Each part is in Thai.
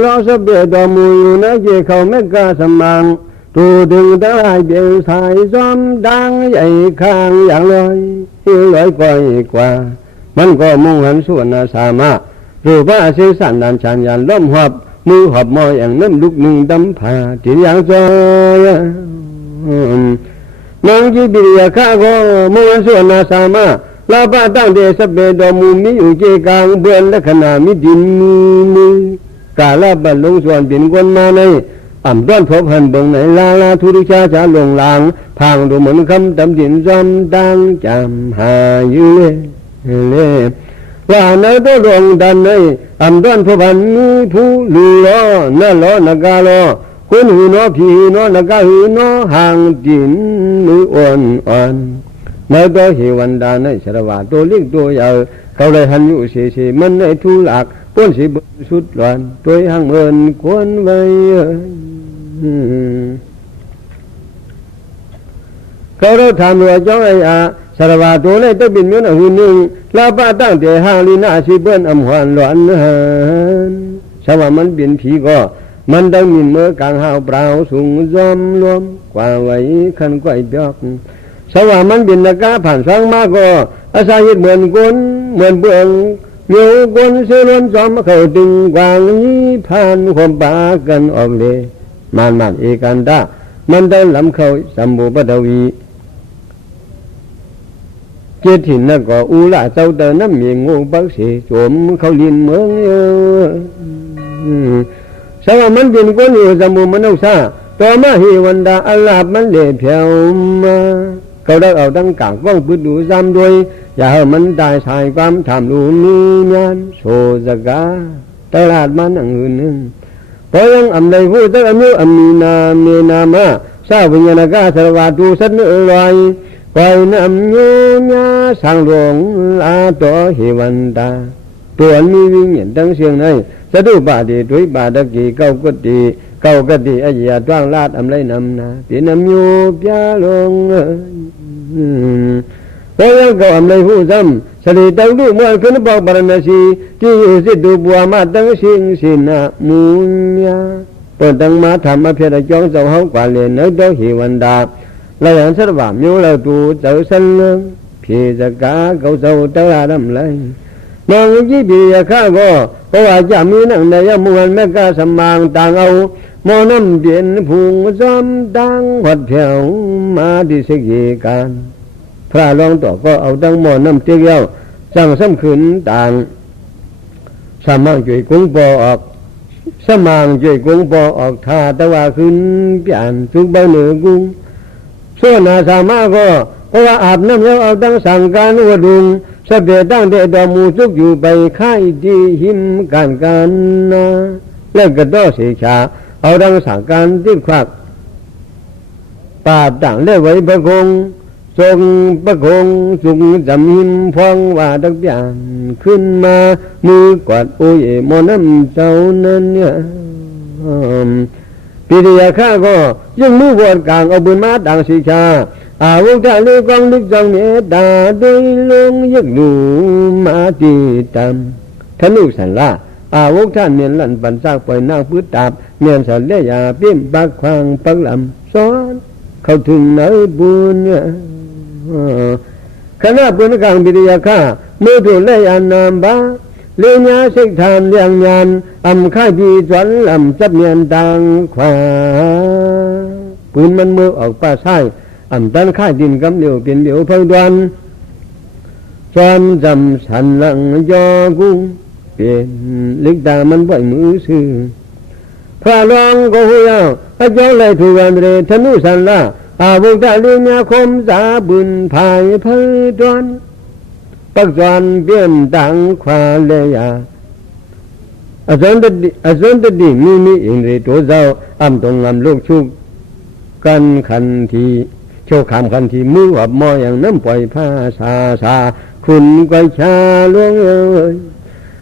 เราสเบียดมูอยู่นะเจเขาไม่กล้าสมังตูถึงตะลายเบียวสายซ้อมดังใหญ่ข้างอย่างลอยกว่ามันก็มุ่งหันส่วนนาสามะรูปะเสียสันดานชันยันล้มหับมือหับมออย่างน้ำลุกหนึ่งดำผ่าที่อย่างจอยนางจีบิริยาข้าก็มุ่งหันส่วนนาสามะลาบะตั้งเดสเบดมูมิอยู่เจกางเบือนและขณะมิดินมือกาลาบัดลงส่วนเป็นคนมาในอ่ำต้นพบหันเบิ่งในลาทุริชาชาลงหลังพังดูเหมือนคำตำดินจำดังจำหาอยู่เลยว่าในตัวดวงดันในอ่ำต้นพบหันมีผู้ลือล้อนั่นล้อนกาล้อคนหูน้อผีน้อนกาหูน้อห่างดินมืออ่อนในตัวเหวันดาในสระวาตัวเล็กตัวยาวเขาได้หันอยู่เสียมันในทุลักป้นสีบสุดหลอนตัวห่างเมินควรไว้เขาเราทำว่าจ้องไอ้อาสารวาตัวในตัวบินเหมือนหุ่นหนึ่งลาป้าตั้งแต่ห้างลีน่าสีเบิ้นอำหวนหลอนหันสว่ามันบินผีก็มันต้องมีเมื่อกลางหาวเปล่าสูงจอมรวมกว่าไว้ขันก้อยเปียกสว่ามันบินนากาผ่านฟังมาก็อาศัยเหมือนคนเหมือนเบื้องโยกนเสือล้นจอมเขาดึงกวางนี้ผ่านความป่ากันออกเลยมันเอกันดามันได้ลำเขาสัมบูปดวีเจถิ่นนั่นก็อุลาเจ้าเตอน้ำมีงูบักเสียโจมเขาลินเมืองสว่ามันเป็นคนอยู่สัมบูมันเอาซาต่อมาเฮวันดาอัลลาบมันเลี้ยเพียวมาเขาได้เอาตั้งกางว่างปืนดูซ้ำด้วยอย่าให้มันได้สายความทำรูมีงานโซจกาตลาดมันอังอื่นพอยังอำไดผู้ตั้งอายุอมีนาเมนามาสาวิญญาณกาสวาตูสันลอยปล่อยน้ำโยญาสังหลงลาต่อเหวันดาตัวมีวิญญาณตั้งเสียงในสะดุบาดีด้วยบาดกีเก้ากติอายาจ้างลาดอำไรนำนาตีนำโยปยาลงพอยังก็อำไรผู้ซ้ำสลีตั้งดูเมื่อขึ้นบอกบารณสีที่อยู่สิดูบัวมาตั้งสินามุญญาเปิดตั้งมาทำมาเพียรจ้องเจ้าเฮากว่าเรียนนึกต้องหิวันดาและอย่างสระบามอยู่แล้วตูเจ้าสันเลื่องพี่จะกาเขาเจ้าตลาดำไรน้องยี่ปีข้าก็เพราะว่าจะมีนั่งในยามวันแม่กาสมางต่างเอามอน้ำเปลี่ยนพุงซ้อมดังหัดแถวมาดิสกีการพระรองต่อก็เอาดังมอน้ำเตี้ยวสั่งซ้ำขืนต่างสามางช่วยกุ้งปอออกสมางช่วยกุ้งปอออกท่าตะว่าขึ้นเปลี่ยนทุกใบเหนือกุ้งส่วนนาสามาก็เพราะว่าอาบน้ำแล้วเอาดังสั่งการวดุงสเบียตั้งเดดมูสุกอยู่ไปค่ายดีหิมการนะแล้วก็ดอเสียชาเอาดังสั่งการที่ควักปาบต่างเล่ไว้ประคงทรงประคงสุงจำหิมพองว่าดักอย่างขึ้นมามือกวาดโอ้ยมอน้ำเจ้านั้นเนี่ยปีเดียข้าก็ยังมือวดกลางเอาบุญมาดังสีชาอาวุธท่าลูกกองลึกจังเมตตาด้วยลงยึกดูมาตีตามทะลุสันละอาวุธท่านเมียนลั่นปันซากปล่อยนางพื้นตาบเมียนสันเลียเปี้ยมปักควางปักลำซ้อนเขาถึงไหนบุญเนี่ยคณะบุญกลางบิดยาข้าเมื่อถูกเลยอันนามบาเลียญาเสกทานเลียงยานอำข้าจีจวนลำจับเมียนต่างขวาปืนมันมือออกป่าใช่อำตันข้าดินกำเหลียวเป็นเหลียวพังดวนจอมจำสันหลังยอกุ้งเป็นลิกตามันบ่อยมือซื้อพระรองก็หัวพระเจ้าเลยถูกอันเรธนุสันละอาวุธเลียญาคมสาบุญภายพังดวนปักจวนเปี่ยมต่างขวาเลยอาจารย์ตดีมีอินทรีตัวเจ้าอำตรงอำลูกชุกกันขันทีโชคขามขันทีมือหับมออย่างน้ำปล่อยผ้าสาคุณไกชาลวง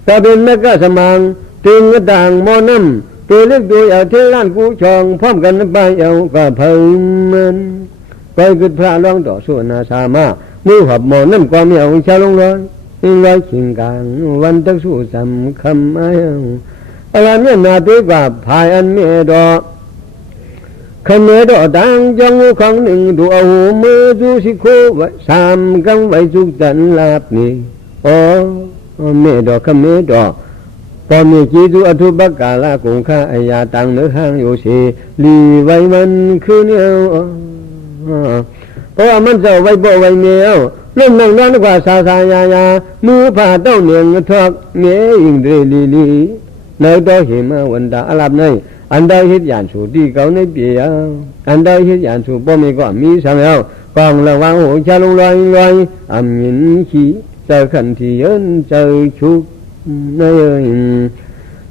ถ้าเป็นนักกสมังตึงกระด่างมอน้ำตัวเล็กตัวใหญ่เท่าล้านกูชองพร้อมกันไปเอาก็เพิ่มมันไปกึศพระร้องต่อสู้นาสามามือหับมอน้ำความเหนียวชาลงร้อยไว้ชิงกลางวันตักสู้สำคำไอ้ อะไรเนี่ยนาตัวกว่าภายอันเมดอขเมดอดังจงครั้งหนึ่งดูเอามือดูสิโคไว้สามกังไว้จุกจันลาบนี่อ๋อเมดอขเมดอพอมีจีดูอธุบกาลาคงข้าอายาตังเนื้อห้างอยู่สิลีไว้มันคือเนี่ยเพราะว่ามันจะไว้บ่ไว้เมียวเริ่มนั่งนอนกว่าสาสายายามือผ่าเต้าเนียงทอกเมียอิงเดลีลีในตัวเหมาวันดาอลับในอันใดเหตุยานสูดีเก่าในเปียอันใดเหตุยานสูบ่มีก็มีสามแล้วกองระวังหัวชาลงลอยอมินขี้เจอขันที่เยินเจอชุกใน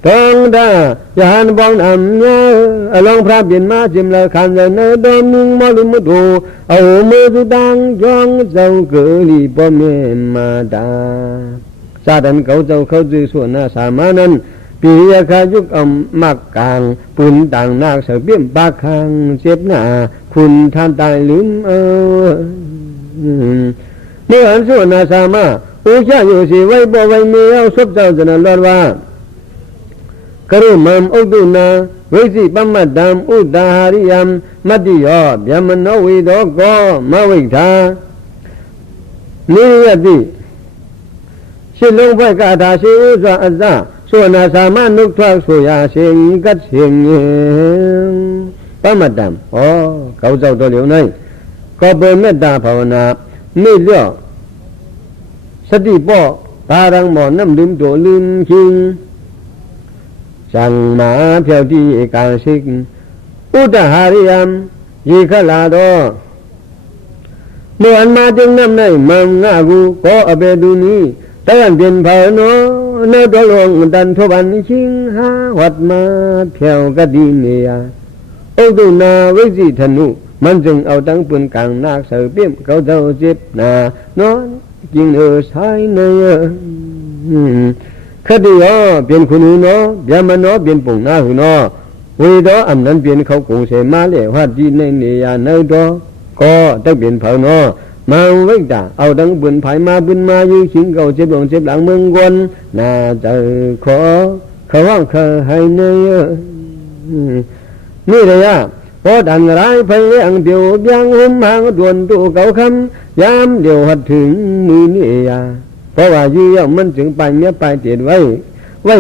ต้องได้ยานบองนำเนี่ยลองพระเปลี่ยนมาจิมละขันในดอมิงมาลุมดูเอามือสุดังยองเจ้าเกลีบ่เมมาดาซาดันเขาเจ้าเขาจือส่วนหน้าสามานั้นปียาคายุกอมมักกลางปุนต่างนาคเสือเบี้ยมปากคางเจ็บหน้าคุณท่านตายลืมเมื่ออันส่วนหน้าสามาอุชาอยู่สิไว้บ่ไว้เมียวศพเจ้าจะนั่นรอดว่ากรุมัมอุดุนาเวสิปัมมัดดามอุดาหาริยมมัดดิยอเบียมโนวิโดโกมาวิธานิยติชิลงไปกาถาชิอุสะอัจจาส่วนอาสามานุกทวักสุยาเสียงกัดเสียงปัมมัดดามอ๋อเขาเจ้าตัวเหลียวในก็เป็นเมตตาภาวนาไม่เลี้ยวสติป้อตารังหมอน้ำลืมตัวลืมคิงจังมาเพียวที่การสิกอุตหาริยมยีขลาดอเมื่ออันมาจึงนำในมังงากูก็อเบดูนี้แต่อันเป็นเผาโนเนตัวหลวงดันทบันชิงหาวัดมาเพียวกดีเนียอุตุนาวิจิธนุมันจึงเอาตั้งปืนกลางนาคเสือเปี้ยมเขาเจ้าเจ็บนานอนจิงสายเนยคดีอ๋อเปลี่ยนคุณหูเนาะเบียมันเนาะเปลี่ยนปุ่งหน้าหูเนาะวิโดอำนั้นเปลี่ยนเขาคงเสมาเลยว่าดีในเนียเนยดอก็ต้องเปลี่ยนเผาเนาะมาไว้ด่าเอาดังบุญภายมาบุญมาอยู่ชิงเก่าเจ็บหลงเจ็บหลังเมืองวนน่าจะขอเขาว่าเขาให้เนยนี่เลยอ่ะพอดันร้ายไปเลี้ยงเดียวยังหุ่มหางดวนตัวเก่าคำยามเดียวหัดถึงมือนี่อ่ะเพราะว่ายี่ยมมันจึงไปเมียไปเตียดไว้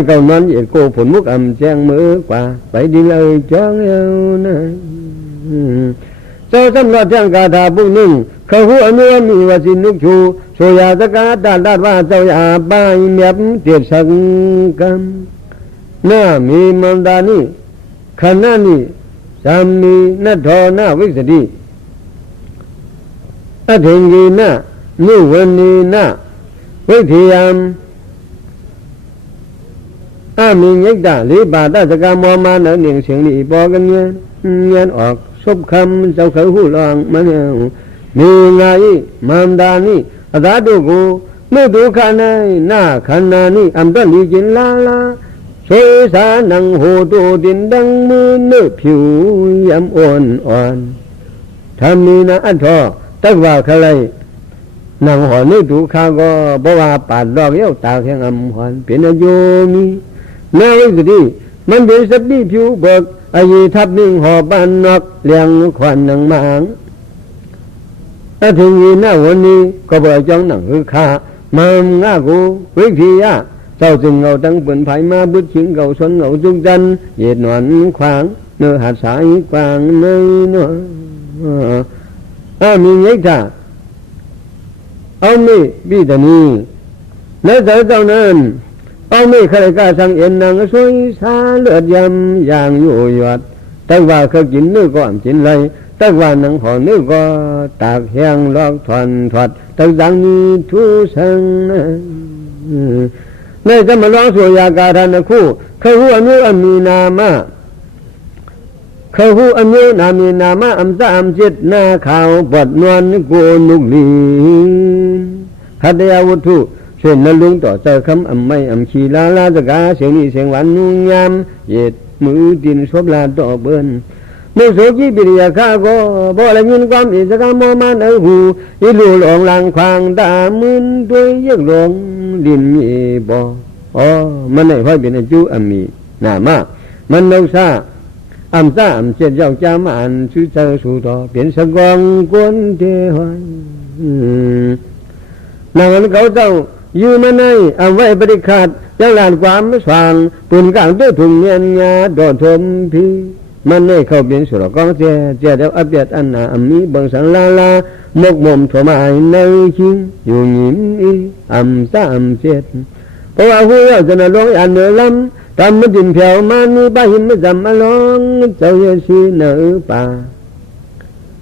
เก่านอนเหยียดโกผลมุกแจ้งมือกว่าไปดีเลยจ้องเอานะเจ้าสำนักจ้างกาถาบุญนึ่งเขาหัวเนื้อมีวสินุกชูโสยาสกาดาดว่าเจ้าอย่าไปเมียบเตียดสังกันหน้ามีมันดานี่ขณะนี้สามีนัทอนาวิสติอธิงกีนานิวันนีนาวิธียามมีเงกดาลีบาตาสกามอมาเนียงเสียงลีปอกันเงี้ยออกซบคำเจ้าเขาหูลองมันมีไงมันดานี่อาตาดูกูไม่ดูขันหน้าขันนานี่อันต้นลีจินลาสวยสานังโหตูดินดังมือเนื้อผิวยำอ่อนทำมีนะอันทอตักว่าใครนังหอนี่ดูข้าก็บอกว่าปาดดอกเย้าตาแข็งหอนเป็นโยมีแนวสิดีมันเป็นสับดีผิวเบิกอายีทับนิ่งหอบานนอกเลี้ยงควันนังมังถ้าถึงยีหน้าวันนี้ก็บอกจ้องหนังคือข้ามันง่ากูวิธียะเจ้าจึงเอาตั้งปืนไผ่มาบุดชิงเก่าชนเอาจุกจันเหยียดหนอนขวางเนื้อหัดสายกวางเนื้อเนาะมีเงี้ยจ้าเอาไม่บีดานีแล้วเจ้านั้นเอาไม่ใครกล้าสั่งเอ็นนางสวยสาเลือดยำอย่างอยู่หยดแต่ว่าเขากินเนื้อก็กินเลยแต่ว่านังหอเนื้อก็ตากแห้งลอกถอดแต่ดังนี้ทุสังในสมรองสุยากาธานคู่เขาหูอนุมีนามาเขาหูอนุนามีนามาอัมซาอัมจิตนาขาวบดนวลโกนุกลีหัดยาวุถุเช่นนั้นลุงต่อเจอคำไม่ขีลาสกาเสียงนี้เสียงหวานนุ่งยามเหยียดมือดินซบลาต่อเบิ้นเมื่อโสกีปิริยาข้าก็บ่ละยินความอิสกามอมันหูอิลูหลงลังควางตามึนด้วยยึกหลงดินมีบ่อ๋อมันไหนค่อยเป็นจูมี น่ามากมันนกซาอัมซาอัมเจ็ดยาวจามันชื่อเจอสู่ต่อเปลี่ยนสกองกวนเทวันนางเขาเจ้าอยู่มาในเอาไว้บริขาดยังลานความสว่างปืนกลางด้วยถุงเงียนงาดอดทมพีมันในเข้าเปลี่ยนสุรกองเจ้าเจ้าเดียวอับเบียดอันนาอัมมีบังสังลาลามกมุมถั่วไม้ในชิงอยู่ยิ้มอีอัมซาอัมเจ็ดเพราะว่าหัวจะน่าร้องอันเนื้อลำทำมันดินแผ่วมานี่บ้าหินไม่จำมาร้องเจ้าเยสีเนื้อป่า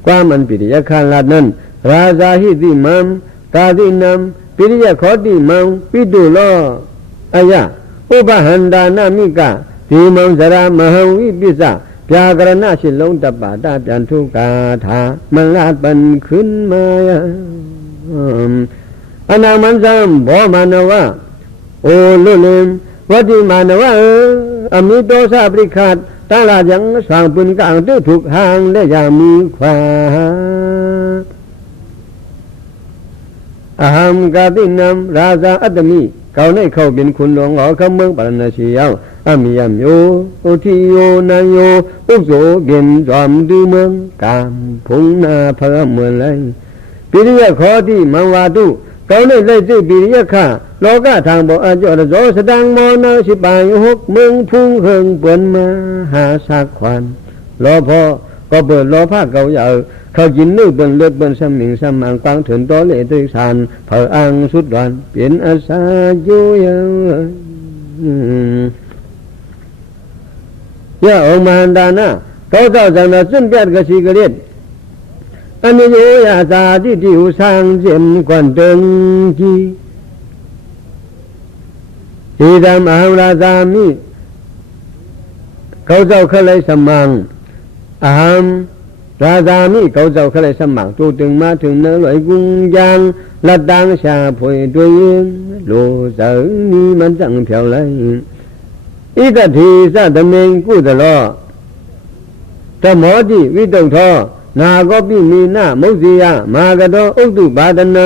ความมันปิริยาคาลาดนั้นราชาฮิติมัมกาดินำปิริยาขอดิมังปิดุโลอายะอุปหันดานามิกาทีมังสรามหาวิปิสะพยากรณะชิลงตปาตาจันทุกาธามันลาดปันขึ้นมาอนามันซ้ำบ่มานวะโอลุลิมวัดมานวะอมิโตสาบริขาดตาลายังสร้างปืนกลางด้วยถูกหางได้ยามีความอาหามกาตินำราชาอัตมีเขาในเข้าเป็นคุณหลวงหอคำเมืองปรณชียาวอามียมโยโอทิโยนายโยอุโสเบียนจอมดือเมืองกามพุงนาเพอเมืองไรปิริยะขอที่มังวาตุเขาในไล่ซื้อปิริยะข้าโลกาทางบอกอาจารย์โสสดังมอนาสิบายหกเมืองพุ่งเฮิงเปิ่นมาหาสักควันรอพอก็เปิดรอผ้าเก่าใหญ่เขากินนื้อเบิ่นเลือดเบิ่นสำหนิงสำมังฟังถึงตัวเล่ตุสานเผออังสุดดอนเปลี่ยนอาสาอยู่ยังยาองค์มหันดานะเขาเจ้าจังนะซึ่งเปียดกษีกระเด็ดอันนี้โยยาสาที่ที่อุสางเสียมกวนเติงจีที่ดำอาหราจามีเขาเจ้าเขาเลยสมังอาหามราชามีเขาเจ้าเขาเลยสมังตัวถึงมาถึงเนื้อลอยกุ้งยางลัดดังชาพวยตัวเองโลเสอนี่มันจังเพียวเลยอีกทีซะตะเมงกูตลอตะหมอที่วิตกทอนาก็ปีมีหน้ามกสียมากระโดอุตุบาดน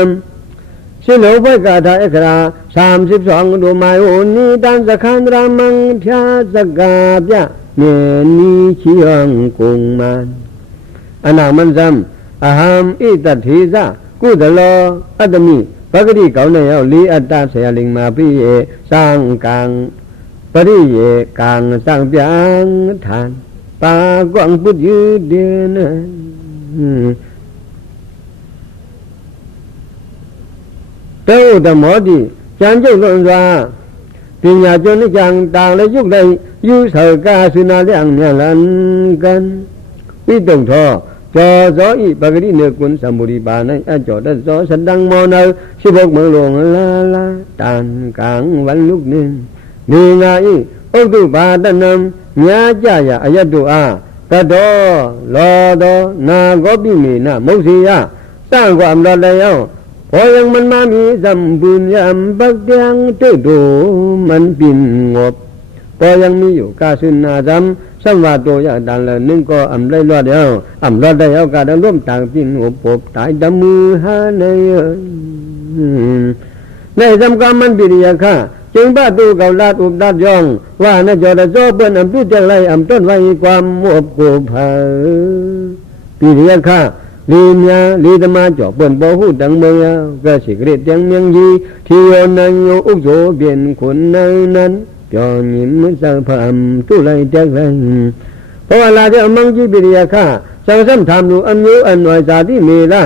ำสิโลภกาถาเอกรา32ดูหมายโอนีตันสขันรามังพยาสกาพยะเมนีชีหังกุงมันอนามันซ้ำอาหามอิตัทีซะกุตลออัตมีปกติเขาในเอาลีอัตตาเสยลิงมาพิเยสร้างกลางปริเยกลางสร้างเปียงฐานปากวางพุทธยืดเดียนเต้าแต่หมอดีจันเจ้าลนว่าปิญญาจนนิจังต่างและยุคใดยุเสกาสุนาเลียงเนี่ยลันกันวิตงทอจอซออีปกติเนื้อกุนสมุริบาในอจอดซอสันดังมอเนอ16เมืองหลวงลาตานกลางวันลุกหนึ่งนี่ไงอุตุบาดนำญาจายาอายตุอาตโดโลโดนาโกปิมีนะมุสียะสร้างความรอดแล้วพอยังมันมามีสัมบุญยามบักยังเตดูมันปินงบพอยังมีอยู่กาสุนาจำสัมวาโตยาดันละนึงก็อำไรรอดแล้วอำรอดแล้วกาดังร่วมต่างปินงบปบตายดำมือหาในสำคัญมันปิริยาค่ะจึงบ้าตูเก่าลาดอุบดัดย่องว่าในจอดโจเปิ้นอำตู้เจงไรอำต้นไว้ความมวบกูผาปิริยาค่ะลีเมียลีธรรมาจ่อเปิ้นบ่ฮู้ดังเมืองก็สิเกรดยังเมียงยีที่โยนังโยอุโสเบียนคนนั้นจอยิ้มสะพามตู้ไรจักไรเพราะว่าลาจะมังจีปิริยาค่ะสังสมธรรมดูอันยุอันหน่อยสาที่มีละ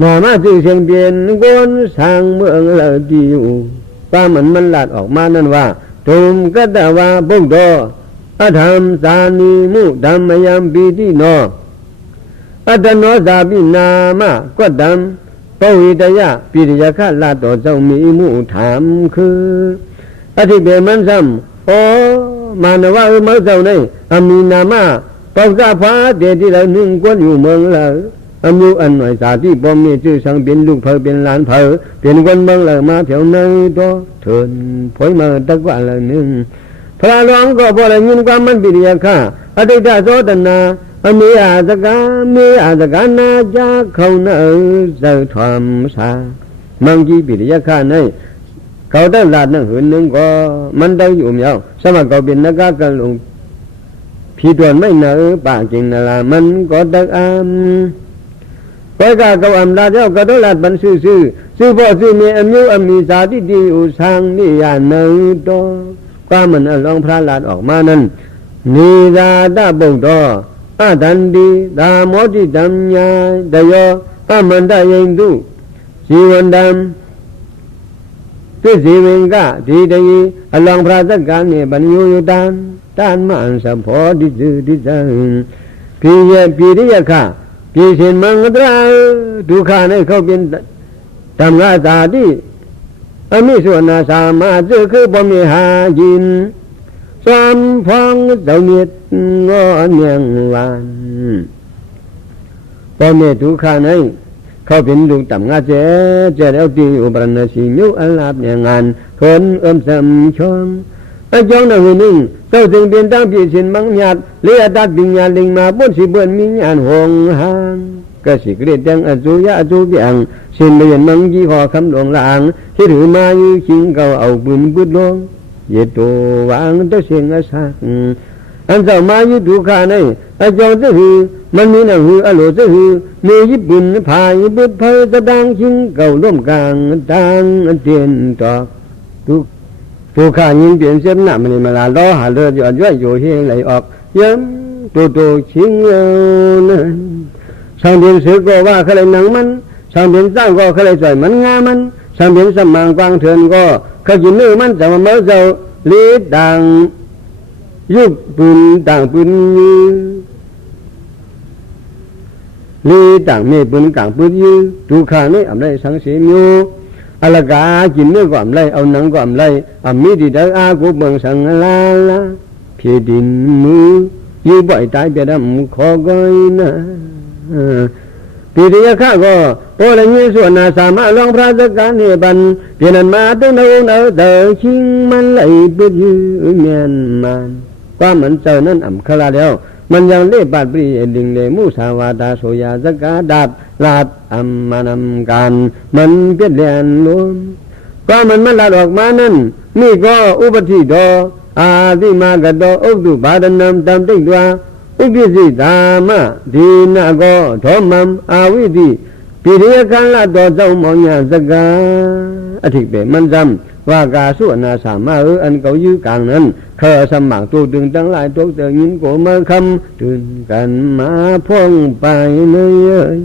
มามาจึงเสียงเปลี่ยนกวนสร้างเมืองละที่อยู่ป้ามันหลาดออกมานั่นว่าตุมกัตวาบุกโดอธรรมสานีมุธรรมยามปีที่นออัตโนสาปินามะก็ดำปวิตยะปิริยะคะลาต่อเจ้ามีมุถามคืออธิเบมันซ้ำโอมานวะเมื่อเจ้าในอามีนามะปอกซาฟ้าเดที่เราหนึ่งกวนอยู่เมืองละอายุอันหน่อยสาที่บ่มีชื่อสังเป็นลูกเพอเป็นหลานเพอเป็นคนเมืองละมาแถวในตัวเถินพอยมาตะกว่าละหนึ่งพระร้องก็บ่ได้ยินความมันปิริยะคะอธิตาโสตนามีอาสกานาจาเขาเนอเสถามสามังกีปิริยะข้าใน เขาตั้งหลาดนั่งหืนหนึ่งก็มันได้อยู่เดียวสมัครเขาเป็นนักการลงพี่ตวนไม่เนอปากจริงนั่นละมันก็ตักไปกาเขาลาเจ้าก็ต้องหลาดบันซื้อพ่อซื้อเมียมีสาที่ดีอุสางนี่ยานเนอตัวความมันลองพระหลาดออกมานั้นนิราดาบุตรอาดันดีดามอติดัมยาดโยอามันดายินดูสีวันดำที่สีเวงกะทีเดียลองพระสักการเนี่ยบรรยุยตานมันสัมพอดิจังพี่เรียกค่ะพี่เส้นมังตราดูข้าในเขาเป็นทำงานตาดีมีส่วนสามารถจะคือบ่มีหายินสามพองเจ้าเมียงอเนียงวานบ่มีดูข้าในเขาเป็นลูกต่ำงาเจแล้วตีอุปนัสิยุอัลลาบเนี่ยงานคนสมชงไอ้จ้องนั่งนิ่งเจ้าจึงเป็นตั้งพี่สินบังหยัดเลียดัดบิญญาลิงมาบนสิเบิ้นมีญาณหงหางก็สิเกลียดจังอจุยะอจุเบียงสินเบียนมังยี่หอคำหลวงหลางที่ถือมาอยู่ชิงเก่าเอาบุญบุญลงเยตัววางตัวเสียงอาสักอันเจ้ามาอยู่ดูข้าในไอ้จ้องจะหือมันมีหนังหืออโลจะหือมีญี่ปุ่นพายบุตรเพอตะดังชิงเก่าล้มกลางดังเตียนตอกทุกข้ายิงเปลี่ยนเส้นหน้ามันมาลาล้อหาเรือย้อยอยู่เฮงไหลออกย้ำตัวชิงเลยช่างเปลี่ยนสือก็ว่าเขาเลยหนังมันช่างเปลี่ยนสร้างก็เขาเลยใส่มันงามันช่างเปลี่ยนสมางกวางเถื่อนก็เขากินเนื้อมันแต่ว่าเมื่อเจ้าลีดดังยุบปืนต่างปืนลีต่างเมปืนกลางปืนยืทุกข้านี่อะไรสังเสียอยู่อลกากินเนื้อก่อนไรเอาหนังก่อนไรมีดีได้อากูเบิ่งสังลาพี่ดินมือยืบ่อยตายเปียดำขอก้อยนะปีเดียข้าก็โอ้ละยี่ส่วนนาสามารถลองพระสักการเนี่ยบันเปลี่ยนมาต้องเอาเดินชิงมันไหลเปื้อนยืเมียนมันว่ามันเจอนั้นขลาแล้วมันยังเล่บาดปรีดิงเลมูสาวาตาโสยาสกาดาบลาดมานำการมันเปลี่ยนเลียนล้มก็มันลาดออกมานั้นนี่ก็อุปธิดออาทิมากดออุตุบาดนำตามติดว่าอุปิสิตามะดีนาก็ทอมัมอาวิธิปิริยคันละต่อเจ้ามองญาสกาอธิเปมันจำว่ากาสุนาสามารถอันเก่ายื้อกลางนั้นเคยสมัครตัวดึงตั้งหลายตัวเตยินโกมาคำตื่นกันมาพ่องไปเลย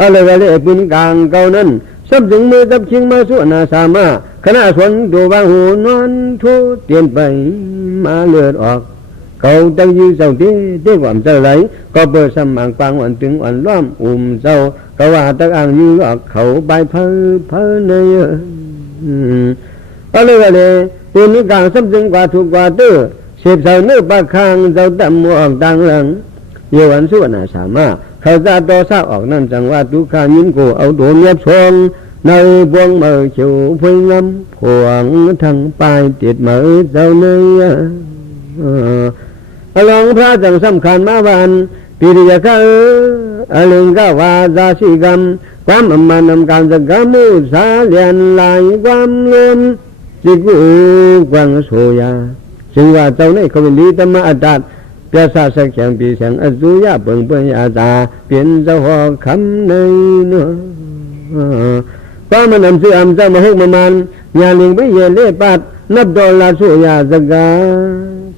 อะไรกันเลยปืนกลางเก่านั้นสับถึงมือตับชิงมาสุนาสามารถขณะสวนตัวบางหูนอนทุเตียนไปมาเลือดออกเขาตั้งยื้อเจ้าที่ความเจ้าไหลก็เปิดสมัครฟังวันถึงวันล้อมเจ้าก็ว่าตั้งอ่างยื้อออกเขาใบเพอเลยอะไรกันเลยปืนกลางสับถึงกว่าถูกกว่าเตื้อเสียบเสาเนื้อปากคางเจ้าตั้มออกดังหลังเยวันสุนาสามารถเขาจะต่อซาออกนั่นจังว่าทุกขายินโกเอาโดนเงียบชงในบวงมือเฉียวพงงำขวางทางปลายติดมือเจ้าเนื้อลองพระจังสำคัญมาวันปิริยะข้าอลิงกาวาจาสิกรรมความมานำการจักรมุสาเลียนลายความเลื่อมจิกุกวังโสยาซึ่งว่าเจ้าในเขาเป็นลีธรรมอัตตาเปียสาสักแข่งปีแสงอสุยะเปิงเปิงอาตาเปลี่ยนเจ้าหอคำในเนื้อก็มันนำเสื่อมเจ้ามาหุกมันยาลิงไปเยเล่ปัดนับดอลลาสุยาสกา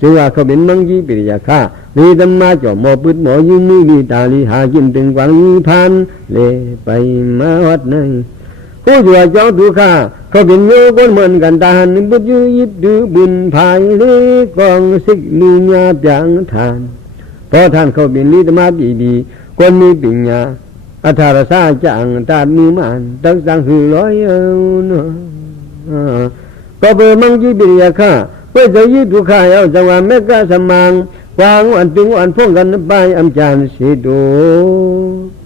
ซึ่งว่าเขาเป็นมังยีปิริยาข้าลีธรรมะจ่อหมอปืดหมอยืนมือมีตาลีหากินถึงกวางยีพันเล่ไปมาวัดในผู้จัวเจ้าดูข้าเขาเป็นโยคนเหมือนกันตาหันบุญยิบดูบุญภายเลกองสิกลืญาจางทานพอท่านเขาเป็นลีธรรมะบีคนมีปิญญาอัธารสาจางตามีมันตั้งสังหือร้อยเนาะก็เป็นมังยีปิริยาข้าเพื่อจะยึดดูข้าเอาจังหวะแม่กะสมังวางอันตึงอันพ่งกันไปอัมจานสีดู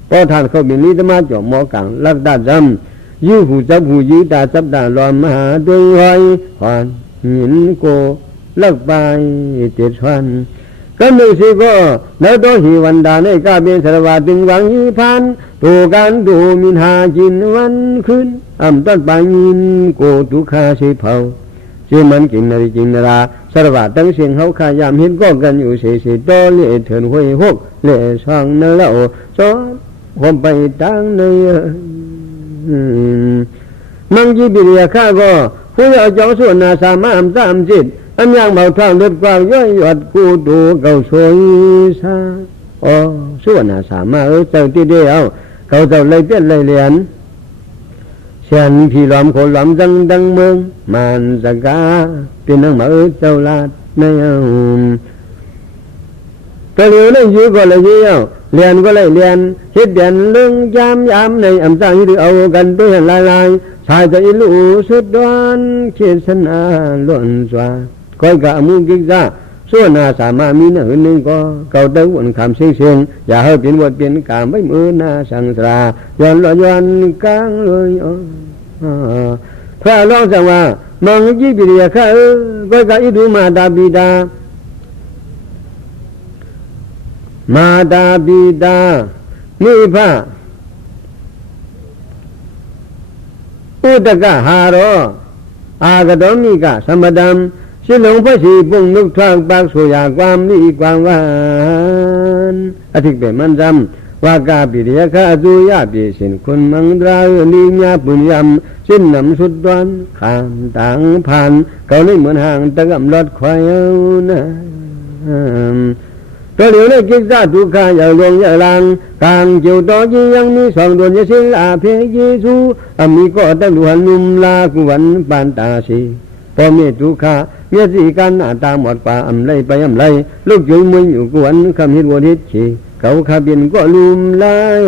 พอท่านเขาเป็นลีธรรมะจ่อหมอกังลักดาจำยื้อหูจับหูยื้อตาจับดาลอมมหาด้วยหอยหวานหินโกลักไปเจ็ดวันก ำนึกสิก็แล้วต้องหิวันดาในกาเป็นสารวัตรถึงหวังยีพันตัวการดูมินหาจินวันคืนต้นปายินโกตุคาสิเผาสิมันกินนาฬิกินนาราสารวัตรตั้งเสียงเขาขายามเห็นก็กันอยู่เสียต่อเลี้ยเถินห้วยหกเลี้ยช่างนั่นแล้วจอความไปตั้งในมังจีบิเรียข้าก็ผู้เอาเจ้าส่วนนาสามารถตามจิตอันยังเบาทางเลือดกว้างย่อยหยดกูดูเก่าสวยซาส่วนนาสามารถเจ้าที่เดียวเขาเจ้าเลยเปี้ยนเลยเหรียญเช่นพี่ล้อมโขล้อมดังเมืองมันสกาเป็นนังมาเจ้าลาดในก็เหลียวเลยยื้อก็เลยยื้อเรียนก็เลยเรียนคิดเด่นเรื่องยามในอำจางยื้อเอากันตัวลายชายจะอิลูสุดดวนเขียนสนาล้วนสวาคอยกะมุกิกะส่วนนาสามารถมีหนึ่งก็เก่าเต้าวันคำเสียงอย่าให้เป็นบทเป็นกามไม่มือนาสังสราย้อนกลางเลยพระร้องสั่งว่ามังยีบิเรียข้าก็กะอิดูมาดาบิดามีพระอุตกะหารออากระดมมีกะสมดามสิหลงพระสีปุ่งนุกทางปากสุยาความดีความหวานอธิเปมันจำว่ากาปิเรียข้าตุยาปีสินคุณมังตราลีญาปุญญำสิ้นนำสุดวันข้ามต่างผ่านเขาเลยเหมือนห่างตะกำรถควายเอานะตัวเหลียวในกิจซาทุกข้าอย่าลงอย่าลางกลางเจียวต่อยี่ยังมีสองดวงยศิลาเพเยซูมีก็ตั้งดูหันนุ่มลากุวันปานตาสีพอเมตุข้าเมียสีกันหน้าตาหมดป่าไรไปไรลูกจุยมวยอยู่กวนคำฮิตวันฮิตชีเขาขาบินก็ลืมลาย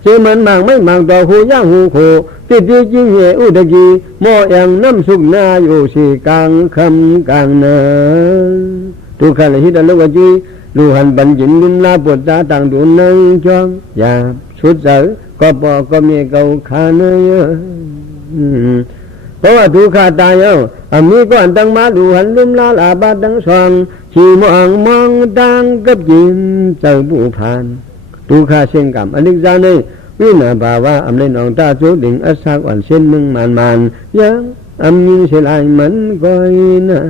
เชื่อมันมากไม่มากต่อหูย่างหูโคติดที่จิ้งเหอุตกีหม้อแองน้ำสุกนาอยู่สีกลางคำกลางนาทุกขณะฮิตลูกจีลูหันบันจินลุมลาปวดตาต่างดูนังจองอย่าสุดเสือก็ปอก็มีเก่าขาเนยเพราะว่าทุกขาตายเอามีก้อนตั้งมาดูหันลุมลาลาบาดังสองขี่มองดังกับยินเจ้าผู้ผ่านทุกขาเช่นกับอนิจจาในวินาบาวะอำเล่นองตาจูดิ่งอัศกวันเส้นมึงมันยังยิงเสลายมันก้อยนะ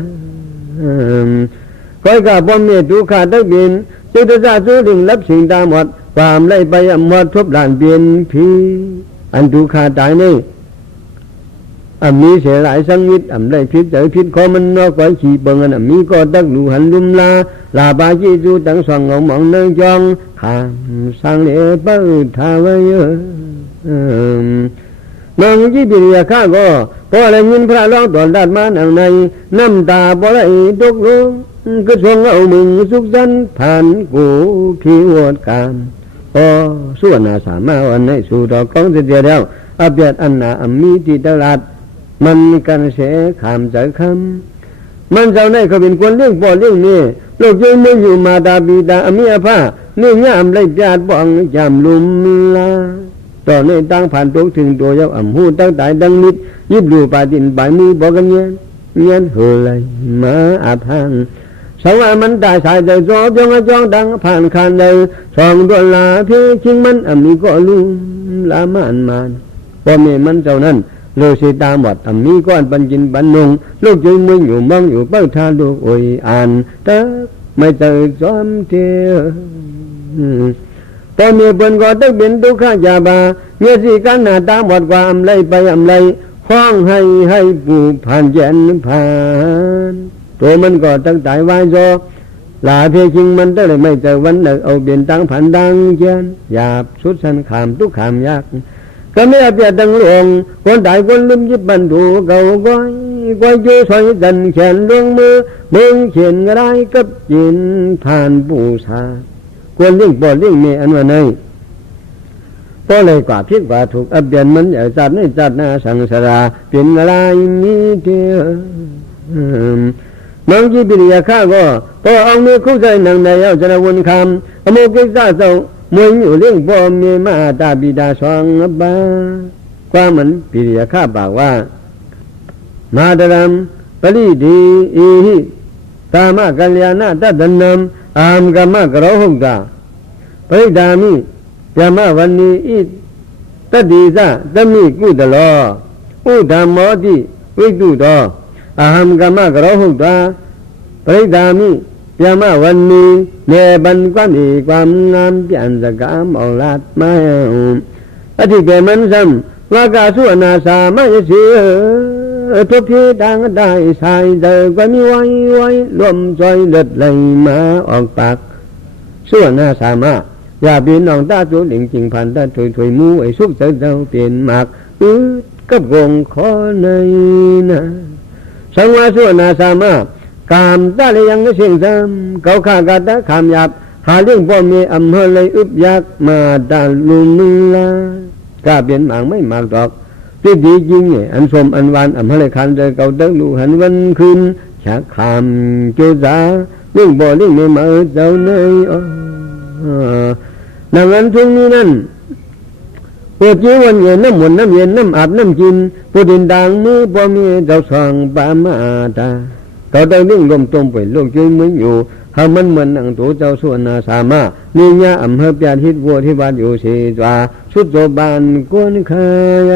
ก้อยกับบ่มีทุกขาตั้งบินจุดจ่าจูดิ่งรับสิ่งตาหมดความไล่ไปหมดทุบหลานเปลี่ยนผีอันทุกขาตายนี่มีเสียหลายสังวิตได้พิษเจอพิษคอมันนอกไว้ขี่เบิ่งมีก็ตักดูหันลุมลาบาจีจูตั้งสองงมองเนืองจองข้ามสังเลเปิดทาไว้มังจีบิเรียข้าก็พอได้ยินพระร้องตอนดัดมาหนังในน้ำตาบ่ไหลตกลงก็ทรงเอามึงสุขสันผ่านกูพิวดกามส่วนนาสามารถวันในสู่ดอกของเสียแล้วอเปียดอันนามีที่ตลาดมันกันเสขามใจคำมันเจ้าในเขาเป็นคนเลี้ยงป่อเลี้ยงนี่โลกยังไม่อยู่มาดาบิดามีอาภานี่ย่ามเลยญาติบ้องยามลุมลาตอนนี้ตั้งผ่านตกถึงตัวเจ้าหูตั้งตายดังนิดยิบดูป่าดินป่ามือบอกกันเงี้ยเฮเลยมาอาพังสาวมันตายสายใจจอบจ้องดังผ่านคันเลยสองดวงลาเพียงชิงมันมีก็ลุมลามันพอเมื่อมันเจ้านั้นโลสิตาหมดมีก้อนปันจินปันนงลูกจุยมืออยู่มองอยู่เป้าทาลูกโอยอ่านแต่ไม่เจอจอมเทียตอนเมื่อเปิ้นก็ต้องเป็นทุกข้าจาบาเมื่อสิกันหน้าตาหมดความไรไปไรห้องให้ผู้ผ่านแยนผ่านตัวมันก็ตั้งใจไว้โซลาเพียชิงมันตั้งเลยไม่เจอวันเนเอาเปลี่ยนตั้งผ่านดังเจียนหยาบสุดสันขามทุกขามยากก็ไม่เปียดังหลวงคนตายคนลืมยิบบรรทุกเก่าก้อยโยซอยดันแขนลวงมือเมืองเขียนอะไรกับจินผ่านปูชาควรเลี้ยงปอดเลี้ยงเมียอันว่าไงพอเลยกว่าพิษกว่าถูกอับเบียนมันใหญ่จัดในจัดหน้าสังสาราเป็นอะไรมีเดียมังจีบิเรียข้าก็พอเอามือคู่ใจหนังในเอาจะนวนคำอโมกิซาเจ้ามวยอยู่เรื่องพ่อเมียมาตาบิดาสองบ้าความมันปิริยข้าบอกว่ามาดรามปริดีอี ตามะกัลยาณะตัดนัมอามกามะกระหุกตาปริดามิยามะวันนีอิตติสะตมิกุตโลอุดามโมติวิตุโตอามกามะกระหุกตาปริดามิยามะวันนีเนบันความดีความงามเปลี่ยนสกามอลาดมาอธิเกมันซ้ำว่ากาสุนาสามายสีทุกที่ดังได้สายเดินก็มีไว้รวมใจเลือดไหลมาออกปากส่วนนาสามะอย่าบินน้องตาจุลิงจริงพันตาถวยมูไอ้สุกเจ้าเปลี่ยนหมากกับกงขอในนะสังวาส่วนนาสามะกามตาเลยยังเสียงซ้ำเขาข้ากาตะขามหยาบหาเรื่องพ่อมีอำเภอเลยอึบยักมาดาลุนลากาเปลี่ยนหมากไม่หมากดอกที่ดีจริงเนี่ยอันสมอันหวานอำเภอเลยคันเจอเก่าเดินดูหันวันคืนชักขามโจซาเรื่องบ่อเรื่องไม่มาเจ้าเนยดังนั้นช่วงนี้นั่นปวดจีวันเย็นน้ำหมุนน้ำเย็นน้ำอาบน้ำกินปวดดินดังมือบ่มีเจ้าสองปามาตาเขาได้เรื่องลมตมไปโลกจุยเหมือนอยู่หามันเหมือนหนังตัวเจ้าส่วนนาสามะนี่ยาอำเภอเปียทิศวัวที่บ้านอยู่สีจวาชุดโจบานกวนขาย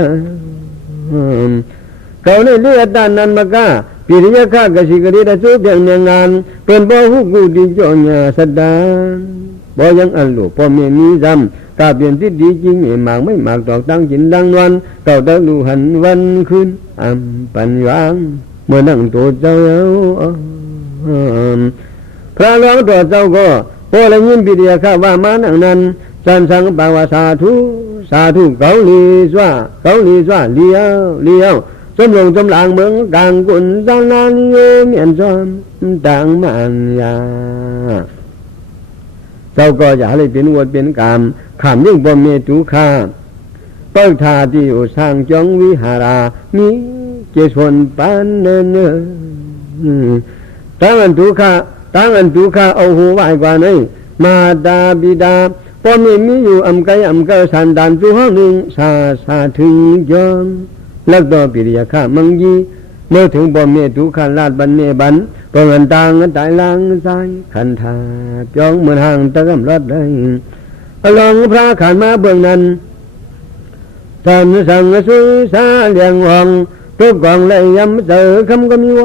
เขาในเลือดด้านนั้นมากาปิริยะข้ากสิกริดาจูเพียงเนียงานเป็นบ่หุกูดีจญาสดาบ่ยังอันหลูพ่อเมียมีจำกาเปลี่ยนที่ดีจริงหมากไม่หมากดอกตั้งจินดังวันเก่าตะลูหันวันคืนอัมปัญญาเมื่อนั่งตัวเจ้าพระหลวงตัวเจ้าก็พอละยินปิริยะข้าว่ามานั่งนั้นสันสังปาวาสาธุสาธุเกาหลีสว่าเลี้ยวสมลงสมหลังเมืองกลางกุนตานานโยเมียนซ้อมต่างมันยาเจ้าก็อย่าเลยเป็นวัดเป็นกามขามยิ่งบ่เมตุขาเปิดทาที่อยู่สร้างจงวิหารามีเจสวนปานเนตั้งอันตุขาเอาหูไหวกว่านี้มาดาบิดาพอมีอยู่อำไกสันดานจุห้องหนึ่งสาถึงยอมลักดอปิริยาข้ามังยีเมื่อถึงบ่เมตุขาลาดบันเนบันเปิงอันต่างตายลางสายขันธาจองเหมือนห่างตะกำรัดได้ลองพระขานมาเบื้องนั้นท่านสั่งสุยสาเลียงหองทุกกองเลยยำเจอคำก็มีไ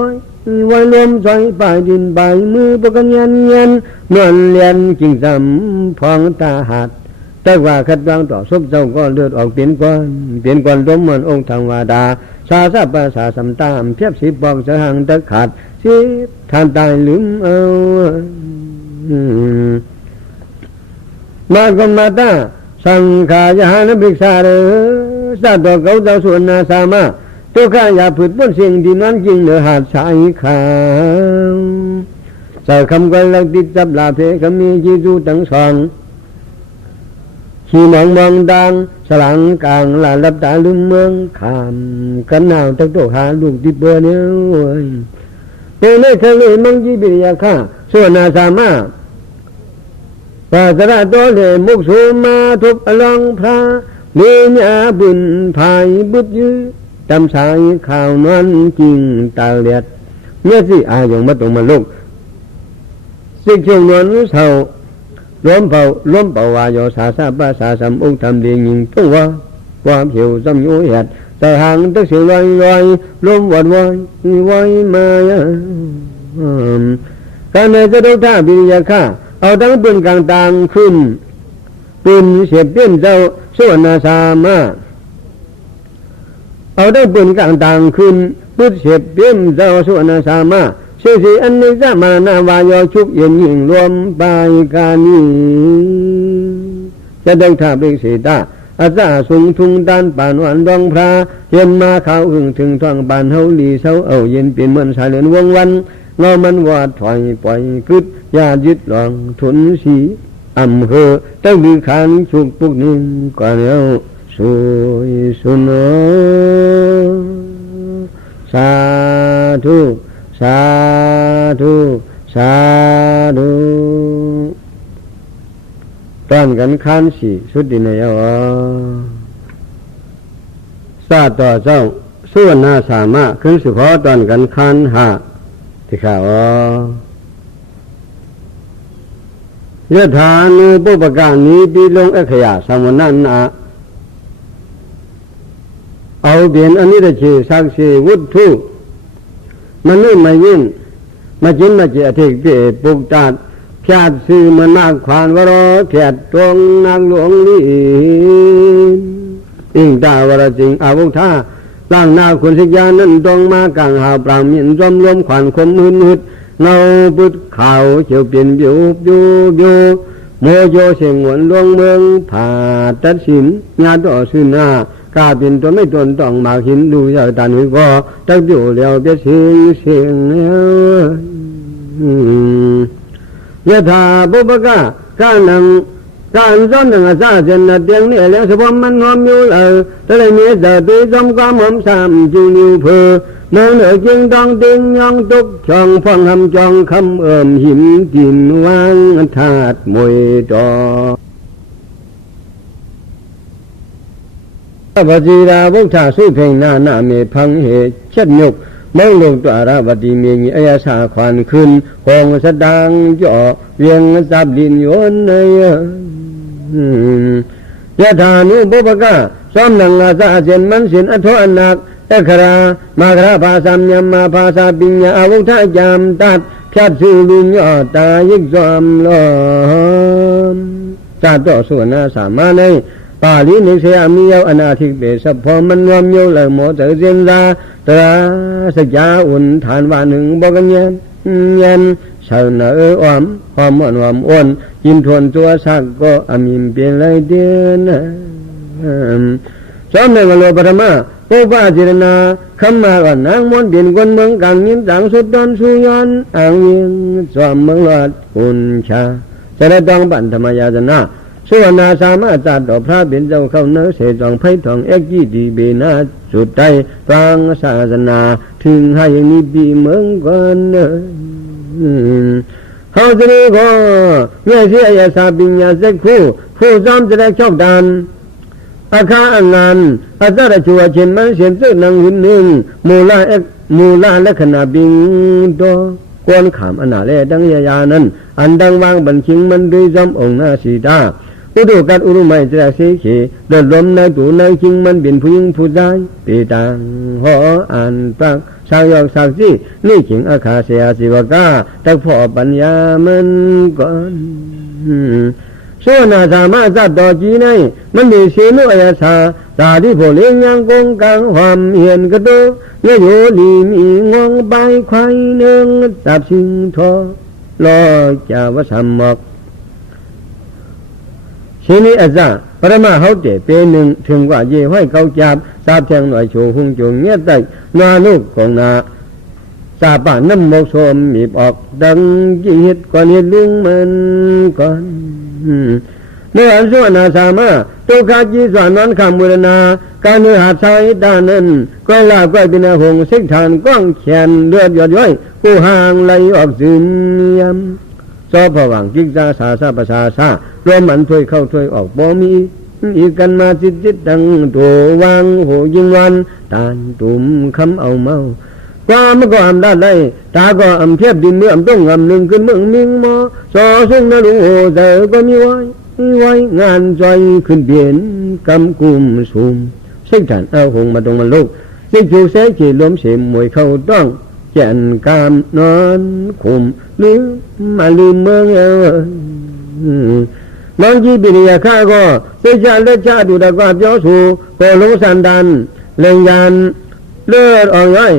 ว้รวมใจปลายดินใบมือปกันยันนวลเลียนจิงจำพองตาหัดแต่ว่าขัดวางต่อซบเจ้าก็เลือดออกเปลี่ยนก้อนล้มมันองค์ทางวาดาสาภาษาสัมตามเพียบสิบบอกจะห่างตะขาดสิทานตายลืมเอามาก็มาตาสังขายหานบิกษาเรสาตัวเขาเจ้าส่วนนาสามะตัวข้าอย่าผืดบนเสียงดินนั้นจริงเนื้อหาดสายขาวใส่คำกันแล้วติดจับลาเพคำมีจีจูตั้งสองขี่มองดังสลังกลางลาลับตาลืมเมืองขามกันหนาวตะโตหาลูกติดเบอร์เนี่ยในทะเลมังจีบิริยาข้าส่วนนาสามะปาสระตัวเลมุกสูมาทุบอลังพระเลียบุญภายบุตรยืจำสายข่าวมันจริงตาเลียดเมื่อสิอาอย่างมาตรงมาลูกสิเชียงนวลเสาล้มเป่าวายสาภาษาสัมองค์ทำดียิงตัวความเหี่ยวซ้ำโยเหตุแต่ห่างตะเสียงลอยล้มวัดไว้มาการในจะได้ท่าบิริยาข้าเอาทั้งปืนกลางต่างขึ้นปืนเสียบเปี้ยนเจ้าส่วนนาสามะเอาทั้งปืนกลางต่างขึ้นปืนเสียบเปี้ยนเจ้าส่วนนาสามะเสียสีอันนี้จะมานาวายชุกเย็นยิ่งรวมไปกานี้จะได้ท่าเบกสีตาอาซาสุงทุงด้านป่านวันดองพระเย็นมาขาวถึงท้องบานเฮาลีเสาเอาเย็นเปลี่ยนเหมือนสายเลือนวงวันเงามันวาดถอยปล่อยกึดยายึดหลองทุนสีอำเภอเต้าดือขานชุกปุกนิ่งกว่าเนี้ยสวยสุนสาธุสาธุตอนกันคานสีสุดดินยวะซาต่อเจ้าส่วนนาสามะคือสิขอตอนกันคานหาที่ข่าว ยะถานุปุปกานีปีลงเอขยะสมนันนะเอาเบียนอันนี้ได้ชื่อสักเสวุฒุมันนี่มายินมาจินมาเจติเปปุกตัดแพทย์ซื้อมันมากขวานวรแขดตรงนางหลวงลีอิงตาวรจิงอาวุธาล่างหน้าคุณสิยานั้นตรงมากลางหาวปรางมินจอมลมขวัญคมหืนหืดเงาปุดข่าวเฉียวเปลี่ยนบิวบิวบิวโมโยเสียงหวนดวงเมืองผ่าตัดสินญาต่อสื่อหน้ากาเป็นตัวไม่ตนต้องมาหินดูยาตาหนุ่ยก็ตักอยู่แล้วเบียดเสียงยะถาปุปกะการนังการซ้อนหนึ่งอาซาเจนเตียงนี่แล้วสมบัติมันงอมอยู่เลยแต่เลยมีแต่ตีจมความหอมสามจูนิวเพอเมื่อเหนือจึงต้องติงยองตุกช่องฟังคำจองคำหิมกินวางธาตุมวยจอพระจีราวุฒาสุเพงนาหน้าเมพังเหเช็ดยกมองลงตัวราวดีเมียงอายาสาขวานขึ้นหงสดังจ่อเวียงสับดินโยนเนยยะถานุปุปกะซ้อมนังอาซาเจนมันสินอทอนักเอครามาคราภาษามยมมาภาษาปิญญาอาวุธายามตัดแคบสื่อลุญยอตายิกซ้อมลมจัดต่อส่วนนาสามาในปาลีนิเสยมีเยาอนาธิเบสพอมันรวมโยเลยหมดเจริญราตราสยาอุ่นฐานวาหนึ่งบอกเย็นเสนออ้อมความอ่อนความอ้วนกินทวนตัวสักก็อามิมเปลี่ยนเลยเดียนซ้อมในกโลปฐมาผู้ว่าจิรนาคำมาก่อนนางมนเปลี่ยนคนเมืองกังยิ้มต่างสุดดอนสุยอนอ่างยิงซ้อมเมืองหลอดอุ่นชาจะได้ต้องบันธรรมยาจนะส่วนนาสามารถจัดดอกพระเป็นเจ้าเข้าเนื้อเสจองไพ่ทองเอกยี่ดีเบนาสุดใจฟังศาสนาถึงให้อย่างนี้ปีเมืองก่อนเขาจะนี้ก็เมื่อเสียยาสาปิญญาเสกคู่ผู้ซ้ำจะได้ชอบดันอาคาอันงานอาจารย์ชัวเช่นมันเสียนซึ่งนางหุ่นหนึ่งมูลาและขณะบิงโตกวนขามอนาเลดังยานั้นอันดังวางบัญชิงมันด้วยจอมองค์นาสีดาอุดกัดอุรุไม่จะเสียเขเดินลมในตูในชิงมันเป็นผู้หญิงผู้ชายปีต่างหออ่านปักสางยอกสักซี่นี่ขิงอาคาเสียสิวกาแต่พอปัญญามันก่อนส่วนนาสามารถจัดต่อจีในมันมีเสียนุอายาสาตาที่ผู้เลี้ยงยังกงกลางความเห็นกระโดดเยโยลีมีงงใบควายเนืองจับสิงทอลอยจาวสามกทีนี้อาจารย์ปรมาเขาเตะเป็นหนึ่งถึงว่าเย่ห้อยเกาจับทราบแทงหน่อยโชว์หุ่งจงเงี้ยแต่นาลูกของนาสาป่าน้ำโมกโสมมีออกดังจีฮิตก่อนเห็ดลิงมันก่อนเมื่ออันส่วนนาสามาตัวขาจีสวนนั้นคำบุรณาการเนื้อหาดสายด้านนั้นก็ลาก็เป็นหงสิกฐานก้องแขนเลือดหยดย้อยกูห่างไหลออกซึมยำซอผวังจิกซาสาซาปะซาซารวมมันถ้วยเข้าถ้วยออกบ่มีอีกกันมาจิตดังตัววางโหยิงวันตานตุ่มคำเอาเมาความก็อำได้ได้ตาก็อำเทียบดินเมื่ออำต้องอำหนึ่งขึ้นเมืองมิงมอสอซึ่งนลุงโหเจอก็มีไว้งานใจขึ้นเปลี่ยนกำกุมสุมเส้นฐานเอาหงมาตรงมาลูกสิ่งจูเสกขีดล้มเสียมวยเข้าต้องแก่นกามนอนขุมลืมมาลืมเมืองน้องจีบิริยาข้าก็เสียใจและชาดูดากว่าเจ้าสู่โปลงสันดันเลียงยานเลือดออกย้อย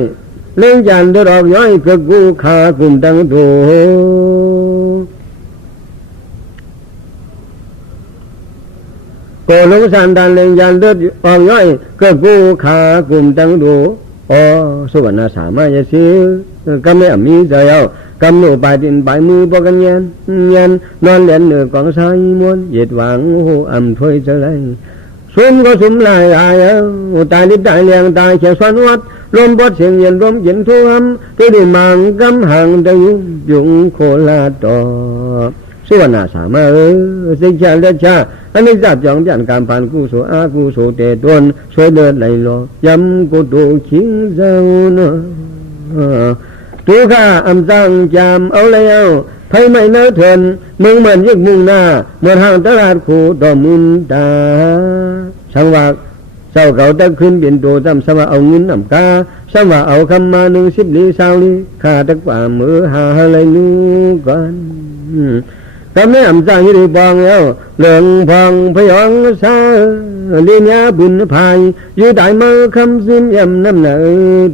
เลี้ยงยันเดือดออกย้อยก็กูขากลุ่มดังโถโกลงสันดานเลี้ยงยันเดือดออกย้อยก็กูขากลุ่มดังโถอ๋อสวรรค์สามารถจะซื้อกำเนิดมีใจเอากำหนดปลายดินปลายมือปกันยันนอนเล่นเหนือกองสายมวนเหยียดหวังหูอ่ำถ้วยจะไรซุ่มก็ซุ่มลายอายตายลิบตายเลี้ยงตายเขียวสวนวัดลมบดเสียงเย็นลมเย็นท่วมที่ได้มังกำหังได้ยุงโคลาตอส่วนนาสามารถสิชาเลชาอันนี้จับจองยันการผ่านกู้โสอากู้โสเตตวนช่วยเดินไหลลอยำกุดูชิงเจ้าเนาะตัวข้าอำจังจำเอาแล้ว ไฟไม่เนื้อเถินมึงเหมือนยึกมุ่งหน้าเหมือนห่างตลาดขู่ต่อมุนตาสังวาเจ้าเก่าตะขึ้นเปลี่ยนตัวจำสว่าเอาเงินนำกาสว่าเอาคำมา10 ลี้20 ลี้ข้าตะกว่ามือหาอะไรนู้กันก็ไม่อำใจให้ได้บองแล้วเหลืองพองพยองซาเลียบุญภายอยู่ได้มือคำซิมยำน้ำหนา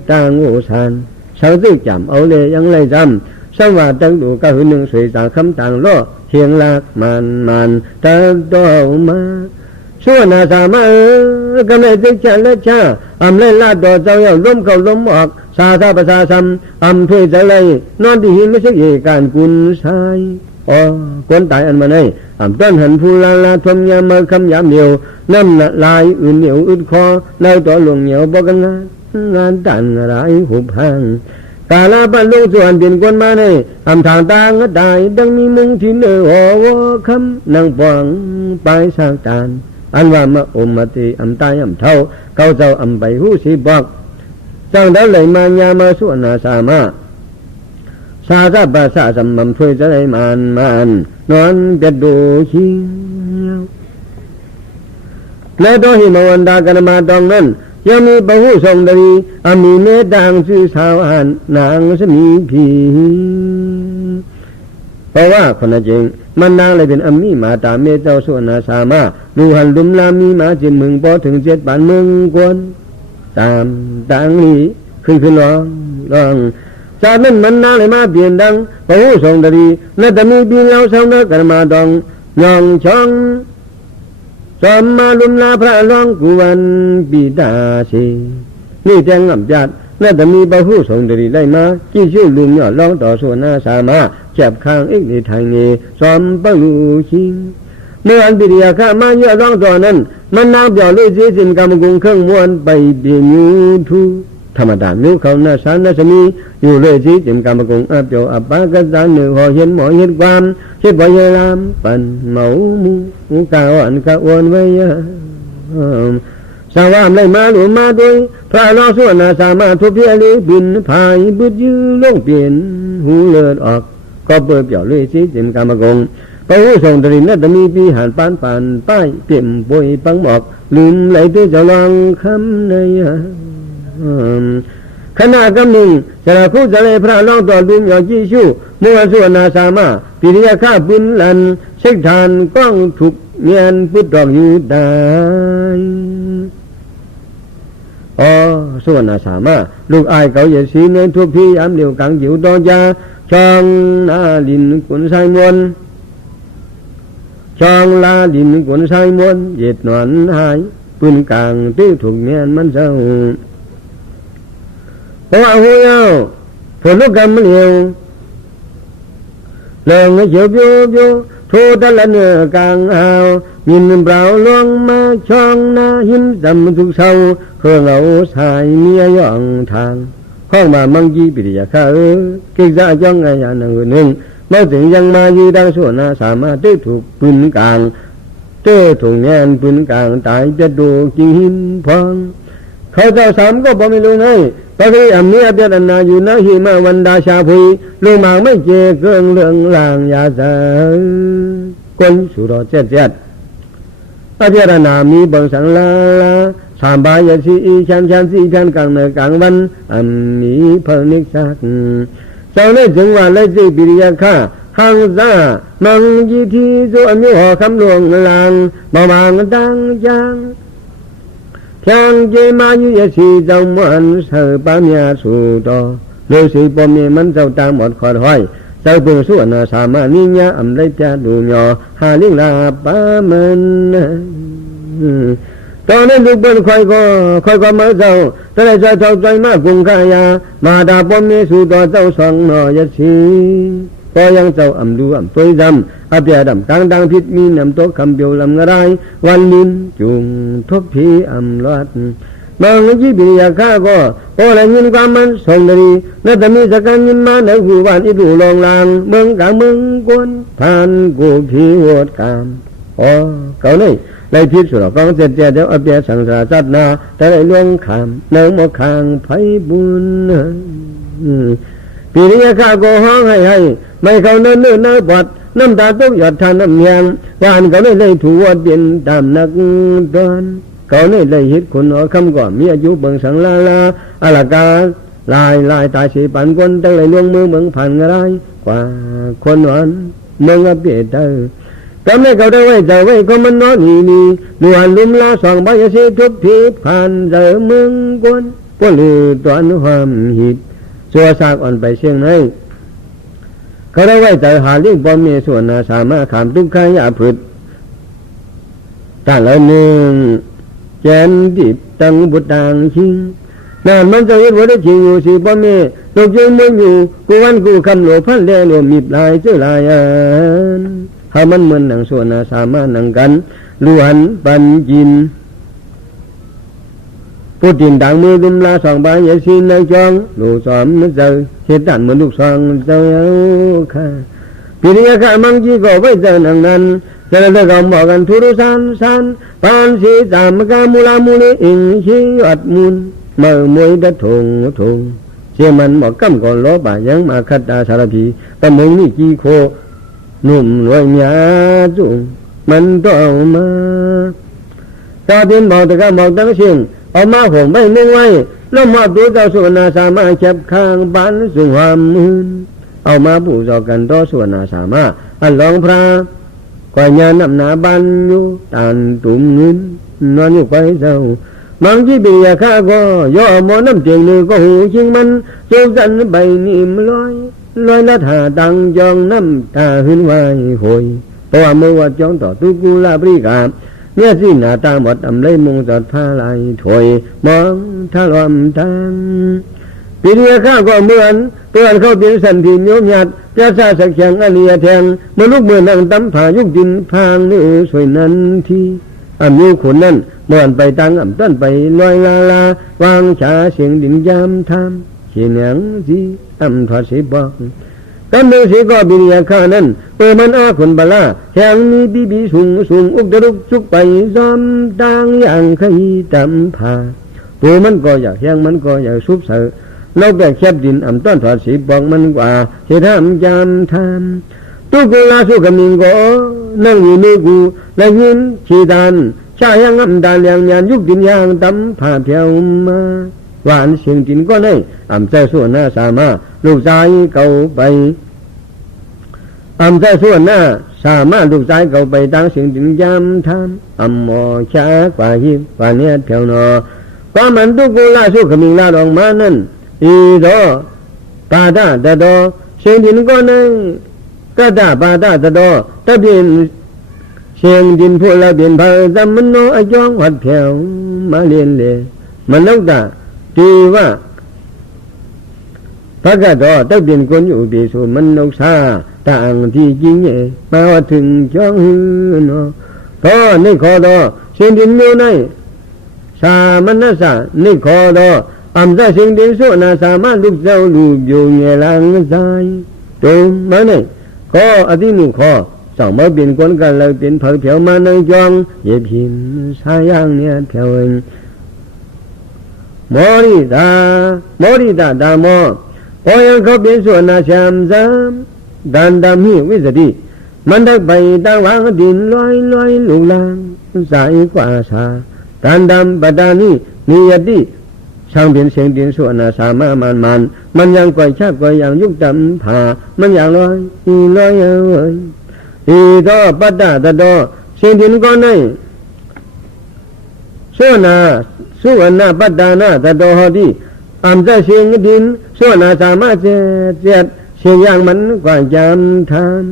ต่างโอสานเสาตึกจำเอาเลยยังไรจำสังว่าตั้งดูก็หือหนึ่งสวยจากคำต่างล้อเทียงลากมันตาโตมาชั่วนาสามาก็เลยตึกจันและชาอำเล่นลาดดอเจ้าล้มเข้าล้มออกสาธาประสาซ้ำอำถ้วยจะเลยนอนที่หินไม่ใช่เหตุการกุลชายอ๋อคนตายอันมาในต้นหันผู้ลาทมยามมาคำยามเดียวน้ำลายอื่นเหนียวอึดคอแล้วต่อหลวงเหนียวบอกกันงานตันหลายหุบห่างกาลาปันลงส่วนเปลี่ยนคนมาในทางต่างก็ได้ดังมีมึงที่เนื้อวอคำนางปองไปสร้างตานอันว่ามาอมมาตีตายเท่าเขาเจ้าไปหูสีบอกจังได้เลยมายามาส่วนนาสามาสาธาภาษาสัมมัมช่วยจะได้มันนอนจะดูชิงแล้วตัวหิมวันดากันมาตรงนั้นยังมีบหูทรงดรีมีเมตตาสื่อสาวอ่านนางสมีผีเพราะว่าคนจริงมันนางเลยเป็นมีมาตาเมตเจ้าส่วนนาสามาดูหันลุมลามีมาจินมึงพอถึง7 บ้านเมืองกวนตามต่างนี้ขึ้นลองจากนั้นมันนางเลยมาเปลี่ยนดังบหูทรงดรีและแต่มีบินเราสาวนักกันมาดองยองช่องสมมาลุมลาพระร้องกุวันปีดาสีนี่แจ้งอำจัดและแต่มีบหูทรงดรีได้มากี่ชื่อลุมยอดร้องต่อส่วนนาสามาแจ็บข้างอีกในทางเงสอมปะลูชิงเมื่ออันปิริยาข้ามาเยอะร้องต่อนั้นมันนางเปล่าลุยสีสินกรรมกุงเครื่องม้วนไปเบียนยูทูธรรมดานิ้วเขาหน้าสารน่าจะมีอยู่เลยสีสินกรรมกุงอับเจ้าอับปากระสานหนึ่งห่อเห็นหมอเห็นความเห็นบ่อยลามปันเหมามูกาอ่อนกะวนไว้สาวามเลยมาหลุมมาด้วยพระนอส่วนนาสามาทุบเพียรีบินพายบุดยื้อลงเปลี่ยนหูเลือดออกก็เปิดเปี่ยวเลยสิสินกรรมกุงพระหูทรงตรินน่าจะมีปีหันปานป้ายเปี่ยมป่วยปังบอกลืมไหลตัวจะลองคำในขณะกำหนึ่งจะละคู่จะเลยพระน้องต่อดุมยอจีชูเมื่อส่วนนาสามาปิริยาข้าปุนลันเช็คทานก้องถูกเมียนพุทธดอกอยู่ได้อ๋อส่วนนาสามาลูกอายเขาอย่าสีเนื้อทุกพี่ย้ำเดียวกังจิ๋วดอยาช่องนาลินกุนไซมวนช่องลาลินกุนไซมวนเหยียดหนอนหายปืนกลางตื้อถูกเมียนมันเศร้าเพราะว่าหัวเอาผลลูกกำมันเหี่ยวเลื่องเฉียวโยทูตะละเนื้อกลางหาวยินเปล่าลวงมาช่องนาหินจำทุกเศร้าเครื่องเอาสายเมียย่องทางข้องมามังยีปิริยาข้าเก่งจะจ้องไงอย่างหนึ่งเมื่อถึงยังมายีดังส่วนนาสามารถได้ถูกปืนกลางเต้ถูกแน่นปืนกลางตายจะดูกิหินพองเขาเจ้าสามก็บอกไม่รู้ไงพระพี่นี้อภิรันาอยู่นะหิมาวันดาชาพุยลงมาไม่เจเครื่องเรื่องลางยาสากวนสุรเจ็ดอภิรันามีบังสังลาสามบายสีชันสีชันกลางเนื้อกลางวันมีเพลินิสักเจ้าเลยถึงว่าเลยสิปิริยาข้าหังซามังยีทีส่วนมีห่อคำหลวงลางมาบางดังจางทางเจมายุยสีเจ้ามันเสือปามยาสูตอเลยสีปมีมันเจ้าตามหมดขอดห้อยเจ้าเปิงส่วนสามานิยาได้จะดูหยอหาลิงลาปามันตอนนั้นลูกเปิ้ลค่อยก็มาเจ้าแต่ได้ใจเท่าใจมากกุงกายามาดาปมีสูตอเจ้าสองหน่อยสีก็ยังเจ้าดูตัวจำอาเปียดำกลางดังพิษมีนำตัวคำเบียวลำกระไรวันลินจุงทบพีลอดบางยี่ปิริยาข้าก็โอ้ละยินความมันส่งดีและแต่มีสักการยินมาในหูวันอิดูลองลางเมืองกลางเมืองกวนผ่านกูผีวดกามอ๋อเขาเลยไล่พิษสุรกองเจ็ดเดี๋ยวอาเปียสังสารจัดนาแต่ได้ล่วงขามเนื้อหมกขางไผ่บุญ ปีนี้ข้าก็ห้องให้ไม่เขาเนิ่นปอดน้ำตาตกหยดทานน้ำเมียงวานเขาเลยถูวดเปลี่ยนตามนักตอนเขาเลยฮิตคนหัวคำก่อนมีอายุเบิ่งสังลาอลากาลายตายสีปันคนตั้งเลยลวงมือเมืองผ่านอะไรกว่าคนหวานเมืองเปียเตอจำได้เขาได้ไว้ใจไว้ก็มันนอนนี่ดูหันลุมลาสองใบเสียทุบทีผ่านเจอเมืองคนก็ลือตอนความหิดสัวซากอ่อนไปเชียงไหนเขาได้ไว้ใจหาลิงปอมมีส่วนนาสามารถขามทุกข์ขายาผืดแต่ละหนึ่งแจนดิบตังบุตรต่างชิงนานมันจะยึดไว้ได้จริงอยู่สิปอมมีตกยืนมึงอยู่กูวันกูคำหลวพันแดงหลวมีลายเจ้าลายถ้ามันเหมือนหนังส่วนนาสามารถหนังกันล้วนปันจินผู้ดินด่างมือดุมลาสองใบยาซีนในจองลูกสอมมันเจอเหตุการณ์เหมือนลูกซองเจ้าค่ะปีนี้ข้ามังจีก็ไว้เจอหนังนั้นจะได้กำบอกกันทุรุสันปานสีจามกามูลามูลีอิงชีอัดมุนเมื่อมวยดัดทงเชื่อมันบอกกำก่อนล้อบ่ายังมาคัดตาสารพีตะมึงนี่จีโคหนุ่มรวยหยาจุงมันต้องมาตาดินบอกแต่ก็บอกตั้งเสียงเอามาห่มไม่นึ่งไว้แล้วมอบตัวเจ้าส่วนนาสามารถเก็บข้างบ้านสุงความมืนเอามาปู่จอกันต่อส่วนนาสามารถอันลองพระก่อยานำหนาบันอยู่ตานตุ่มเงินนอนอยู่ไปเจ้ามังจีบียาข้าก็ย่อมอน้ำเตียงหนึ่งก็หูชิงมันโจกันใบนิ่มลอยละถาตังจองน้ำตาหืนไว้หอยเพราะว่าเมื่อวัดจองต่อตุกุลาบริกาเนี่ยสิหน้าตาหมดอำเลยมุงจอดผ้าลายถอยมองทะลอมทางปีนี้ข้าก็เหมือนเตือนเขาเป็นสันติโยมญาติจะซาสักแข่งอเลียแทงมนุษย์เมื่อนั่งตำผายุกดินพางเนื้อสวยนั้นที่มีคนนั้นเมื่อไปตั้งต้นไปลอยลาวางชาเสียงดินยามทำเขียนหยังที่ถอดสีบอกกันเดินสีก็บินยาข้านั้นเปิดมันอาคนบาลาแห่งนี้บีสูงอุกตรุกชุกไปซ้ำต่างอย่างขยี้ตำผาปูมันก็อยากแห่งมันก็อยากซุบเสือเราแบกแคบดินต้นถอดสีบอกมันกว่าเชื่อทำจำตุกุลาสุกมิงก็นั่งอยู่ในกูและยินชีดานชายังดานอย่างยานยุกดินยางตำผาเพียวมาหวานเสียงดินก็ได้ใจส่วนหน้าสามารถลูกชายเก่าไปใจส่วนหน้าสามารถลูกชายเก่าไปตั้งเสียงดินยามทำหมอช้ากว่าหิบกว่าเนี้ยเพียวนอความมันตุกุลาสุกมิงลาดองมานั่นอีดอปาดาตะดอเสียงดินก็ได้กระดาปาดาตะดอตะเบียนเสียงดินพูดแล้วเบียนพาตะมันโนอจองหัดแถวมาเรียนเลยมันนกตาดีว่าพระกระดอตะเบียนคนอยู่ดีสุดมันนกซาต่างที่จริงเนี่ยมาถึงจ้องหืนอพอในคอดอเสียงดินอยู่ในสามันนะสาในคอดอใจเสียงดินโซนาสามารถลูกเจ้าลูกอยู่เงลังใจตรงมาเนี่ยก็อธินุขอสองมาเปลี่ยนคนกันเลยเป็นเผยเผามาในจองเย็บหินสายย่างเนี่ยแถวเองมอริตาดามอพอยังเขาเป็นส่วนนาชามซามดันดำหิวิสติมันได้ไปตาวางดินลอยลุงลางสายกว่าสาดันดำปัตตานีนิยติช่างเป็นเสียงดินส่วนนาสามารถมันยังก่อยชาก่อยอย่างยุกจำผามันอย่างลอยอีดอปัตตาตะดอเสียงดินก็ในส่วนนาปัตตานาตะดอฮอดีใจเสียงดินส่วนนาสามารถเจ็ดเสียงอย่างมันกว่าจำทาน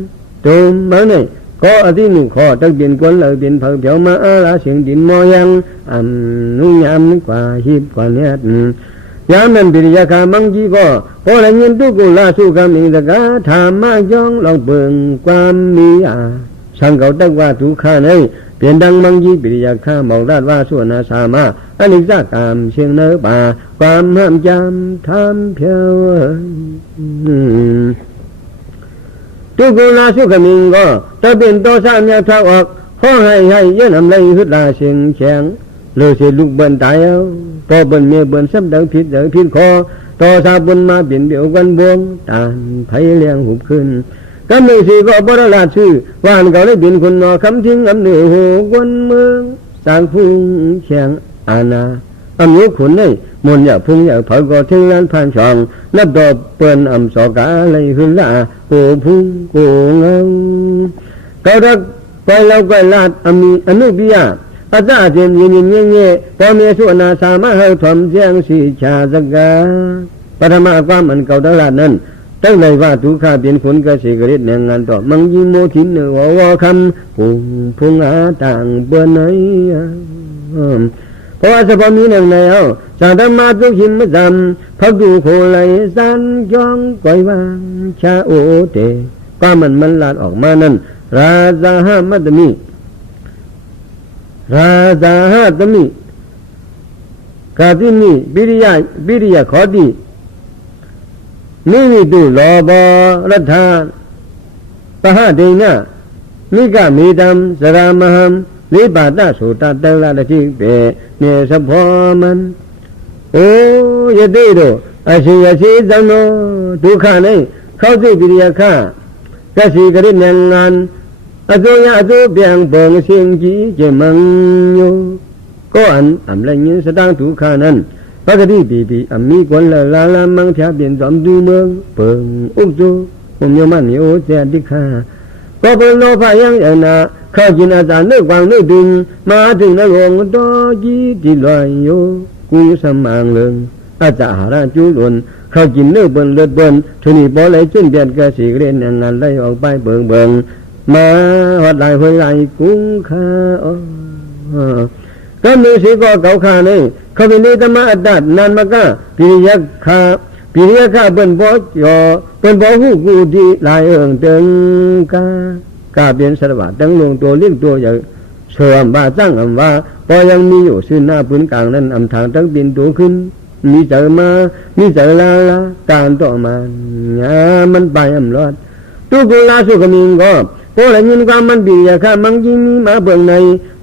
ตรงมาเนี่ยก็อธินุขอตะเบียนคนเลยเป็นเผาเผามาลาเสียงดินมอยังนุ่งยามกว่าหิบกว่าเนี้ยยามนั้นปิริยาคามังจีก็พอได้ยินตุกุลาสุกามิตะกาถามมาย่องลองเบิ่งความมีสังเกตว่าทุกขาในเปลี่ยนดังมังจีปิริยาคาบอกราดว่าส่วนนาสามาอนิจจกรรมเชียงเนื้อป่าความห้ามจำทำเพียวตุกุลาสุขมิงก็ตะเป็นโตสามยาท้าออกขอให้ยันอำไรฮึดลาเสียงแข็งเลยเสียลูกเบิ่นตายเอาพอเบิ่นเมียเบิ่นซ้ำดังผิดคอ ต่อสาบุญมาเปลี่ยนเดียวกันบวงตานไผเลี้ยงหุบขึ้นกำเนิดสีก็บรลาชื่อวานเขาได้บินคนนอคำทิ้งอำเนือหัวกวนเมืองสร้างพุ่งเชียงอาณาอำยุขุนได้มนอย่าพุ่งอย่าเผาก็ทิ้งล้านผ่านช่องนับดอกเปิ้นอำสอกาเลยขึ้นละโกพุ่งโกเงาเขารักไปเราก็ลาดอมีอนุบิยาอาจารย์เจียนยินเงี้ยเงี้ยพอเมียส่วนนาสามารถให้ทำเสียงสีชาสกาปฐมความมันเก่าตลาดนั้นตั้งเลยว่าทุกข้าเป็นคนกสิกฤตแนงงานต่อมังยิโมทินเนื้อวอคำปุ่งพุงอาต่างเบื่อไหนเพราะว่าเฉพาะมีหนึ่งในเอาสาธรรมาทุกหิมจำพักดูโคไหลสันจองก่อยวางชาโอเตความมันลาดออกมานั้นราซาหามัตมีราซาหาตมีกาติมีบิริยขอดีนี่ดูลอบอรัฐาปะหะเดนะมิกะมีดำสรามหัมลิบาตาสุตาเตลาทิเปเนสพอมันโอ้ยะเดโดอาชียชีจังโนทุกขาในเข้าสิบิริยข้ากสิกฤตแนงงานอโจยะอโจเปียงเปิงเสียงจีเจมังโยก็อันไรยินสตางทุกขานั้นปกติปีอมีกวนละลามังเทียเปลี่ยนจอมดูเมืองเปิงอุโจผมยมันโอเจดิคาก็เป็นโลภะยังอย่างน่ะเข้าจินอาจารย์เนื้อกวางเนื้อดึงมาถึงนรกตอจีดีลอยโยกุยสมังเลิงอาจารย์หาราจุลนเข้าจินเนื้อเบิ่นเลือดเบิ่นทุนีบ่ไหลจนเดียดกะสิเรียนงานไหลออกไปเบิ่งมาวัดไหลห้วยไหลกุ้งคาก็มีสิก็เก่าคานี่เขาเป็นนิตมะอัดดัดนันมากะปิริยคาเบิ่นบ่จ่อเบิ่นบ่ฮู้กูดีหลายตึงกาเปลี่ยนสระบาตั้งลงตัวเลี้ยงตัวอย่างเสื่อมบาจังว่าพอยังมีอยู่ซึ่งหน้าพื้นกลางนั้นอำทางตั้งบินตัวขึ้นมีเจอมามีเจอลาการต่อมามันไปอำรอดตุกุลาสุขมิงก็พอหลังยินความมันบิยาข้ามังยิมีมาเบิ่งใน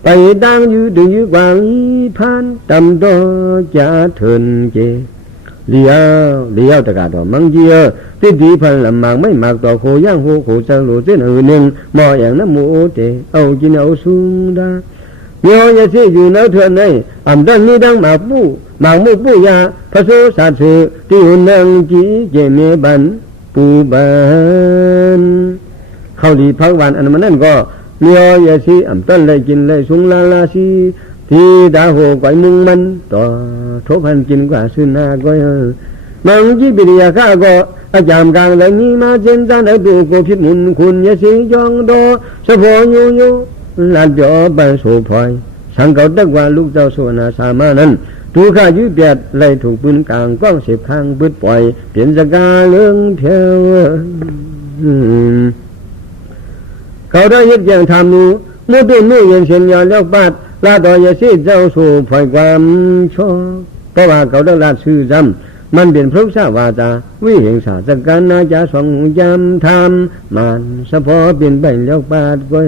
ไปดังอยู่ดึงอยู่กวางอีพานตำต่อจะเถินเจเลี้ยวตะกาต่อมังเจียติดดีพันลำมากไม่มากต่อโคย่างโคจังโลเส้นหนึ่งมออย่างน้ำโมเตเอากินเอาสุดาโยยาสิอยู่แล้วเถินในอันดันนี้ดังหมากมุปูยาพระโสสัตสือที่หุ่นนางจีเจเมบันปูบันเข้าดีพักวันอันมันนั่นก็เลี้ยวยาสิอันต้นเลยกินเลยสุงลาสีที่ดาโหก่อยมุงมันต่อทบพันกินกว่าสุนาก็มังจีบิริยาข้าก็อาจารย์กลางเลยนี้มาเจนจานเอาดูโกพิษมุนคุณยาสิยองโดสะโพโยลาดยอบันโสพอยสังเกตว่าลูกเจ้าสุนาสามานั้นถูกข้ายึดเบียดไล่ถูกปืนกลางก้องเสียบข้างปืดปล่อยเปลี่ยนสกาเรื่องเทวเขาได้ยึดอย่างทำนูเมื่อเป็นนู่เย็นเสียนยาแล้วบาดลาดอยาสิเจ้าสู่ฝ่ายความชอบเพราะว่าเขาได้ลาดชื่อจำมันเป็นพระสาวาจาวิเหงสาสการนาจาสองยำทำมันสะพอเป็นใบแล้วบาดก็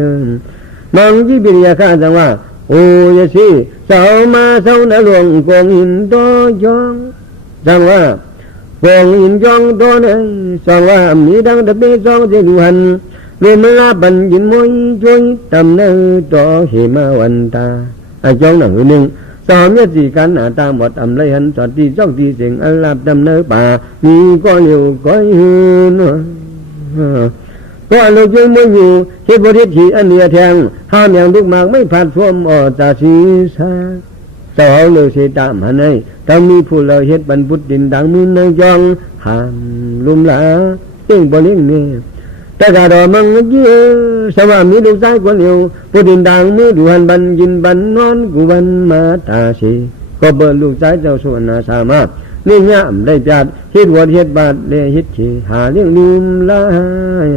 มังจีบิริยาข้าจังว่าโอ้ยาสิเจ้ามาเจ้าหน้าหลวงกองหินตัวยองจังว่ากองหินยองตัวนั้นสองว่ามีดังตะเบสองเจดุหันเวมลาบันยินมวยจอยตำเนื้อต่อเหมาวันตาไอ้จองหนังหนึ่งสอมยศกันหน้าตาหมดอำไรหันจอดที่จ้องที่เสียงอัลลาบดำเนื้อป่ามีก้อนเหลวก้อยหืนก็เราจึงไม่อยู่เฮ็ดบริถีอันเนียแทงห้ามอย่างลูกหมากไม่ผัดท่วมออกจากศีรษะเจ้าเอาเลยเสตามหันให้ต้องมีผู้เราเฮ็ดบรรพุดดินดังมือในจองห้ามลุมหลาเองบ่เลี้ยงเนี่ยแต่กาดอมังเยี่ยสว่ามีลูกชายคนเดียวผู้ดินดังมือดูหันบันยินบันนอนกุวันมาตาสีก็เบิดลูกชายเจ้าส่วนนาสามารถนี่ย่ามได้จัดเฮ็ดวัดเฮ็ดบาทเลเฮ็ดชีหาเลี้ยงลืมลาย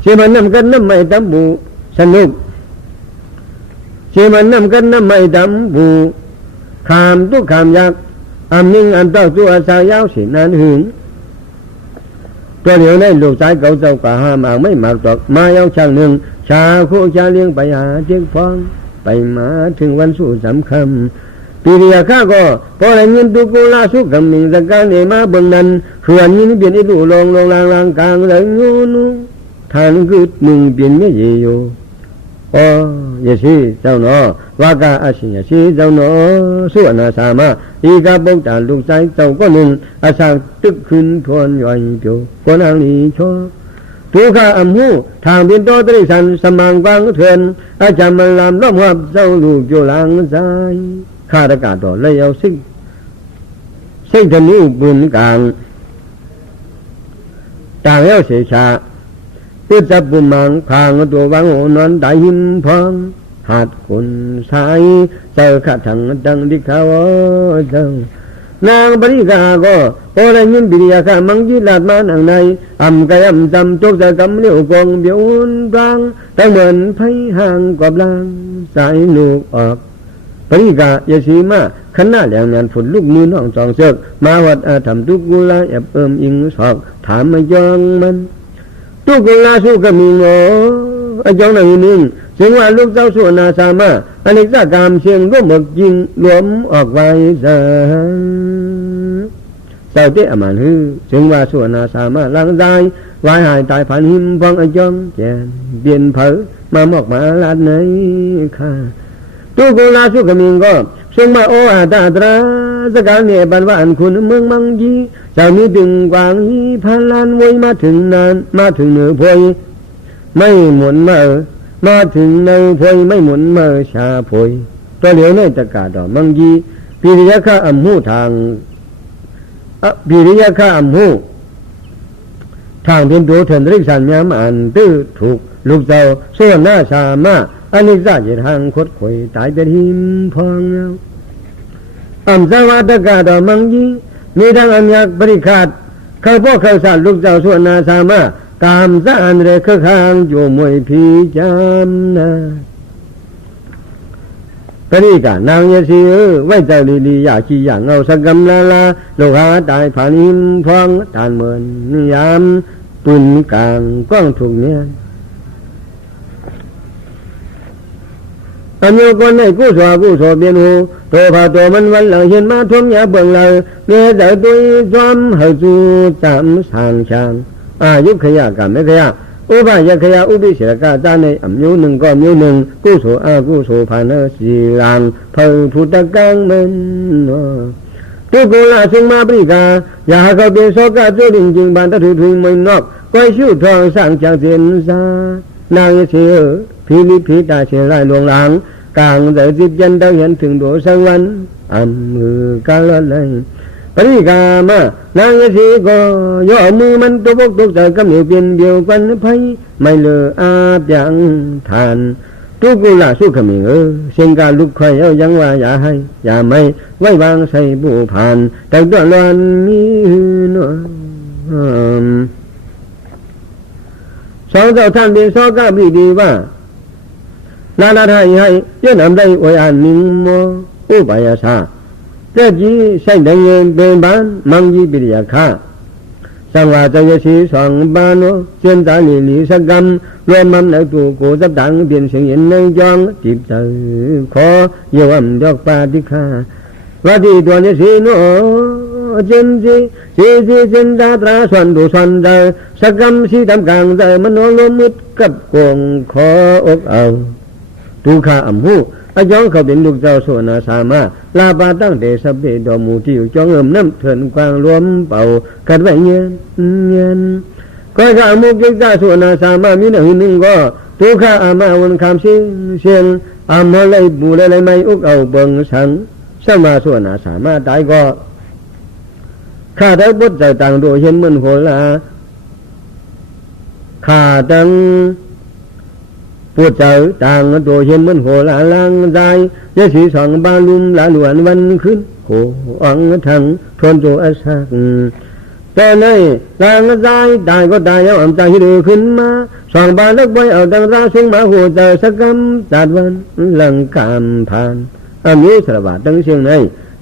เชื่อมันนำกันน้ำไม่ตำบูสนุกเชื่อมันนำกันน้ำไม่ตำบูขามตุกขามยักอันนิ่งอันเต้าตัวสาวยาวสินานหึงตัวเดียวในลูกชายเก่าเจ้ากะหามากไม่มากตอกมาเอาช่างหนึ่งชาคู่ชาเลี้ยงไปหาเจียงฟองไปมาถึงวันสู้สำคัญไป ปีเดียข้าก็พอได้ยินตุกุลาสุกำมิงสการเนมาเบิ่งนั้นเขื่อนยินเปลี่ยนอิดุลงลางกลางเลยงูนูทานคือมึงเปลี่ยนไม่เยโยอ๋อยสีเจ้าหนอวากาอาชิยสีเจ้าหนอสุวรรณสามาอีกาบกตาลูกชายเจ้าก็หนึ่งอาสาตึกขึ้นทวนย่อยเปียวคนอังลีชอทุกขาอัมหูทางเป็นโตตริสันสมังกวางเถื่อนอาจารย์มันลำล้อมหับเจ้าลูกโยหลังใจข้าราชการต่อเลยเอาสิ่งธนูบุญกลางต่างแล้วเสียชาติดจับบุญมังพางตัววังโอนอนได้หิมพองหาดคนสายเจอข้าทังดังดิเขาเจ้านางบริกาก็โอไรยินบิริยาข้ามังยิลาดมาหนังในกายจำจกจะกำเลี้ยวกองเบี้ยวบางแต่เหมือนไผ่ห่างกอบลางสายลูกออกปริกายสีมาขณะแหลงงานฝนลูกมือน้องจองเสือกมาวัดอาธรรมทุกุลาแอบอิงสอกถามมายองมันทุกุลาสู้กมีงอจองหนังนิ่งเสียงว่าลูกเจ้าส่วนนาสามาอเนกสากามเชียงร่วมหมกยิงรวมออกไว้เสเสาเตะมันฮือเสียงว่าส่วนนาสามาลังใจวายหายตายผ่านหิมฟังอจองแกนเปลี่ยนเผอมาหมอกมาลาดไหนค่ะทุกุลาสู้กมีก็ทรงมาโออาตาตราสการเนบันว่าอันคุณเมืองมังยีเจ้ามีดึงกวางยีพันล้านวยมาถึงนานมาถึงเหนือพวยไม่หมุนมาถึงในพวยไม่หมุนมาชาพวยตัวเหลียวในตะกาดอกมังยีปิริยะข้าอัมหูทางปิริยะข้าอัมหูทางเป็นตัวเถินริสัญญามอันตื้อถูกลูกเจ้าส่วนหน้าชามาอันนี้จะจะทางคดข่อยตายเป็นหิมพองแล้วสวัสดกาดอกมังยีมีทางอันยักบริคาดเขาพ่อเขาสานลูกเจ้าส่วนนาสามากามสะอันเรคข้างอยู่มวยพีจำนาปริกานางยศีไว้เจ้าลีลีอยากขี้อย่างเอาสกำลาโลหะตายผ่านหิมพองตานเหมือนยามปืนกลางก้องถูกเนี่ยอันโยคนในกู้สวเบียนหูตัวพาตัวมันวันหลังเห็นมาทุ่มยาเบิ่งเลยเมื่อใจตัวซ้อมให้จูจำสางช่างอายุขยะกันไม่ขยะอุบายขยะอุบิเสกาจาในอัมยุหนึ่งก็ยุหนึ่งกู้สกู้สผ่านสีลานเผาทุตกังมันตุกุลาสิงมาบริกาอยากเขาเป็นโซกาจุลิงจริงบานตะถุยไม่นอกก้อยชูทองสร้างจากเสียนซานางเสียพิลิพิตาเชรายหลวงหลังกลางใจจิตยันได้เห็นถึงโดสังวันมือกาลเลยปริกามานางสีก็ย่อมือมันตกตกใจกำเนิดเปลี่ยนเดียวกันไพ่ไม่เลออาบยังทานทุกุลาสุขมิเสียงการลุกไข่เอายังว่าอย่าให้อย่าไม่ไว้วางใส่บูผ่านแต่ตัวลอนนี้นสองเจ้าท่านเป็นสองกาบีดีว่านานาไทยให้เจ้านำได้ไว้อันนิมโมอุปายาสาเจ้าจีใช้ได้เงินเป็นบ้านมังยีปิริยาข้าสังวาเจ้าเยสีสองบ้านเส้นตาลีสักกรรมรวมมันในตัวโกจับดังเปลี่ยนเสียงเย็นในจองจีบใจขอเยี่ยมดอกปาติข้าว่าที่ตัวเยสีโนเจนจีเจนดาตราสวนดูสวนใจสักกรรมสีดำกลางใจมันโนลมิดกับกงขออกเอาทุกขาอัมหูอาจองเขาเป็นลูกเจ้าส่วนนาสามาลาบาตั้งเดสับเดดอมูที่อยู่จองน้ำเถื่อนกวางรวมเป่าขัดไว้เย็นก็จะอามุกยิกจ้าส่วนนาสามามีหนึ่งก็ทุกขาอามาวันคำเสียงอามอะไรบูอะไรไม่อุกเอาเบิงสังสมาส่วนนาสามาตายก็ข้าได้บดใจต่างโดยเห็นมันโหละข้าตั้งปวดใจต่างโดยเห็นมันโหละลังใจยสีสองบาลุมละหลวนวันขึ้นโหอังทั้งทนโจอาศักแต่ในลังใจตายก็ตายเอาอ่ำใจให้ดูขึ้นมาสองบาลักไว้เอาดังราสูงมาหัวใจสักกำจัดวันหลังกามผ่านอายุสระบาดตั้งเชียงใน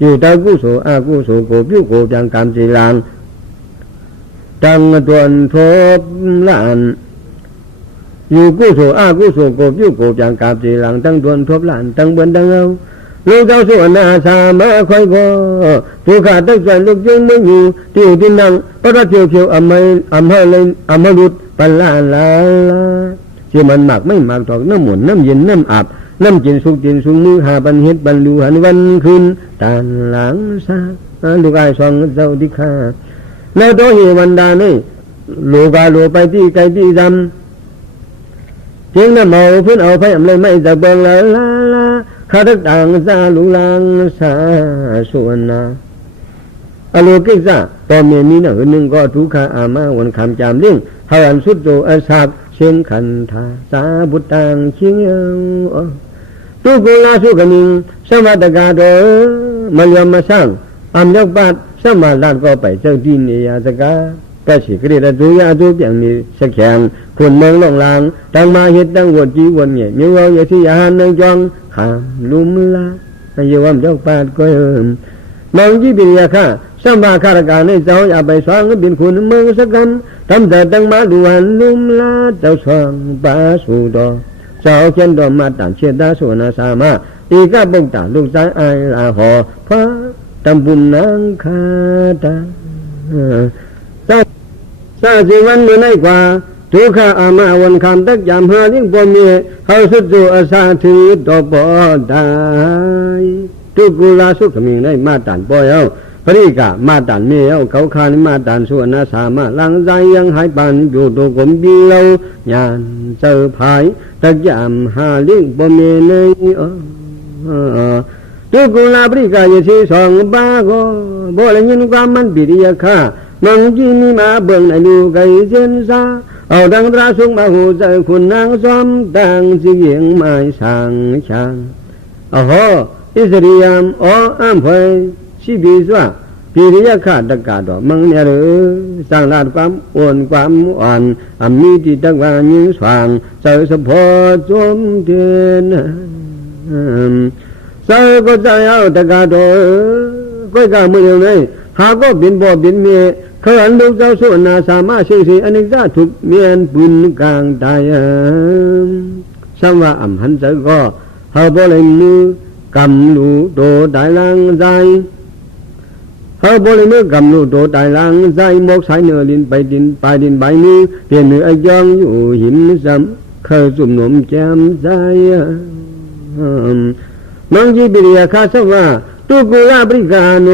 อยู่ตากุโสอากุโสโกพิวโกจังกามจีลางตั้งตวนทบลานอยู่กุโสอากุโสโกพิวโกจังกามจีลางตั้งตวนทบลานตั้งเบิ้นตั้งเอา ลูกเจ้าส่วนอาสามาคอยก็ผู้ขาดตั้งใจลูกยังไม่อยู่ที่ดินนั่งประเที่ยวเที่ยวอำให้เลยอำให้รุดปัลลาลาที่มันหมักไม่หมักถอกน้ำหมุนน้ำเย็นน้ำอาบน้ำกินสุกกินสุกมือหาบันเฮ็ดบรรลุหันวันคืนตานหลังซาลูกไอ้สองเจ้าดิข้าแล้วโตเฮวันดานี่ลูกาลูไปที่ไกลที่ดำเพียงน้ำเมาพื้นเอาไปอะไรไม่จะเบิ่งละละข้าทักต่างซาลูลางซาส่วนนาอโลกิซาตอนมีหนึ่งก็ทุกขาอามาวันคำจามเลี้ยงหาวันสุดโตอาสาบเชียงขันธาสาบุตตังเชียงตุกุลาสุกมิงสมัตกาโตมันยอมมาสร้างอำยกบาทสมาลาดก็ไปเจ้าดินเนียสกาก็สิกรีดตุยาตุเปียงมีสักแข่งคนเมืองลงลางดังมาเฮ็ดดังวนจีวนเนี่ยมีว่าอย่าที่อาหารนังจองขามลุมลาอย่าว่ายกบาทก็มองจีบิยาค่ะสมาคารการในเจ้าอย่าไปสวางบินคุณเมืองสักกันทำแต่ตั้งมาดูวันลุมลาเจ้าสวางปาสูดอเจ้าเขียนดอมมาตันเชดาสุนาสามาตีกาบงตาลูกสายไอลาหอพระตำบุญนางคาตาซาจีวันเมื่อไหร่กว่าทุกข้าอามาวันคำตักยามหาเลี้ยงปมเมียเขาสุดตัวอาสาถือต่อปอได้ทุกุลาสุขมิงได้มาตันปอยเอาพริกะมาตันเมียเอาเขาคานมาตันส่วนนาสามาลังใจยังหายปานอยู่ตัวกลมบีเราญาณเจอภายตักยามหาเลี้ยงปมเมียเลยทุกุลาพริกะยศีสองบาโกบ่เลยยินความมันปิริยาค่ะมังจีมีมาเบิ่งในดูไก่เจนซาเอาดังตราสุงมาหูใจคุณนางซ้อมดังเสียงไม้สางช่างโอ้โหอิสริยามอ๋ออัมเพยชีบีสวะปิริยาขาดกาดอมังเนี่ยหรือสร้างลาดความอ่อนความอ่อนอามีที่ตะวันยิ่งสว่างใจสะพอจมเทียนใจก็ใจเอาตะกาดอก็กามือเดียวเลยหาก็บินบ่บินเมียขยันลูกเจ้าส่วนนาสามารถเชื่อสีอนิจจาทุกเมียนปุนกลางตายสัมว่าอัมหันใจก็หาบ่เลยมือกำลูโตตายลังใจหาบ่เลยมือกำลูโตตายลังใจมกสายเนื้อดินไปดินไปดินใบมือเปลี่ยนเนื้อยองอยู่หินซ้ำเคยจุ่มหนมแจ่มใจมังจีบิริยาคาสัมว่าตุกุลาบริกาโน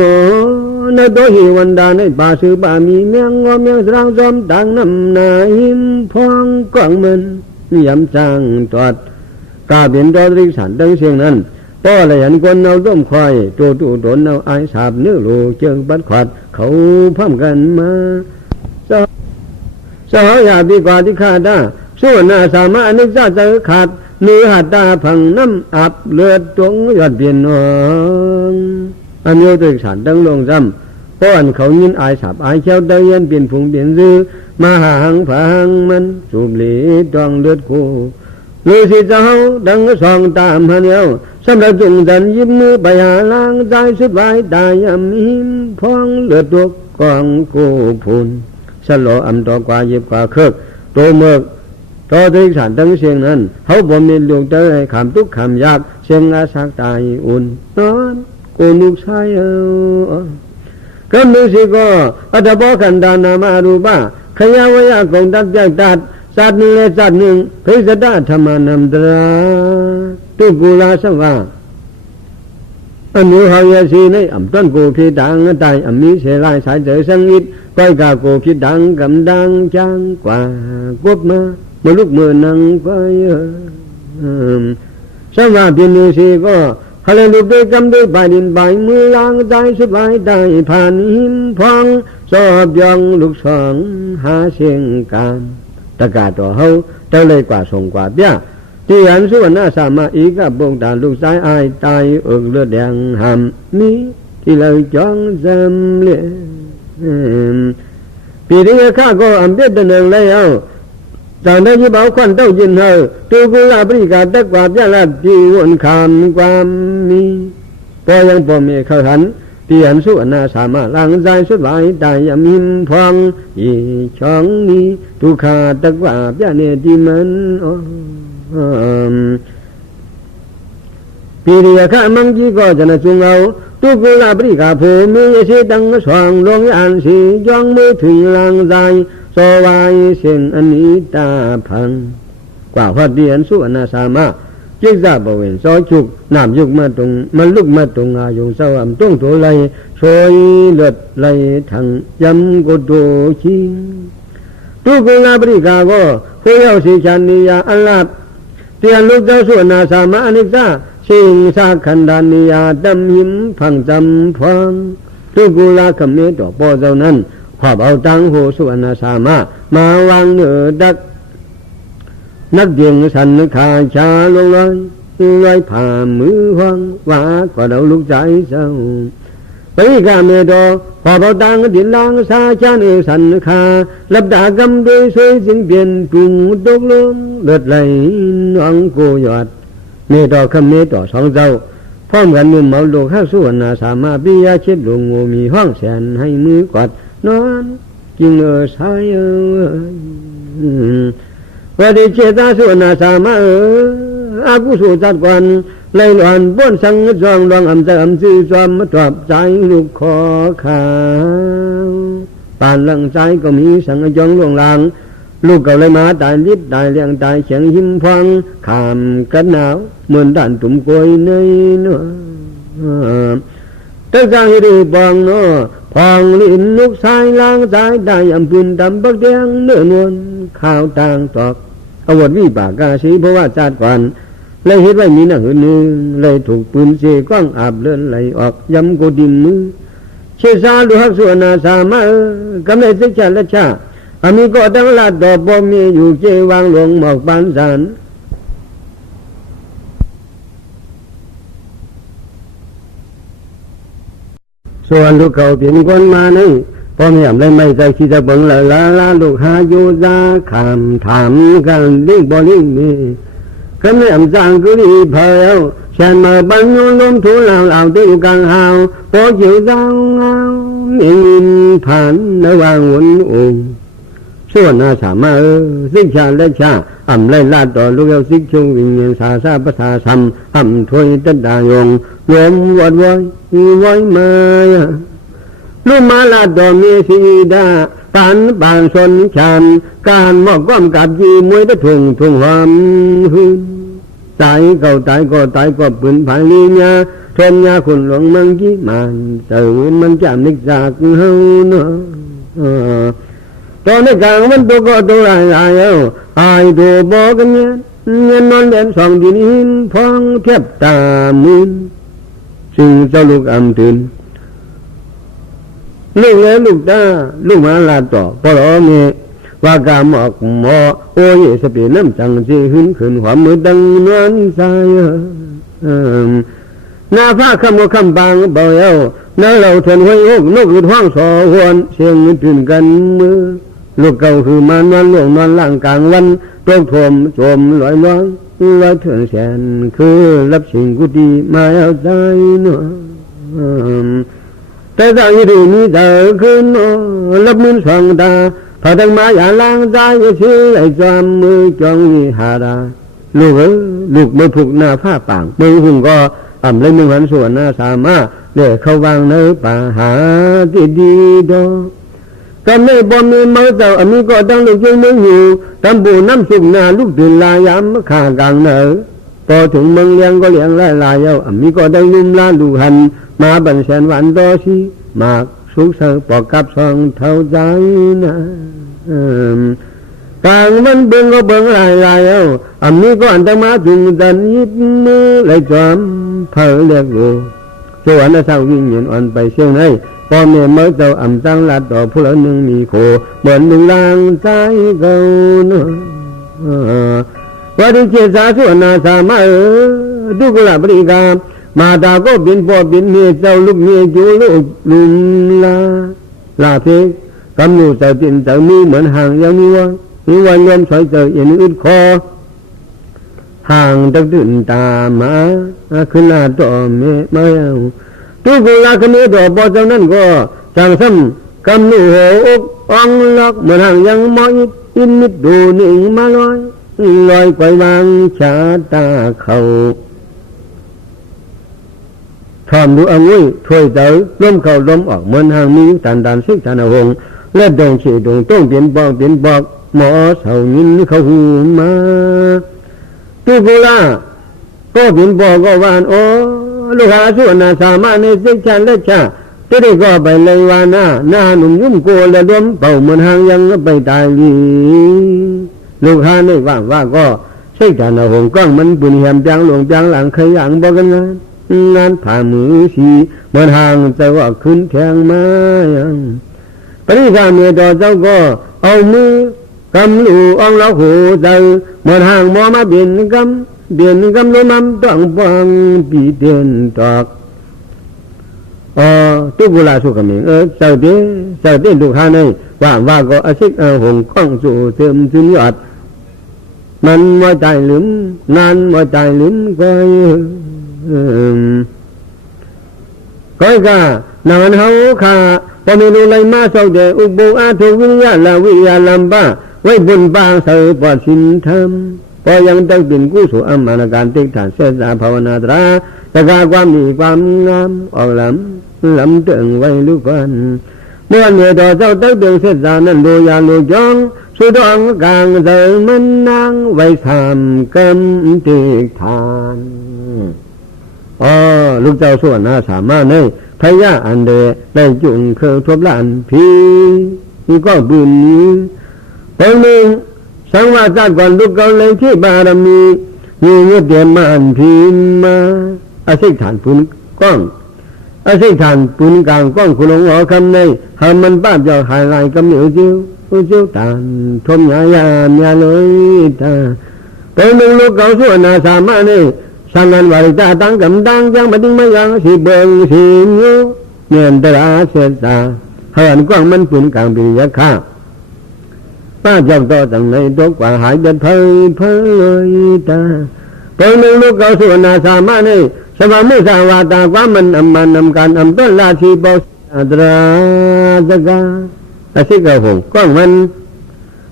นโตหิวันดาในป่าสืบามีเมียงงอเมียงสรางจอมต่างน้ำนาหิมพองกวางมันยำจางตอดกาเบียนดอริสันดังเสียงนั้นป้อเลยเห็นคนเอาต้มควายโตตูโดนเอาไอสาบเนื้อโลเจิงบัดขวัดเขาพัมกันมาสหายาดีกว่าที่ขาดได้ส่วนนาสามารถนึกจะจะขาดเนื้อหัดตาพังน้ำอับเลือดตรงยอดเปลี่ยนนองอันโยตัวฉันดังลงซ้ำเพราะอันเขายินอายสาบอายเช้าเตยนเปลี่ยนผงเปลี่ยนซื้อมาหาหังผังมันสูบเหลีดองเลือดคู่ฤาษีเจ้าดังสองตามหันเดียวสำหรับจุงจันยิ้มมือไปหาล้างใจสุดไว้ตายยำหิมพองเลือดตัวกองกูพูนสโลอัมตอกว่าเย็บกว่าเคิกโตเมือกตอที่ฉันตั้งเสียงนั้นเขาบ่มีลูกเตยขามทุกขามยากเสียงอาสักตายอุ่นนอนกูลูกชายก็มือสิก็อัตบกันดานามารูปะขยาวยากงตัดใจตัดสัตว์หนึ่งและสัตว์หนึ่งพิสดาธรรมานัมตราตุกุลาสวะอันนี้เขาเยสีในอัมต้นกูคิดดังตายอัมมีเสลายสายเจอสังอิดก้อยกากูคิดดังกำดังจังกว่ากบมาเมื่อลูกเมื่อนังก็สวะพินิสีก็ฮาเลลูด้วยกำด้วยใบดินใบมือล้างใจสุดไว้ได้ผ่านหิมพองสอบยองลูกสองหาเสียงการตะกาต่อเฮาเจ้าเลยกว่าส่งกว่าเบี้ยที่อันส่วนหน้าสามาอีกกับบงตาลูกสายอายตายเลือดแดงหำนี้ที่เลยจ้องจำเลี้ยปีนี้ข้าก็อำเด็ดเดินเลยเอาจากนั้นที่เบาควันเต้ายินเฮาตูกุลาบริกาตะกว่าเจ้าลัดที่วนคำความมีพอยังพอมีเขาหันที่อันส่วนหน้าสามาล้างใจสุดไว้ตายยำหิมพองอีช่องนี้ทุกขาตะกว่าเจ้าเนี่ยที่มัน ปีเรียข้ามังจีก็จะน่าจุงเอาตุกุลาปริกาภูมิเสดังสว่างลงอันสีย่องมือถึงลางใจสวายเสียงอันนี้ตาพังกว่าพัดเดียนสุอนาสามะจิกซาบเวนซอจุกน้ำยุกมาตรงมันลุกมาตรงอายุสวามตรงตัวไหลช่วยเลือดไหลทางยำกุโดชีตุกุลาปริกาก็คุยเอาสิชันนิยาอัลลาบเตียนลูกเจ้าสุอนาสามะอนิจจาสิงสาขันดานิยาดำหิมพังจำฟังตุกุลาคำนี้ต่อปอเจ้านั้นขอบเอาตังโหสุอนาสามะมาวางเนื้อดักนักเดียงสันขาชาลงลอยผ่ามือห้องว่าก็เดาลูกใจเศร้าไปกาเมดอขอบเอาตังดินลางสาชาเนสันขาลับดากำโดยสวยสิ่งเปลี่ยนปรุงตกลมเลือดไหลน้องโกยอดเมดอคำเมดอสองเจ้าพร้อมกันนุ่มเมาโลกข้าสุวรรณาสามารถปิยาเช็ดลงโงมีห้องแสนให้มือกอดนอนกินสายว่าได้เจตาสุวรรณาสามารถอากุศลจัดกวนไล่หลอนป้นสังจองดวงอำใจอำซื่อจอมมาตอบใจลูกคอขาป่านหลังใจก็มีสังจองลวงลางลูกเก่าเลยมาตายลิบตายเลี้ยงตายเฉียงหิมฟังขามกันหนาวเหมือนด่านตุ่มกวยในเนาะตะกางให้ดูบองเนาะพองลิ้นลูกชายล้างใจได้อำพุนดำบักแดงเนื้อนวลข้าวต่างตอกอวดวิปากาสีเพราะว่าจัดก่อนเลยเห็นว่ามีหนังหืนนึงเลยถูกปืนเสก้องอาบเลื่อนไหลออกย้ำโกดินมือเชื่อซาดูฮักส่วนนาสามะกำเนิดชาและชาอามีก็ตั้งลาดดอกบ่มีอยู่เจวางหลวงหมอกปานสารส่วนลูกเขาเปลี่ยนคนมาในพ่อแม่เลยไม่ใจที่จะเบิ่งละลูกหาโยซาขามถามกันลิงบ่ลิงนี่ก็ไม่อำจางก็รีเพลฉันมาบังโยนลมถูเหล่าที่อยู่กลางหาวพอเจียวเจ้าเงาเมียนผ่านระหว่างวนองส่วนนาสามารถสิชาและชาอ่ำไล่ลาดต่อลูกเอาสิชงวิญญาณสาซาภาษาธรรมอ่ำถวยตัดดายงรวมวัดไว้มาลูกมาลาดต่อเมียสีดาปานชนชันการมอกก้อมกับยีมวยตะทุ่งหอมหืนตายก็ตายก็ปืนผาลีญาทนยาคนหลวงมังกี้มันเสือมันจำนึกจากเฮาเนาะตอนนี้กลางมันตัวก็ตัวลายเอาอายตัวบอกกันเนี่ยเงินนอนเด่นสองดินหินพองเทียบตามืนซึ่งเจ้าลูกอำตื่นลูกแล้วลูกตาลูกมาลาต่อพอเราเมว่ากามออกหมอโอ้ยสปีน้ำจังจีขึ้นหัวมือดังนวลสายหน้าผ้าคำว่าคำบางเบาเย้าหน้าเราทนห้อยอกนกหลุดห้องสอหวนเสียงตื่นกันมือลูกเก่าคือมานอนหลวงนอนล่างกลางวันตกโถมโจมลอยน้องลอยเถื่อนแสนคือรับสิ่งกุฏิมาเอาใจเนาะแต่ตอนนี้มีแต่คืนรับมือสองตาพอตั้งมาอย่าล้างใจชื่อไอ้จอมมือจองวิหาราลูกลูกไม่ผูกหน้าผ้าป่างมือหุ่งก็อ่ำเลยมึงหันส่วนหน้าสามารถเดี๋ยวเขาวางเนื้อป่าหาที่ดีดอกันไม่บอมมีเมาเจ้าอันนี้ก็ตั้งลูกยังไม่อยู่ตำบูน้ำสุกหน้าลูกตื่นลายย้ำข้ากลางเนื้อพอถึงเมืองเลี้ยงก็เลี้ยงลายเย้าอันนี้ก็ได้ลุ่มลาดูหันมาบันแสนหวานต่อชีมากสุขเสริปอกกับซองเท่าใจนะกลางมันเบิ่งก็เบิ่งลายเอาอันนี้ก็อันตมาจุงดันยิบมือเลยจอมเผลเรียกอยู่ส่วนนั้นสาววิ่งเงินอ่อนไปเชียงให้พอเมื่อเมื่อเจ้าอ่ำตั้งลาดต่อผู้ละหนึ่งมีโคเหมือนหนึ่งลางใจเก่าเนาะว่าดิเจสาส่วนนาสามารถดูกุลาบริกามาตาก็บินพ่อบินเมียเจ้าลูกเมียจูลูกลุมลาเพกำอยู่แต่ปิ่นแต่มีเหมือนห่างยังมีวันยอมสอยเจออย่างอึดคอห่างตะตื่นตามาขึ้นหน้าต่อเมฆมาทุกคนละคณีดอกบอเจ้านั้นก็จังซ้ำกำอยู่หัวอกอ่องล็อกเหมือนห่างยังมอยอินมิดดูนิ่งมาลอยไกววางชาตาเขา ชอมดูองุ่ยถวยเต๋อล้มเข้าล้มออกเหมือนหางมีตันดันซิกธนหงและดงฉีดงต้องเปลี่ยนบอกหมอเสายินเขาหูมาตุกุลาก็เปลี่ยนบอกก็วานโอลูกหาส่วนนาสามารถในสิกชันและชาจะได้ก็ไปเลยวานาหน้าหนุ่มยุ่มโกและล้มเป่าเหมือนหางยังไปตายดีลูกหาในว่าก็ซิกธนหงก้องมันปุญแหมจางหลวงจางหลังเคยอย่างบอกกันงานผ่ามือสีเหมือนหางแต่ว่าขึ้นแข็งมาปริธาเมตเจ้าก็เอามือกำลูอองเราหูใจเหมือนหางมอมาเบียนกำลมมันต้องฟังปีเดียนตอกตุกุลาสุขมิงเจ้าเตี้ยลูกหาในว่าก็อาศิกหงก้องสู่เติมจุนยอดมันว่าใจลืมนานว่าใจลืมก็นานเฮาขาพอมีรู้ไรมาเศร้าเดอุบุอาทุวิญญาละวิญญาลัมบ้าไว้บุญบางเสยปอดสินธรรมพอยังตั้งเป็นกู้สู่อมานาการติฐานเสดาภาวนาตราตะกาความดีความงามออกลำเตืองไว้ลูกกันเมื่อเนี่ยต่อเจ้าตั้งเตืองเสดานั้นดูยาลูกจองสุดองกลางเสยมันนางไว้ทำกำติฐานลูกเจ้าส่วนนาสามารถในพยาอันเดได้จุงเคยทบล้านพีนี่ก็บุญนี้ตอนหนึ่งสังวาสก่อนลูกเก่าเลยที่บารมีมีเงือกเดียมมาอันพีมาอาศัยฐานปุนก้องอาศัยฐานปุนกลางก้องคุณหลวงหัวคำในหามันป้าเจ้าหายลายกำเหนียวเจียวตานทมยายาเลยตาตอนหนึ่งลูกเก่าส่วนนาสามารถในสังกันวาริตาตั้งกำดังยังมาดิ้งมายังสิเบิงสิญูเนียนตราเสตาเหินกว้างมันปุ่นกลางปียะข้าป้าเจ้าต่อตั้งในตกว่าหายเดินเพลเลยตาตอนหนึ่งลูกเก่าส่วนนาสามารถในสมามุสาวาตาความมันนำการต้นราชีบอสตราสกาอาศิกหงกว้างมัน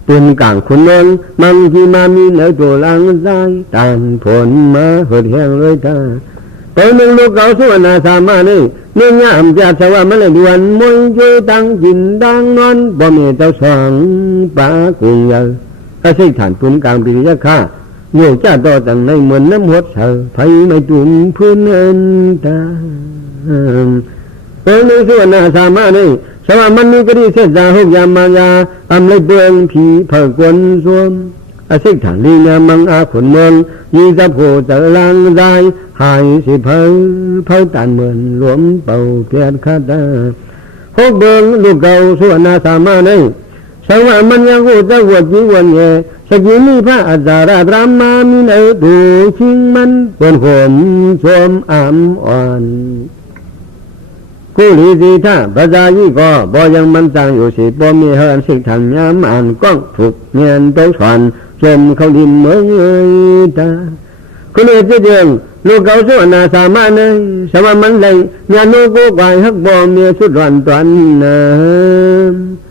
ปุ่นกลางคุณนนมังที่มามีเนื้อตัวลังใจตานผลมาเหิดแห้งเลยตาตอนหนึ่งลูกเก่าส่วนนาสามารถนี่เนื่องยามจะสว่ามันเลยด่วนมวยช่วยตั้งจินดังนอนบ่มีเจ้าสองปากุญยาก็ใช่ฐานปุ่นกลางปียะข้าโยกจ้าต่อตั้งในเหมือนน้ำหัวเสือไฟไม่ตุ่มพื้นเอินตาตอนหนึ่งส่วนนาสามารถนี่สว่ามันมีกระดิ่งเสดาหกยามมายาอำเลยเบืองผีเผากวนสวมอาศิกฐานลีนามังอาขนเมืองยีสะโพตะลางได้หายสิเผาตันเหมือนหลวมเป่าเกียรคาตาหกเบืองลูกเก่าส่วนนาสามารถนี่สว่ามันยังหูจะหัวจีวันเย่สกิมีพระอาจาราตรามามีเนื้อดูชิงมันเป็นหอมสวมอ่ำอ่อนกุลีสีท่าพระจายีก็บ่ยังมันจางอยู่สิบ่มีเฮินสิกทันยามอ่านก้องถูกเงียนโตสอนจมเขาดินเมืองตาคุณเอเดียงลูกเก่าส่วนนาสามารถในสมามันเลยญาโนกูกวายฮักบ่เมียสุดร้อนตอนนะ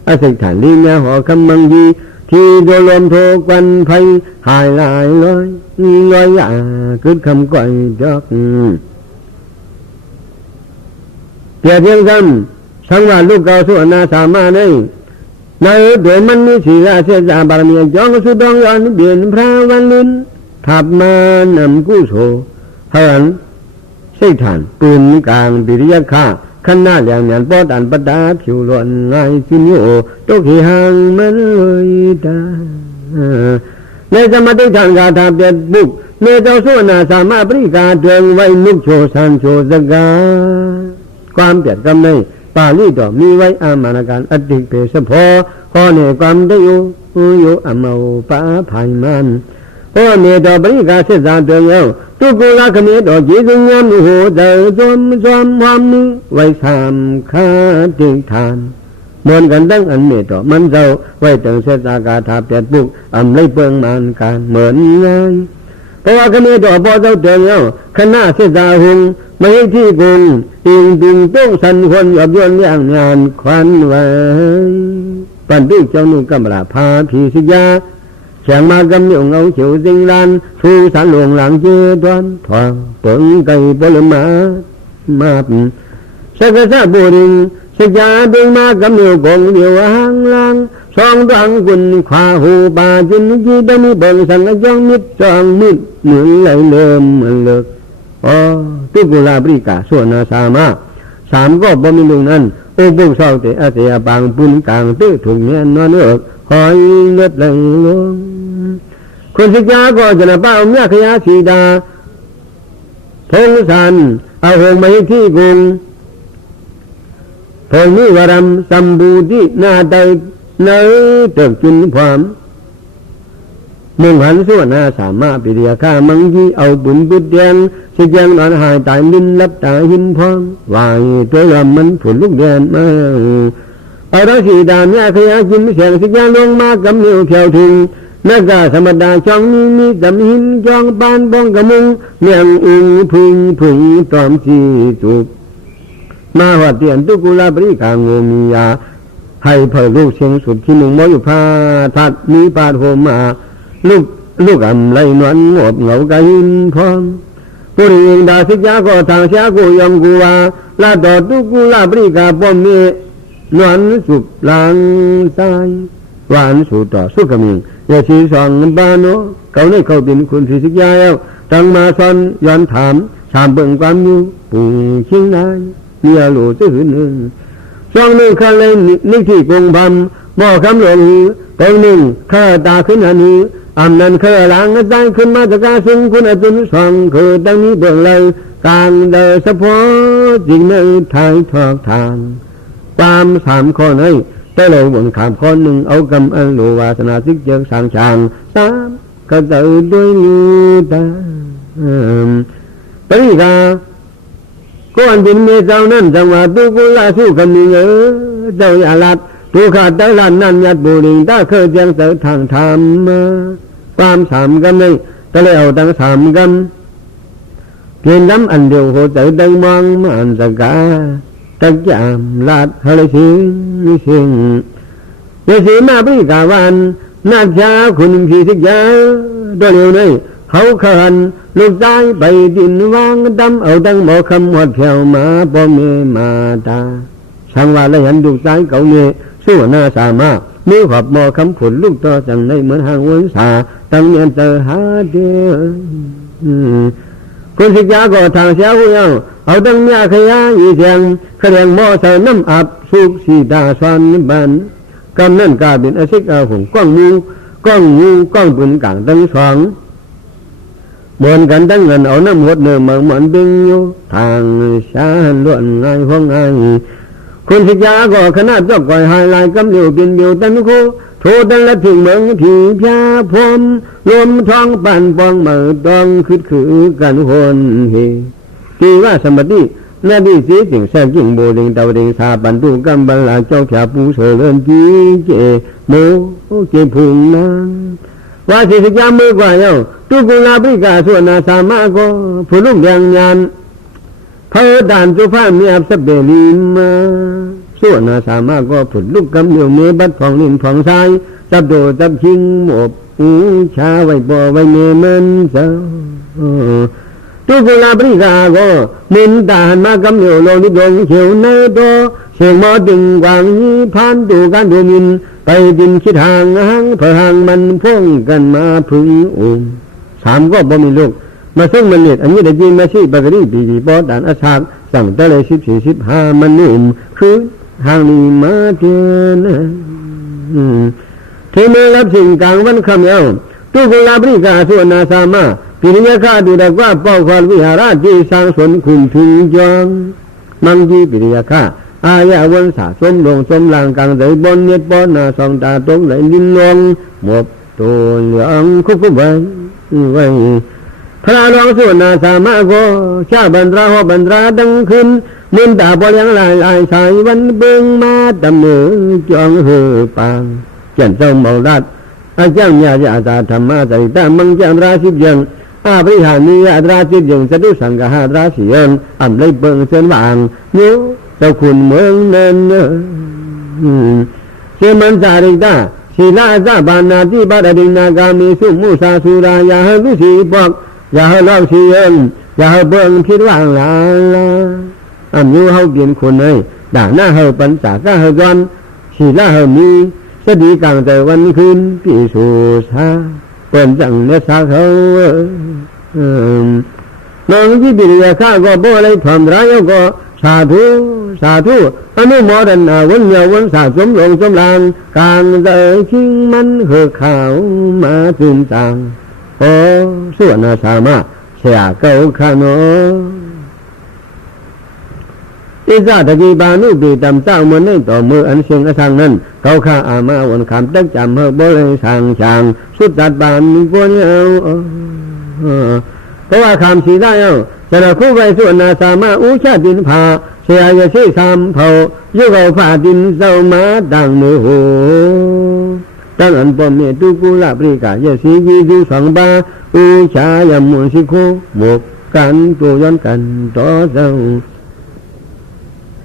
อาศิกฐานลีญาหอคำมังยีที่โดนลมโทกันไผหายลายลอยยาขึ้นคำก่อยดอกเพียงกันสังวาลูกเก่าส่วนนาสามารถในนายโดยมันมีศีลาเสจาบารมีจองสุดองย้อนเบียนพระวันลุนทับมานำกู้โสเหินเสกฐานปืนกลางปิริยะข้าขันหน้าเหลี่ยงหยันปอดันปดาผิวล้วนไงจุนโยตกหีหางมันเลยตาในสมาธิทางกาถาเปียบุกในเจ้าส่วนนาสามารถปริกาเดืองไว้ลุกโชสันโชสกาความเปียดกำในปาลีดอกมีไว้อามานาการอติเปสพอข้อเนความได้อยู่อเมาป้าภายมันข้อเนดอกบริกาเสดาเดืองเอาตุกุลาคเนดอกจีสุญญามุโหเดอจอมความมือไว้สามขาติฐานเหมือนกันตั้งอันเมตอมันเจ้าไว้ตั้งเสดากาถาเปียบุกอำเลยเปิงมันการเหมือนไงเพราะว่าคเนดอกพอเจ้าเดืองเอาคณะเสดาหงไม่ที่กุงอิงปิงต้องสันคนหยอบยนย่างงานควันไว้ปันดุเจ้านุ่งกำลาพาผีสิยาแข่งมากำยงเอาเฉียวสิงลานทูสันหลวงหลังเจดวนทองเปิงไก่ปลมา มาสักษาบุริงสักยาดึงมากำเนิดกงเดียวหางลังสองดังกุนขวาหูปาจุนจีดมีเบิ่งสังยองมิดจองมิดเหมือนไหลเริ่มเลิกอ๋อตุกุลาบริกาส่วนนาสามาสามก็บ่มีลุงนั้นโอ้บุกเศร้าแต่อาเสียบางปุนกลางตื้อถุงเงี้ยนอนเอิกคอยเลือดไหลลงคนสิกาก็จะนับป้าอมยาขยาสีดาทงสันเอาหงมาที่กุงทงนิวรำสัมบูตินาไตเนยเติบจุนความมุ่งหันส่วนนาสามารถปิเดียข้ามังยีเอาบุญบุญแดงสิแจงนอนหายตายลิ้นลับตาหินพร้อมวายตัวลำมันผุนลูกแดนมาเอาราศีดามยาขยาจิมเสียงสิแจงลงมากำเนียวเขียวถึงนักกาธรรมดาช่องนี้มีดำหินจองปานบ้องกระมุงเมียงอึงพึ่งตอมสีจุกมาหัดเตียนตุกุลาบริกาโงมียาให้เผยลูกเชียงสุดที่หนึ่งมออยู่พาทัดมีปาดโหมาลูกอำไรนวลงบเหงากะยินพร้อมผู้เรียนดาสิกาก็ทางเสียกูยองกูว่าลาดอตุกุลาบริกาป้อมเมนวลสุบลางตายหวานสู่ต่อสุขมิงอย่าชี้สองบ้านโนเขาในเขาเป็นคุณสิสิกาแล้วตั้งมาสอนย้อนถามเบิ่งความอยู่ปุ่งชิงนายเมียหลูตื้อหนึ่งช่องหนึ่งข้าเลยนึกที่กงพำบ่อคำหลงตรงหนึ่งข้าตาขึ้นอันนี้อำนั้นเคยหลังใจขึ้นมาตะกาซึ่งคุณอจุนสองคือตั้งนี้เบื้องเลยกลางเดชพอจริงในไทยทอกทางตามสามข้อให้แต่เลยวนขามข้อหนึ่งเอากำอันหลวาสนาสิกเจอสางชางสามก็เจอด้วยลือตาปริกาก็อันเป็นเมเจ้านั่นจังหวะตุกุลาสู้กันมีเจ้าอย่าลัดตัวขาดตะลันนั่นยัดบุริงตาเคยเจียงเสทางธรรมมาความสามกันเลยก็เลยเอาตั้งสามกันเพียงน้ำอันเดียวโหเจอดังมองมาอันสกาตะจามลาดฮะเลยสิงเดี๋ยวสีมาปริกาวันนาจาคุณพี่สิยาตัวเร็วเลยเขาเขินลูกชายไปดินวางดำเอาดังหมอคำหมดแถวมาป้อมเมมาตาช่างว่าเลยหันลูกชายเก่าเมสู้นาสามารถมีขอบหมอคำผลลูกต่อจังในเหมือนหางวนสาตั้งเงินเตอหาเดียคนสิกาก็ทางเสียหูยเอาดังเมียขยาอีเสียงแสดงหมอใส่น้ำอับสุกสีดาซอนบันกำนั่นกาบินอาศิกเอาหงก้องงูก้องปืนกลางตั้งสองบนกันตั้งเงินเอาน้ำหดเนื้อเหมือนดึงอยู่ทางชาล้วนง่ายห้องง่ายคนสิกาก็ขนาดจอกก่อยหายลายกำเดียวกินเดียวตันโคโทดันละถึงเมืองผีพยาพรมลมท้องปั่นปองมือตองคือกันคนเฮตีว่าสมตินาดีสีจิงแสงจิงโบลิงตาวดิงสาปันตุกัมบัลลาเจ้าขาปูเสริญจีเจโมเจพึงนางว่าสิกามือกว่าเย้าตุกุลาบริกาส่วนนาสามะก็ผู้ลุกแดงยานเพอด่านจุฟ้ามีอับสเบลีมาส่วนนาสามะก็ผุดลุกกำเนียวเมบัดผ่องลิ้นผ่องซ้ายจับโดจับชิงหมบชาไว้บ่ไว้เมมันเจ้าตุกุลาบริกาก็มินตาหันมากำเนียวโลนิดงเขียวในโตเสียงหมอดึงกวางผ่านดูการดูมินไปดินคิดห่างเพื่อห่างมันพ่งกันมาพึ่งสามก็บ่มีลูกมาซึ่งมันเนี่ยอันนี้ได้ยินมาสิปกติปีปอดานอาชาสั่งแต่เลย14-15มันนุ่มคือทางนี้มาเทียนเทเมรับสิ่งกลางวันคำเย้าตุกุลาบริกาส่วนนาสามาปิริยาคาดูดักว่าป้องความวิหาราที่สร้างสนคุมถึงจองมังจีปิริยาคาอายาวันสาสมลงสมลางกลางใจบนเน็ตปอนาสองตาตกไหลลิ้นลงหมบตัวเหลืองคุกไว้พระรองส่วนนาสามะก็ชาบันตราหอบันตราดังขึ้นมินตาบอลยังลายสายวันเบิ่งมาดำเนินจองเหือปางเจนเจ้าเมาดัดอาจารย์ญาญาตาธรรมะใจตามังจังราชิบยังอาบริหารนี้อาราชิบยังสะดุสังกหาราศียังอ่ำเลยเบิ่งเส้นวางนิ้วเจ้าคุณเมืองนั้นเชมันจาริกาศิลาซาบานาที่บาดดิงนากามีสุมุสาสุรายาหรุสีปอกอย่าให้ลองเสียงอย่าให้เบิ่งคิดว่างลา อยู่เฮาเปลี่ยนคนเลยด่างหน้าเฮาปัญจาก้าเฮาย้อนสีล่าเฮามีสดีกลางแต่วันคืนพี่สู่ชาเปิ่นจังเนื้อสาเขาน้องที่บิดยาข้าก็บ่อะไรทำร้ายก็สาธุสาธุอนุโมทนาวันเยาวันสาสมลงสมลางกลางใจชิงมันเหือขาวมาตื่นต่างโอ้ส่วนอาสามะเสียเก่าขานออิจาตะกีบานุปีตำเจ้ามันในต่อมืออันเสียงกระสังนั้นเขาข้าอามาวันคำตั้งจำเฮบเลยสางช่างสุดตัดบานมีกวนเอาเพราะว่าคำสีได้เอาจะนัคู่ไปส่วนอาสามะอุชาดินผาเสียยาชีสามเผายุกเอาผ้าดินเศร้ามาดังมือหูตั้งอันปอมเมตุกุลาปริกายสียีดูสองบาอุชายามุนสิโคหมกกันตัวย้อนกันต่อเจ้า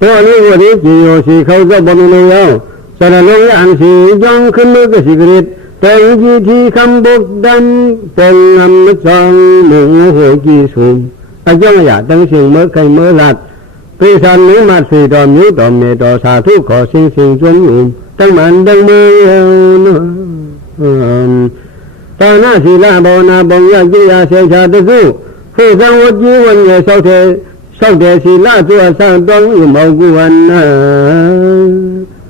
ตัวนี้วันนี้จีโยสีเขาจะบำรุงแล้วสระลงอันสีย่องขึ้นมือก็สิกฤตแต่ยีที่คำบกดันแต่งำจองหนึ่งหัวกีสูงอาย่องอยากตั้งสิ่งเมื่อใครเมื่อหลัดปีสันนี้มาสีดอมยุดอมเมตสาธุขอสิ่งจวนอยู่ตั้งมันตั้งมือตาหน้าศีลาบนาบงยาจิยาเสชาตะกู้ผู้สังวรจีวันเยเสาเทศีลาตัวสร้างต้องอิมเอากุวัน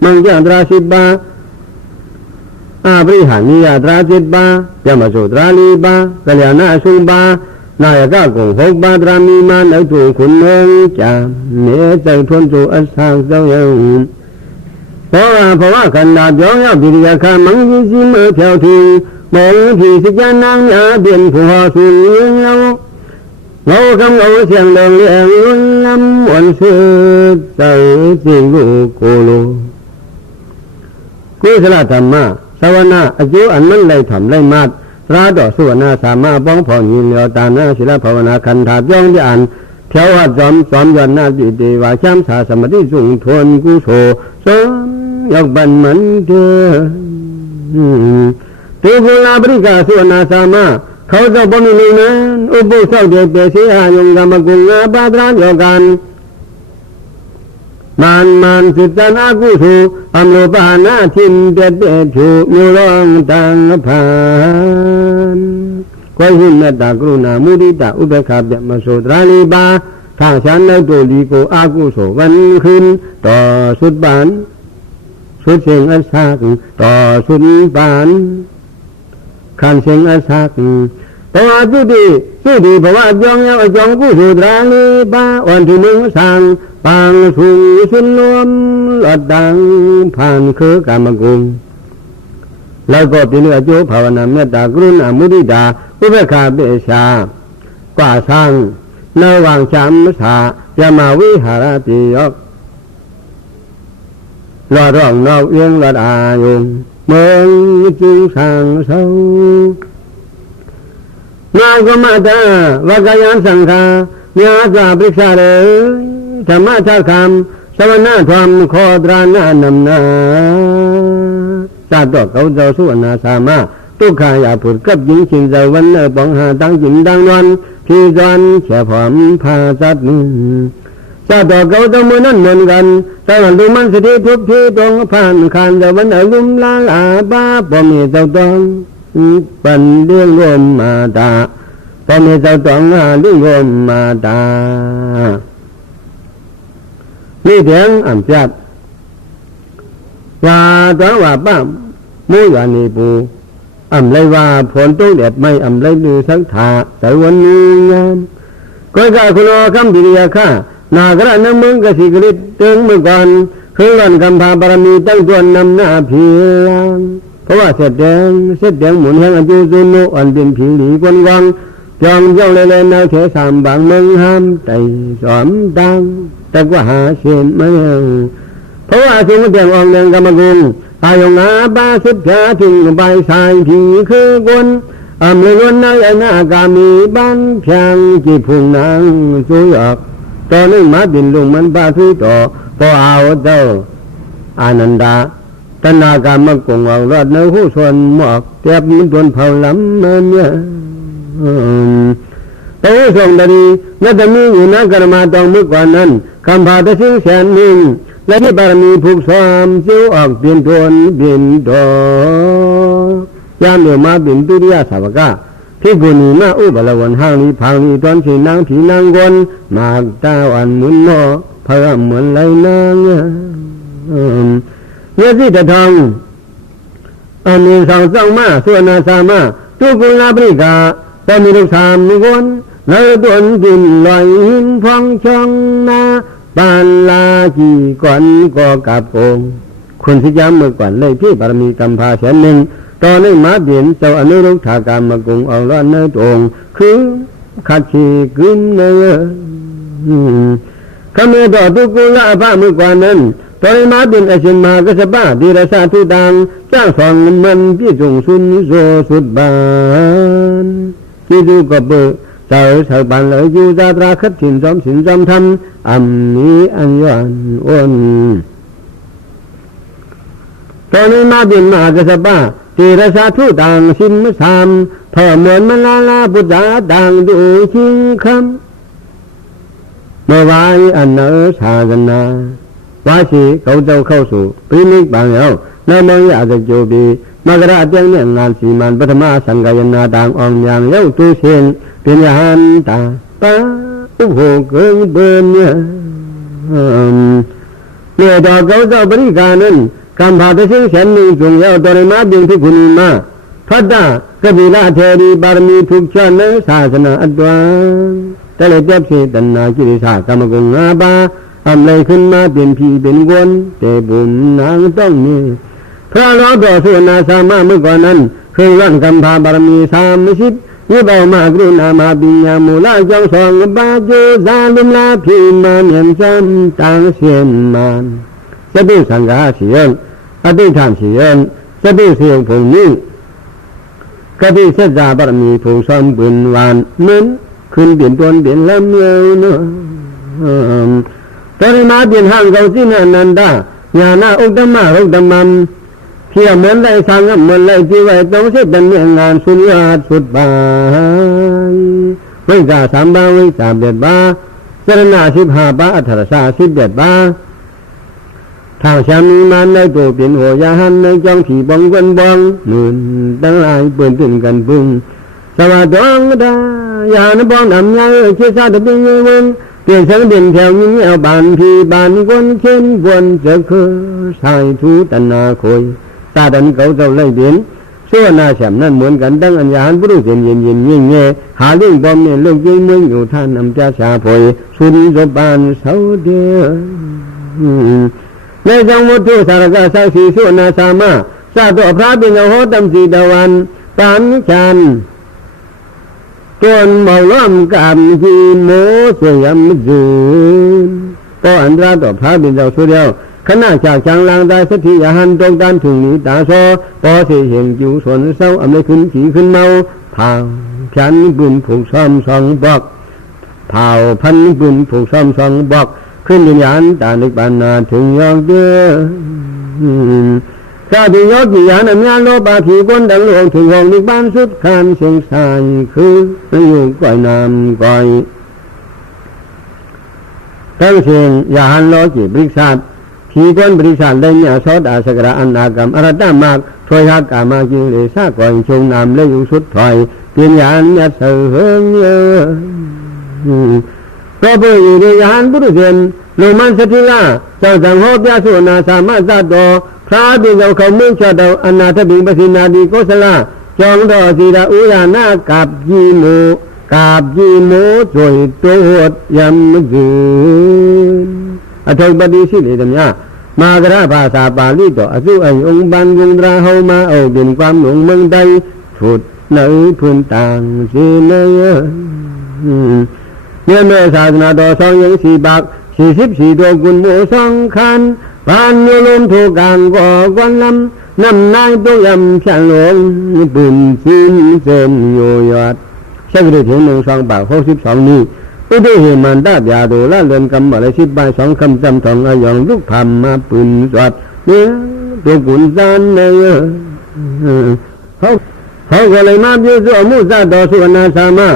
มังจันทราสิบบาอาบริหานิยาตราจิตบายามาสุตราลีบากัลยาณาสุบานายกากงหกบาตรามีมาในตัวคุณเมืองจ่าเมใจทวนตัวอัศางเจ้าอย่างเพราะว่าขันดาบย้อนยาบิริยาคามังยิสิเมื่อเที่ยวทิ้งมองผีสิจานังยาเบียนผู้หอสูงเราเราคำเราเสียงเดินเลี้ยงลำวันเสือใจสิงลูโกโลกุศลธรรมะสวนาอายุอันมันเลยทำเลยมัดราดอสุวรรณสามารถป้องผ่อนยินเหลียวตาหน้าศิลภาวนาคันถาย่องที่อ่านเที่ยวหัดจอมยอนหน้าดีดีว่าช้ำสาสมติสูงทวนกุโสสมยกบันมันเถตัวกุลาบริกาสุวรรณสามารถเขาจะบ่มีนั้นอุปสรรคเดชเปเสียยงกรรมกุลบาดร้านยกันมันสิจานากุสุอัมโลปานาทินเด็ดเด็ดชูมิร้องตังพานก็หินเมตตากรุณามุดิตาอุเบกขาเบมาโสตราลีบาทางฉันในตัวลีโกอากุโสวันขึ้นต่อสุดบานสุดเสียงอัศากต่อสุดบานขันเสียงอัศากเพราะว่าสุดีเพราะว่าย่องยาวจองกุโสตราลีบาวันที่มึงสั่งปางสูงสุนลมหลอดดังผ่านคือกามกุลแล้วก็ปีเนื้อโจภาวนาเมตตากรุณามุทิตาอุเบกขาเบชากว่าสร้างนวางจำสายามาวิหารติยกหลอดร้องนอกเอียงหลอดอายุเมืองจึงสร้างเสานากมาตาวากายันสังฆาเนื้อจาปริกษาเลยธรรมะทักคำสวนาธรรมโคตรานานำนาซาตอกเขาเจ้าสุวรรณสามะตุขายาผุดกับหญิงชิงเจ้าวันเนปองหาตั้งจิงดังนวลที่จวนแฉผอมพาจัดซาตอกเขาเจ้ามือนั้นเหมือนกันแต่วันดูมันสติทุกที่ตรงผ่านขันเจ้าวันลุ่มลาลาบ้าปอมีเจ้าต้องปันเรื่องรวมมาตาปอมีเจ้าต้องหาเรื่องรวมมาตานี่เถียงอ่ำจัดว่าตัวว่าป้ามูยานีปูอ่ำเลยว่าผลตุ้งเด็ดไม่อ่ำเลยดูสักถาแต่วันนี้งามก็จะคุณอคำบิริยาข้านากระน้ำมึงกสิกฤตตึงเมื่อก่อนคือหล่อนกำพาบารมีตั้งตัวนำหน้าผีลังเพราะว่าเสด็จหมุนแห่งอายุจุนโนอันเป็นผีหลีกวนวังจองเจ้าเลยเลยนาเทสามบางเมืองห้ามไต่สอมดังแต่ว่าหาเสียนไม่เพราะว่าสิ่งเดียวออกเรื่องกรรมกุลตายองอาบาสุดแก่ถึงใบสายผีคือกวนอำเลยวนในอนากามีบ้านเพียงจีพุงนางสุยอกตอนนี้มาบินลุงมันบาทุต่อพอเอาเจ้าอานันดาตนากามกงเอารอดในหูส่วนหมอกเตียบมันตวนเผาล้ำเนี่ย โตส่งดดีและจะมีอยู่นักกรมาตองเมื่อก่อนนั้นคำพาตะซิงแสนหนึ่งและที่บารมีผูกสวมซิวออกเปลี่ยนทวนเปลี่ยนดอยามเดือมาเป็นตุริยสาวกะที่กุนีมาอุบลวันห้างลีพังลีตอนสีนางผีนางกวนมากตาวันมุนโมพระเหมือนไรนางเนื้อที่จะทองอันนี้สองสองมาส่วนนาสามาทุกุลาบริกาแต่มีลูกสามมีคนแล้วตนกินลอยหินฟองช่องนาปานลาจีก่อนก็กับโกงคนที่ย้ำเมื่อก่อนเลยพี่บารมีกำพาแสนหนึ่งตอนนี้มาเดียนเจ้าอนุรุกถากรรมมากุงเอาล้อนเนื้อตรงคือขัดชีกึนเนื้อคำเมื่อต่อทุกุลาพระเมื่อก่อนนั้นตอนนี้มาเป็นอาชินมากระสบ้าดีรสาทุดังจ้างสองมันพี่จงสุนโซสุดบานที่ดูก็เบิกเจ้าเสือบันเลยอยู่จาตราคัดถิ่นจอมสินจอมทำอันนี้อันย้อนอ้นตอนนี้มาเป็นมากระสบ้าดีรสาทุดังสินมสามเพิ่มเหมือนมันลาบุษาดังดูชิงคำเมื่อวานอันเนอชาดนาว่าสิเขาเจ้าเข้าสู่ปริมิกบางแล้วนามอยอาจจะโจบีมากระเตียงเนี่ยงานสีมันปัทมาสังกายนาดังอองอย่างเย้าตูเสียงเป็นยานตาป้าอุโหเกิงเบินเนี่ยเนี่ยดอกเขาเจ้าบริการนั้นคำพาตะเสียงแสนหนึ่งจงเย้าตอนมาเบียงที่คุณมาพัดดากบิลาเทรีบารมีทุกชาติในศาสนาอัตวาแต่เลยเจ็บเสตันนากิริสากรรมกงอาบาทำอะไรขึ้นมาเป็นผีเป็นวนแต่บุญนางต้องมีพระเราต่อสู้นาสามาเมื่อก่อนนั้นเคยร่อนกำพาบารมี30ยี่เบามากรุณามาบิญญามูลาจงสองบาจูซาลุมลาพีมาเมียนจำต่างเสียนมันจะดูสังฆาเสียนอธิษฐานเสียนจะดูเสียงผงนี้กติเสจาบารมีผูกซ้อมบุญวานเหมือนขึ้นเปลี่ยนตนเปลี่ยนลำเมียวเนาะตอนนี้มาเปลี่ยนห้างเขาที่นันดาญาณอุตตมะอุตตมัมเพียเหมือนไรสังเหมือนไรที่ไว้ต้องเสด็จเมียงานสุญญาสุดบานวิจาสามบาวิจาเบ็ดบาสรณา15บาอัทรสา11บาทางชามีมันในตัวเปลี่ยนหัวยาหันในจองขี่บองกันบองหมื่นตั้งหลายเปิดตื่นกันพึ่งสวัสดีดายานบองนำยาเชื่อชาติเป็นยังไงเปลี่ยนสังเดินแถวยิ่งเอาบานพี่บานคนเช่นวนจะคือชายทูตนาคอยตาดันเขาเจ้าไล่เบียนส่วนนาแฉมนั่นเหมือนกันดังอัญญาณผู้รู้เย็นเย็นเย็นเงี้ยเงี้ยหาเรื่องบอมเนี่ยเรื่องยิ่งเมืองอยู่ท่านนำจ่าชาพอยสุนทรบานเสาเดียในจังหวัดทุสารกาสาวสีส่วนนาสามาซาตัวพระเป็นเอาหัวตำสีดาวันปานชันจนเมาล้อมกับจีโมเสียมจืนก็อันตราต่อพระบิดาสุเดียวขณะจากจางลางได้สถิยาหันตรงด้านถึงนี้ตาโซพอเสียเห็นจิวสวนเศร้าอำนาจขึ้นขี่ขึ้นเมาเผาพันบุญผูกซ้อมสองบอกเผาพันบุญผูกซ้อมสองบอกขึ้นวิญญาณตาในปานาถึงยอกเยอะข้าที่ยกวิญญาณมีโลบาผีคนดังหลวงถึงห้องในบ้านสุดคานเสียงสายคืออยู่ก่อยน้ำก่อยทั้งเสียงยาหันโลจิบริษัทผีคนบริษัทได้เนี่ยสอดอาสกระอันอากรรมอรัตตามากช่วยหักกามากิเลสาก่อยชงน้ำเลยอยู่สุดถอยเปลี่ยนยานยัดเสือเยอะก็เพื่ออยู่ในยานบุรุษเด่นลงมันสถิลาเจ้าสังโฆพยาสุนาสามารถจัดต่อพระบิดาเขาเมืองชาดาวอนาถบิงปสินาดีโกศลาจองดอสีดาอุยานากับยีโมจอยตัวหดยำยืนอธิบดีสิเลตมยามากระภาษาบาลีต่ออสุอัยองบันยุงราเฮามาเอาเป็นความหลงเมืองใดฉุดในพื้นต่างสิเนยเนี่ยเมื่อศาสนาต่อสองยัง4 บาท44ตัวกุลโมสองคันปานโยลมถูกกางก่อกวนลำน้ำนายตัวยำฉันหลงปืนสิ้นเส้นโยยอดใช้กระถิ่น1 2 บาท62นี้อุดเหมันตาบยาโดละเรือนกำอะไร10 ใบ 2 คำจำทองอายองลูกพำมาปืนสวัดเนี่ยตัวกุนซานเนยเขาก็เลยมาเบี้ยตัวมุสาต่อสุวรรณสามา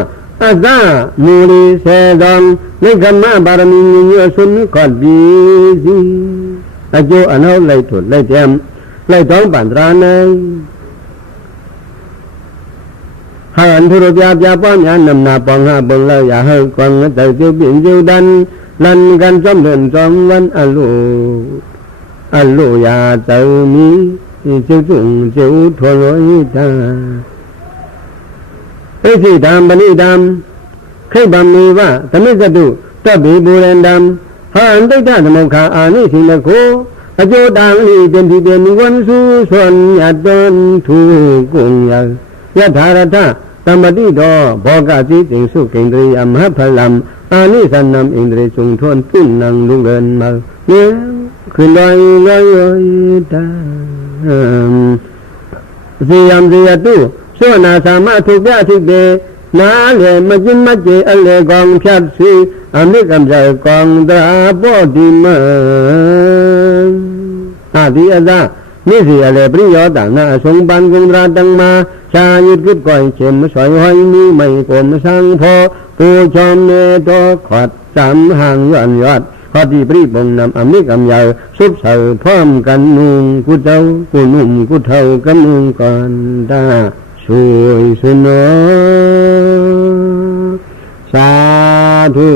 อาซามูลีเสดองในกันมาบารมีเยอะสุนกอดบีซีอาโจอันเอาไล่ถุดไล่เทียมไล่ต้องปันตราในหาอันทุรยาป้อมยานำนาปองหาบงเล่าอย่าให้กวางแต่เจียวเปลี่ยนเจียวดันลันกันจอมเดินจอมวันอัลลูยาเจ้ามีเจียวจุงเจียวทวนร้อยตาไอ้ที่ดำบันนี้ดำใครบังมีว่าแต่ไม่จะดูตะบีบูเรนดำหาอันได้ท่าธรรมขาอานิสินะโคอโจดังลีเป็นที่เด่นวันสู้ส่วนยาดนถูกกุงยะถาระธาตัมปติโดบอกาจิติงสุขิงตรีอมหพลัมอานิสันนำอินทรีสุงทวนตุ้นนังลุงเรินมาเนี่ยคือลอยตาสิยามสิยตุส่วนนาสามารถทุกยาทุกเดนาเลมาจินมาเจอเลกองพัดสีอเมริกันใจกองตราบอดีมาอาทิอาซานี่สิอะไรปริยอต่างนาสงบันกุงราดังมาชายุดกึศก่อยเข็มสอยหอยมีไม่กลมสังพอผู้ชมเนตขอดสามห่างย้อนยอดขอที่ปริบงนำอเมริกันใหญ่สุบเสาพร้อมกันนุ่งกูเจ้ากูนุ่มกูเท่ากันนุ่งก่อนตาช่วยสุนอสาธุ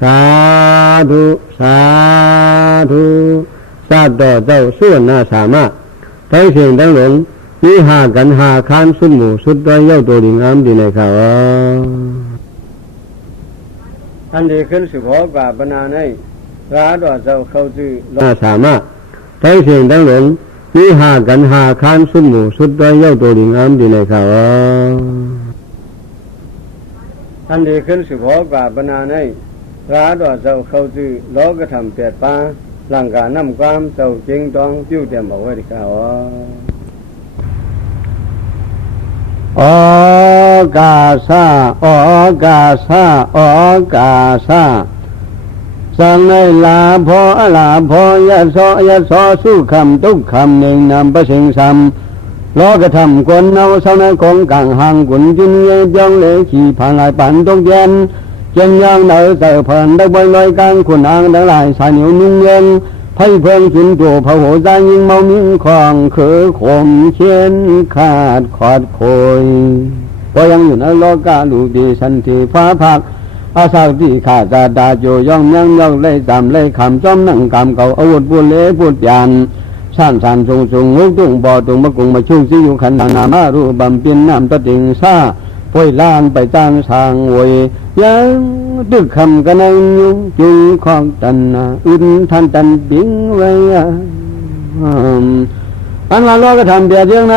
สาธุสาธุสาธุเจ้าส่วนนาสามารถไปเสียงดังหลงมีหากันหาคานสุดหมู่สุดด้อยเย้าตัวดิ่งอ้ำดีในข่าวอันนี้ขึ้นสุขอกว่าบรรณาในร้าดว่าเจ้าเข้าชื่อนาสามารถไปเสียงดังหลงมีหากันหาคานสุดหมู่สุดด้อยเย้าตัวดิ่งอ้ำดีในข่าวอันนี้ขึ้นสุขอกว่าบรรณาในร้าดว่าเจ้าเข้าชื่อโลกธรรมเปียดป้าหลังการน้ำความเจ้าจริงต้องปิ้วเตรียมเอาไว้ดีข่าวอกาซาอกาซาอกาซาสังในลาพอยะโสสู้คำทุกคำหนึ่งนำประสิงซ้ำล้อกระทำคนเอาเสาในของกลางห่างกุนจินเยยองเลขี่ผ่านลายปั่นตกเย็นเจนยังเนอเตอเพิ่นได้บอยลอยกลางขุนอ่างดังลายสายเหนียวนุ่งเย็นไพ่เพิ่งจุนตัวเผาหัวใจยิงเมามิ่งคลองคือข่มเชียนขาดขอดโคยก็ยังอยู่ในโลกาลูดีสันติฟ้าผักอาสาที่ขาดาดาโยย่องยังย่องเลยจำเลยคำจอมนั่งกำเก่าอาวุธบุเล่บุยานสั้นสูงหุกตุ้งบ่อตุ้งมะกุงมาชุ่มซิอยู่ขันนามารูบำเพ็ญน้ำตะติงซาป่วยล้านไปจ้างสางโวยยังดึกคำกันในยุงจุงของตันอุ่นทันตันบิงไว้อันว่าโลกธรรมเดียดยังไง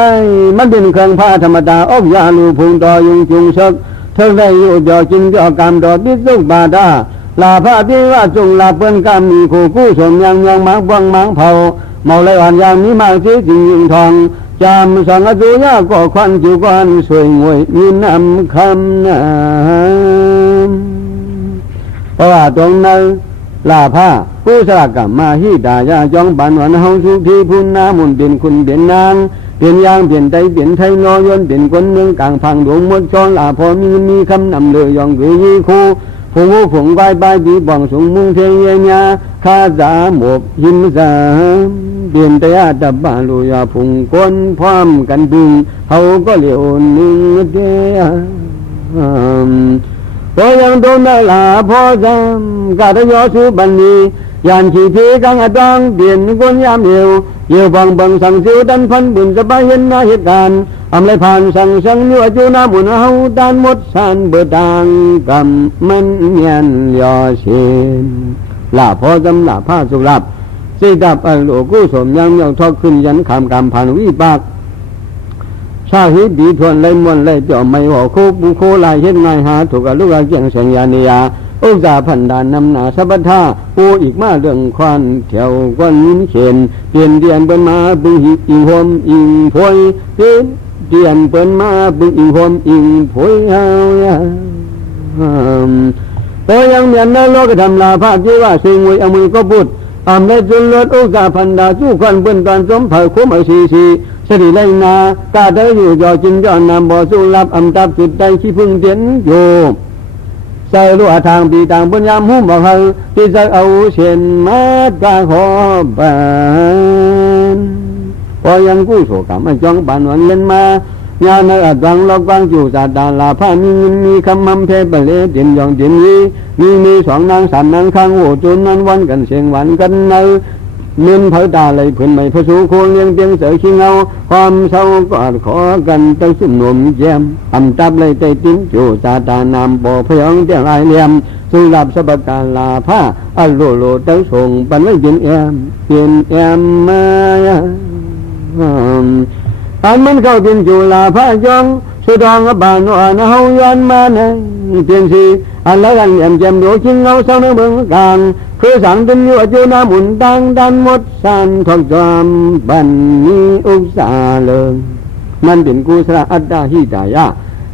มันเป็นเครื่องผ้าธรรมดาอกยาลูพุงต่อยุงจุงชักเท่าได้อยู่จอจิงจอกรรมดอกดิสุกบาดาลาพระที่ว่าจงลาเปิ้นกรรมมีคู่กู้สมยังมังบังมังเผาเมาเลยอ่อนยังมีมากที่จริงยิงทองจำสังอาจุยาก็ควันจิวกวนสวยงวยมีน้ำคำน้ำเพราะว่าตรงนั้นลาผ้าผู้สละกรรมมาฮิดายาจองบันวันเฮาสุธีพุนนามุนเป็นคุณเป็นนางเป็นยางเปลี่ยนใจเปลี่ยนไทยนอยนเป็นคนเมืองกลางพังดวงมดจอนลาพอมีคำนำเลยยองกุยคูผงผงใบดีบ่องสูงมุงเทียญาข้าจาหมบหิมสาเปลี่ยนแต่ดับบาลุยาผงก้นพร้อมกันบึงเขาก็เหลียวนิ่งเดียพอยังโดนได้ลาพอจำกาตยอสุบันนียานขีพีกังอดองเปลี่ยนคนยามเดียวบังสังสิวดันพันบุญสบายเห็นนาเหตุการณ์อำเลยผ่านสังยั่วจูนาบุญเฮาดานหมดสานเบิดดังกำมันเมียนยอเชนลาพอจำลาผ้าสุรับสิดับอัลโลกุสมยังทอขึ้นยันคำกรรมผ่านวิปากชาหิดีทวนเลยมวนเลยจ่อไม่หัวโคบุโคลายเห็นไงหาถูกลูกเจียงเสียงยานียาอุกษาพันดานนำหนาสัพพะปูอีกมาเรื่องควันแถวกวนนิ้นเข็นเปลี่ยนเดียนเป็นมาบึงอิงหอมอิงพวยเดียนเป็นมาบึงอิงหอมอิงพวยเฮาโตยังเมียนในโลกธรรมลาภาคที่ว่าสิ่งวยอมือก็บุตรอำได้จุลดอุกษาพันดาจู้ควันเปิ้นตอนสมเผยคุ้มสีสติไลนากาได้อยู่จอจินย้อนนำบ่อสู้รับอำตับจิตใจขี้พึ่งเตียนโย ใจรู้ทางปีต่างปัญญามุ่งบอกเขาที่จะเอาเช่นมาตาขอบานพอยังกู้โศกรรมไม่จ้องบานวันเล่นมาญาณอัดวังลอกวังจู่ศาสดาลาผ้ามีคำมั่มเพบเลเด่นยองเด่นมีสองนางสามนางข้างโหจุนนั้นวันกันเสียงหวานกันเนอเมือนเผยตาเลยเพื่อนไม่พระสูโคเลี้ยงเตียงเสือขี้เงาความเศร้ากอดขอกันตั้งสุ่มหนุ่มแย้มทำจับเลยใจติ้นจู่ศาสดานามบ่อพยองเตียงไอเลี่ยมสุรับสบการลาผ้าอัลโลโลตั้งส่งปันไว้เปลี่ยนแอมมาอันมันเข้าเป็นจุลาพระยองสุดองบานวันเฮาย้อนมาในเตียนสีอันละกันแยมแจมโดชิงเงาเศร้าในเมืองกลางคือสั่งเป็นอยู่อยู่น้ำหมุนดังดันหมดสันทองจอมบันนี้อุกษาเลิงมันเป็นกุศลอัตตาหิตายะ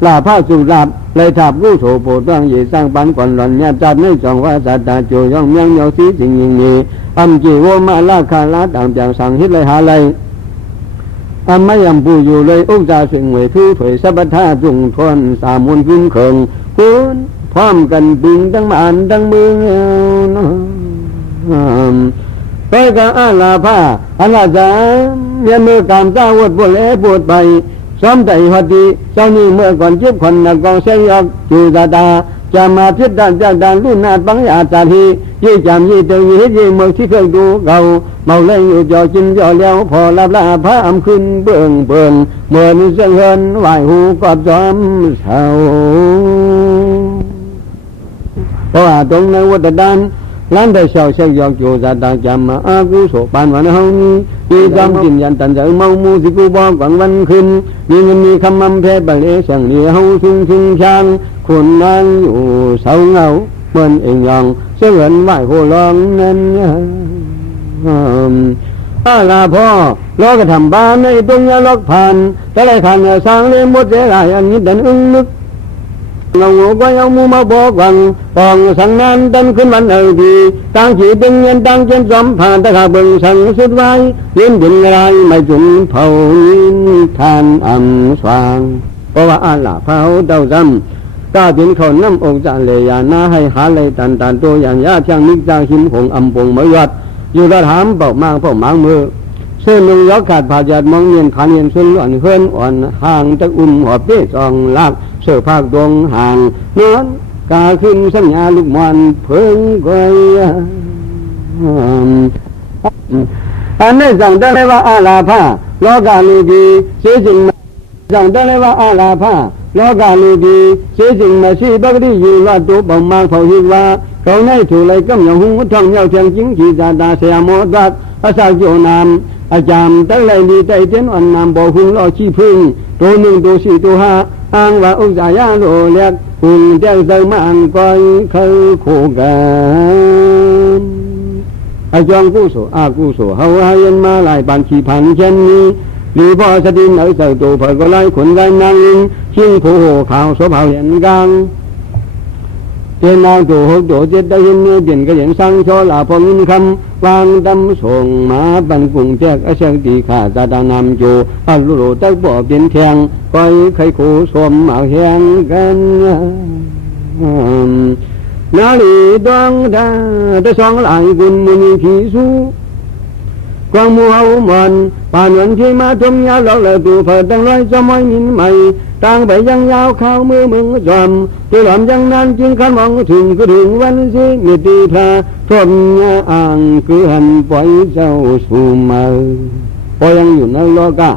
ลาพระสุราบเลยทับกู้โสโปต้องเยสร้างปันก่อนหล่อนแยบจัดในจองว่าสัตตาโจย่องยังเยาสีจริงยิงนี้อัมจีโวมาลาคาลาต่างจากสั่งฮิตเลยหาเลยอันไม่ยำปูอยู่เลยอุกจาเสียงเหวยทื่อเผยสัพพะจุงทนสามมุนขึ้นเขิงคุณพร้อมกันปิงตั้งมานตั้งมือไปกับอาลาผ้าอันละจาเมียมือกามเจ้าวดปวดเละปวดไปซ้อมใจหัดดีเจ้านี่เมื่อก่อนเจ็บคนนักกองเสียงยอกจูตาตาจะมาพิจารณาจากด่านรุ่นนาบังยาจารียี่จำยี่เตยยี่เมื่อที่เคยดูเก่าเมาเล่นอยู่จอจินจอเลี้ยวพอรับลาพระอำขึ้นเบิ่งเมื่อมีเสียงเฮินไหวหูกอบจอมเศร้าเพราะว่าตรงในวัดดันร้านได้เช่าเสียงยอกจูตาตาจำมาอากูโสปานวันเฮานี้ที่จำกินยันตันใจเมามูสิกูบอกกลางวันขึ้นมีเงินมีคำมั่มเพบเลเสียงนี้เฮาชุงช่างคนนั่งอยู่เศร้าเงาเหมือนเองยองเสื่อนไหวโหลองนั้นลาพ่อล้อกระทำบ้านในตรงยาล็อกผ่านแต่ไรขันสร้างเลี้ยงหมดเสียหายอันนี้ดันอึ้งนึกเราหัวก็ยังมูมาบอกวังปองสังนั้นดันขึ้นมันดีตั้งขีเป็นเงินตั้งเจนจอมผ่านตะขาเบิ่งสังสุดไว้เลี้ยงดินอะไรไม่จุนเผาทานอ่ำสว่างเพราะว่าอาลาเผาเดาจำก้าเป็นเขาน้ำอกจะเลยานาให้หาเลยตันตัวอย่างยาเพียงนิจาหิมหงอัมปงมยัดอยู่ระถามเป่ามางเป่ามางมือเส้นลงยอกขาดผ่าจัดมองเงียนขาเงียนส่วนอ่อนเฮือนอ่อนห่างตะอุ่มหัวเป๊ะจองลากเสือภาคดวงห่างนอนกาขึ้นสัญญาลูกมอนเพิ่งก้อยอันนี้สั่งได้เลยว่าอาลาผ้าโลกาลูกีเสียจริงสั่งได้เลยว่าอาลาผ้าโลกาลูกีเสียจริงมาชี้บักดีอยู่ว่าตัวบ่มางเผาหิว่าเขาในถูกเลยก็อย่างหุ่นท่องเย้าเชียงจิงขีจาดาเสียโมดัดอาศัยโยนามอาจารย์ตั้งเลยดีใจเต้นอ่อนนามบ่หุ่นรอชี้พึ่งตัวหนึ่งตัวสี่ตัวห้าอ้างว่าอุจจายาโลเล็กหุ่นเจ้าเติมอังก้อยเขาคู่กันอาจองกู้โสอากู้โสเฮาหายันมาหลายปันขี่พันเช่นนี้หรือพอสดินเอาใส่ตัวเผยก็ไล่ขนไล่นางชิงผู้ข่าวโสเผาเหรียญกลางเจ้านางตัวหกตัวเจ็ดได้เห็นเนื้อเด่นก็อย่างสังโชลาพงินคำวางดำส่งมาบันกุงแจกอาเชงตีขาจาดานำโจอัลลุโรตักบ่อเป็นแทงก้อยไข่ขู่สวมเอาแหงกันนาลีดวงดาได้สองหลายกุลมุนีผีสู้กวางมูเฮามันป่านวันที่มาทมยาหลอกเลยตูเผิดดังร้อยจะไม่มินใหม่ต่างไปยังยาวข้าวมือมึงจอมตัวหลอมยังนั้นจึงขันมองถึงก็ถึงวันสิมิตีพระทมยาอ่างคือหันปล่อยเจ้าสู่มาพอยังอยู่ในโลกา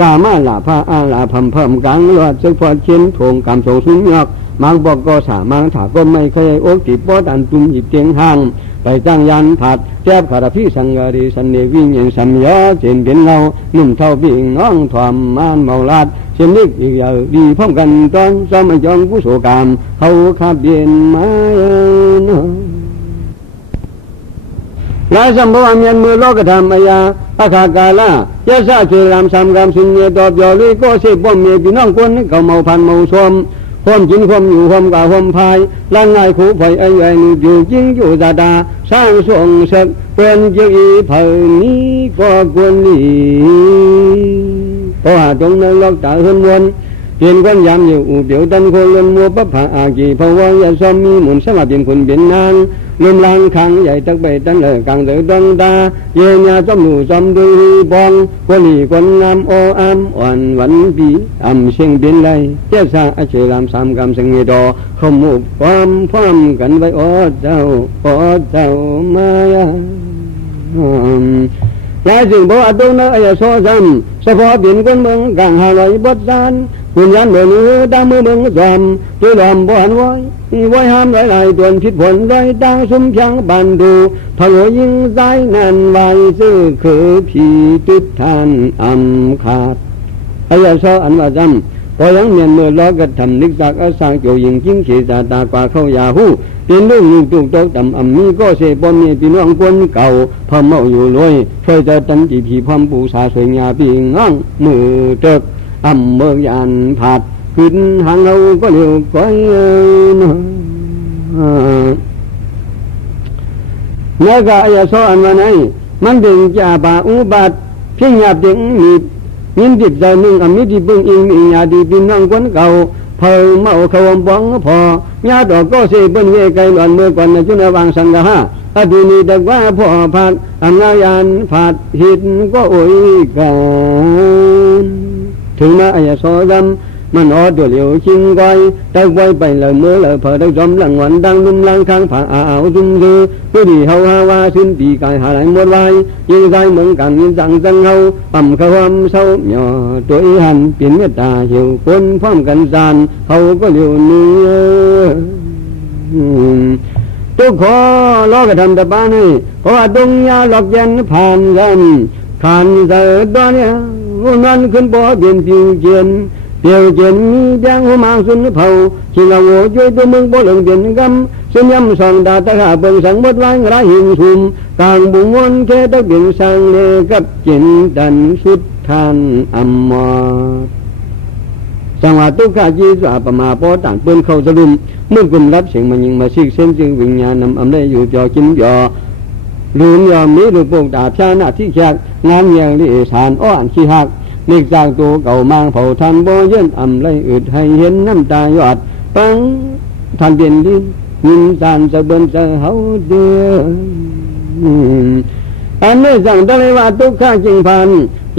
กามาลาพาอาลาพัมเพิ่มกลางรอดซึกพอเชียนทงกำส่งสุญญอกมังบอกก็สามังถาก็ไม่เคยโอกติปอดันตุมหยิบเตียงห่างไปจ้างยันผัดแจ๊บขาดพี่สังกาดีสันเนวิ่งยังสัมยอเจนเป็นเราหนุ่มเท่าบิ่งน้องถอมมานเมาลาดเช่นนี้อีกอย่างดีพร้อมกันตอนซ้อมไม่ยองกุศลกรรมเขาขับเย็นมาหลายสัมภวะเมียนมือโลกธรรมยาอาคากาลายาซาเจรามสามกรรมสินเนตอบยอลุยก็เสพบ่มเมียพี่น้องคนนี้เขาเมาพันเมาชมความจินความอยู่ความกาความพายร่างกายขู่ไฟไอ้ไอ้นู่อยู่จริงอยู่ดาดาสร้างส่งเสกเป็นเจ้าอีเผยนี้ก็ควรหลีเพราะหาตรงนั้นล็อกตาเฮือนวน เปลี่ยนก้นยามอยู่เดี๋ยวตันโคนลนมัวปะผาอากีภาวะยาซ้อมมีหมุนสลับเปลี่ยนคนเปลี่ยนนางลมลางขังใหญ่ตักไปตันเลยกลางเดือดวงตาเยียญาจอมหนูจอมดูบองกลีคนงามโออามอ่อนหวันปีอำเชียงเปลี่ยนไรเจ้าสาเฉลามสามกำสังเงดอขมุกความพร้อมกันไว้อเจ้ามายายาจึงบอกตรงนั้นอย่าโซ่ซ้ำเฉพาะเปลี่ยนคนเมืองกลางหาลอยบดจานคุณยันเดินดามือเมืองจอมตัวลมบ่หันไว้ห้ามหลายตัวผิดผลไรดังสุ่มเพียงบันดูพะโลยิงใจงานไว้ซื้อคือผีตุดทานอำขาดอย่าโซ่อันว่าจำก็ยังเมียนเมื่อล้อกระทำนึกจากอาสางเกี่ยวยิงจิ้งเขียตากว่าเข้ายาหูเป็นลูกยิงตุกตกต่ำมีก็เสพมีพี่น้องคนเก่าพอเมาอยู่ลอยช่วยจะตันจีผีพร้อมปูสาสวยงาปีง้องมือเติกเมืองยานผาดขึ้นหางเราก็เร็วก้อยเมื่อกายโซอันวันไหนมันดึงจ่าป่าอุบัติเพียงหยาบดึงมียินดิบใจหนึ่งมิตรบึงอิงมีญาดีพี่น้องคนเก่าเผาเมาเขาวบ้องพอญาดอกก็เสบนเวไกลหลอนเมื่อก่อนในจุนวางสังกะอดีนี้แต่ว่าพ่อผัดอันนายานผัดหินก็โอยกันถึงแม้อายโซดำมันอดเดียวชิงก้อยแต่ไว้ไปเลยเมื่อเลยเผยได้จอมหลังวันดังลุ่มลังข้างผาอ่าวจุ่มคือผู้ดีเฮาฮาวาสิ้นปีกายหาไหลหมดไว้ยิ่งใจเหมือนกันยิ่งจังจังเฮาปั่มขวามเศร้าหย่อตัวอีหันเปลี่ยนเมตตาเหี่ยวคนพร้อมกันจานเฮาก็เดียวนี้ทุกขอล้อกระทำแต่บ้านนี่เพราะว่าดงยาหลอกเย็นผ่านกันขันเสดตอนนี้นั้นขึ้นบ่อเปลี่ยนผิวเจียนเปียวเจียนมีแดงหัวมาสุนเผาที่เราโวยตัวมึงบ่หลงเปลี่ยนกำสุนยำสองดาตะขาเบิ่งสังบดไว้ราหิงซุมต่างบุญวนแค่ตะเบี่ยงสังเลกับจินดันสุดทานอัมมอสังวาตุกะจีสวาปมาปอต่างเปิ้นเข้าสลุมเมื่อกลุ่มรับเสียงมันยิงมาซิกเส้นจึงวิญญาณนำอำได้อยู่จอกินยอลืมยอมมีลูกโป่งดาบชาหน้าที่แขกงานอย่างที่สารอ้อนขี้หักเด็กจากตัวเก่ามางเผาทันโบเย็นอำไรอึดให้เห็นน้ำตายอดปังทันเปลี่ยนดินยินสานจะเบิ่นจะเฮาเดืออันนี้สั่งได้เลยว่าทุกข้าจริงพัน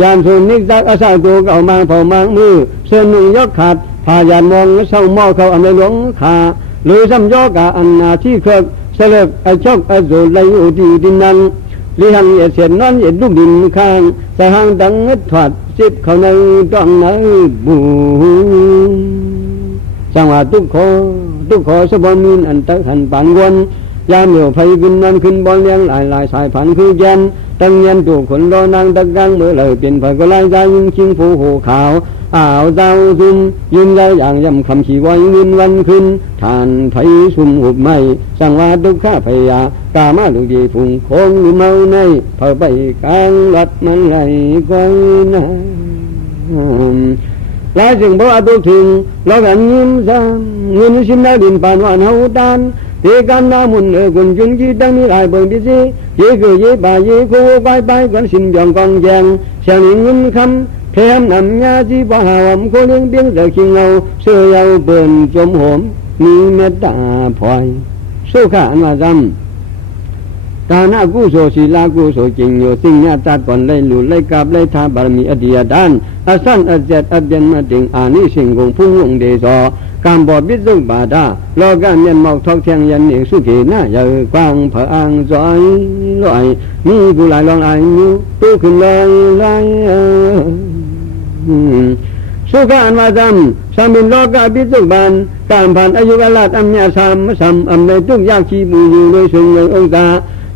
ยามสูนนิกจากอาสาตัวเก่ามางเผามางมือเส้นหนึ่งยกขาดพายานมองเศร้าหม้อเขาอันในหลวงขาหรือซ้ำยอกะอันนาที่เครือกเสลกไอชกไอโซไลอยู่ที่ดินนั้นลิหังเสียนนอนเย็นลูกดินข้างสะหางดังเงถอดสิบเขาในต้องในบูสังวาทุกขอสบมินอันตะหันปานวนยามเหนียวไฟขึ้นนั้นขึ้นบอลเลี้ยงหลายสายพันธุ์คือแกนตั้งยันตัวขนรอนางตะกังเมื่อเลยเปลี่ยนไฟก็ไล่ใจยิงชิงผู้หูขาวอ่าวดาวซุ่มยืนได้อย่างย่ำคำขี่ไว้เงินวันขึ้นทานไฟซุ่มหุบไม่สังวาทุกข้าพยากามาลูกดีฝุ่งคงหรือเมาในเผาไปกลางหลัดมันไหลก้อยนะหลายสิ่งบอกตัวถึงเรากันยิ้มซ้ำเงินชิมได้ดินปานวันเฮาดานเทกันน้ำมุนคนจุนจีตั้งมีหลายเบิ่งดิสิเย่คือเย่บ่าเย่คู่ไปกันสินยองกองแจงเสียงเงินคำเทมนำยาจีบ่หาวโคเลี้ยงเบี้ยงเสือขิงเงาเสือเยาเบิ่นจมหอมมีเมตตาพลอยสู้ข้าอันว่าจำตาหน้ากู้โสศีลากู้โสจริงอยู่สิ่งญาติก่อนไล่หลุดไล่กาบไล่ทาบารมีอดียดานอาสันอาเจตอับยันมาถึงอานิสิงคงพุ่งวงเดซอการบอดบิดซุกบาดาลอการเมียนหมอกทอกแทงยันเหนียงสุขีหน้าเยอะกว้างผอ่างจอยลอยมีผู้หลายลองอายอยู่ตู้ขึ้นลอยสุขานมาจำสามินลอกาบิดซุกบานการผ่านอายุเวลาอัมยาสามอำในทุกยากชีบูอยู่โดยสูงเลยองศา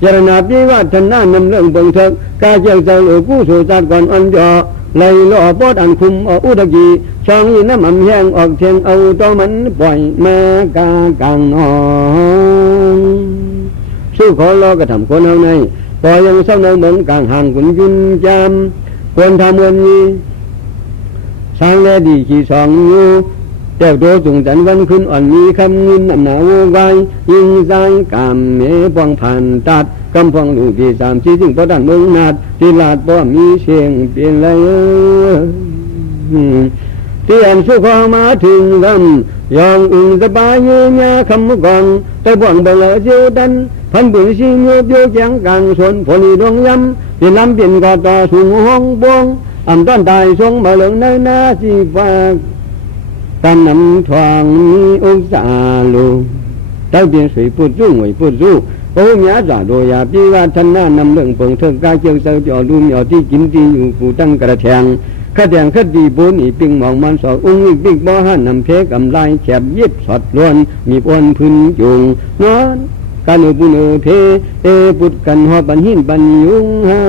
จารณาพิวัฒนานำเรื่องเบิ่งเถิกกาเจ้าเจ้าหลูกู้สู่จัดก่อนอ่อนย่อไล่ล่อปอดอันคุมอุตกีช่องอีน้ำอำแห้งออกเทียงเอาตัวมันปล่อยมากากางนองสู้ขอรอกระทำคนเอาในปล่อยยังเศร้าเนืองกลางห่างกุนยุนจามควรทำวันนี้สร้างแลดีขี่สองอยู่แต่โดจุงจันวันขึ้นอ่อนมีคำเงินนำหนาวไว้ยิงใจกามเมปองผ่านตัดกำพองลูกที่สามชี้จึงพอดันเมืองนาดที่ลาดบ่มีเสียงเปลี่ยนเลยเต ที่อันสุขมาถึงลำยองอึงสบายยืนยาคำกองแต่บ่วงเบลเจียวดันพันบุญสิโยบโยแจงกลางสนผลีดวงยำเป็นลำเป็นกอต่อสูงห้องบวงอำต้นตายทรงมาเหลืองในหน้าสีฟ้ากันนำทองมีองศาลูเต้าเปลี่ยนสวยพูดสู้หวยพูดสู้โอ้ยาจ่าโดยาพี่ว่าท่านหน้านำเรื่องเปิงเถิงกาเจียวเสือจ่อดูเหมียวที่กินที่อยู่กูตั้งกระแทงข้าแดงข้าดีบุญอีปิงมองมันสอดอุ้งอีปิงบ่อหันนำเพกำไลแฉบยิบสอดล้วนมีอ้วนพื้นจุงนอนกันอุบุญเทปุดกันหอบันหินบันยุงหา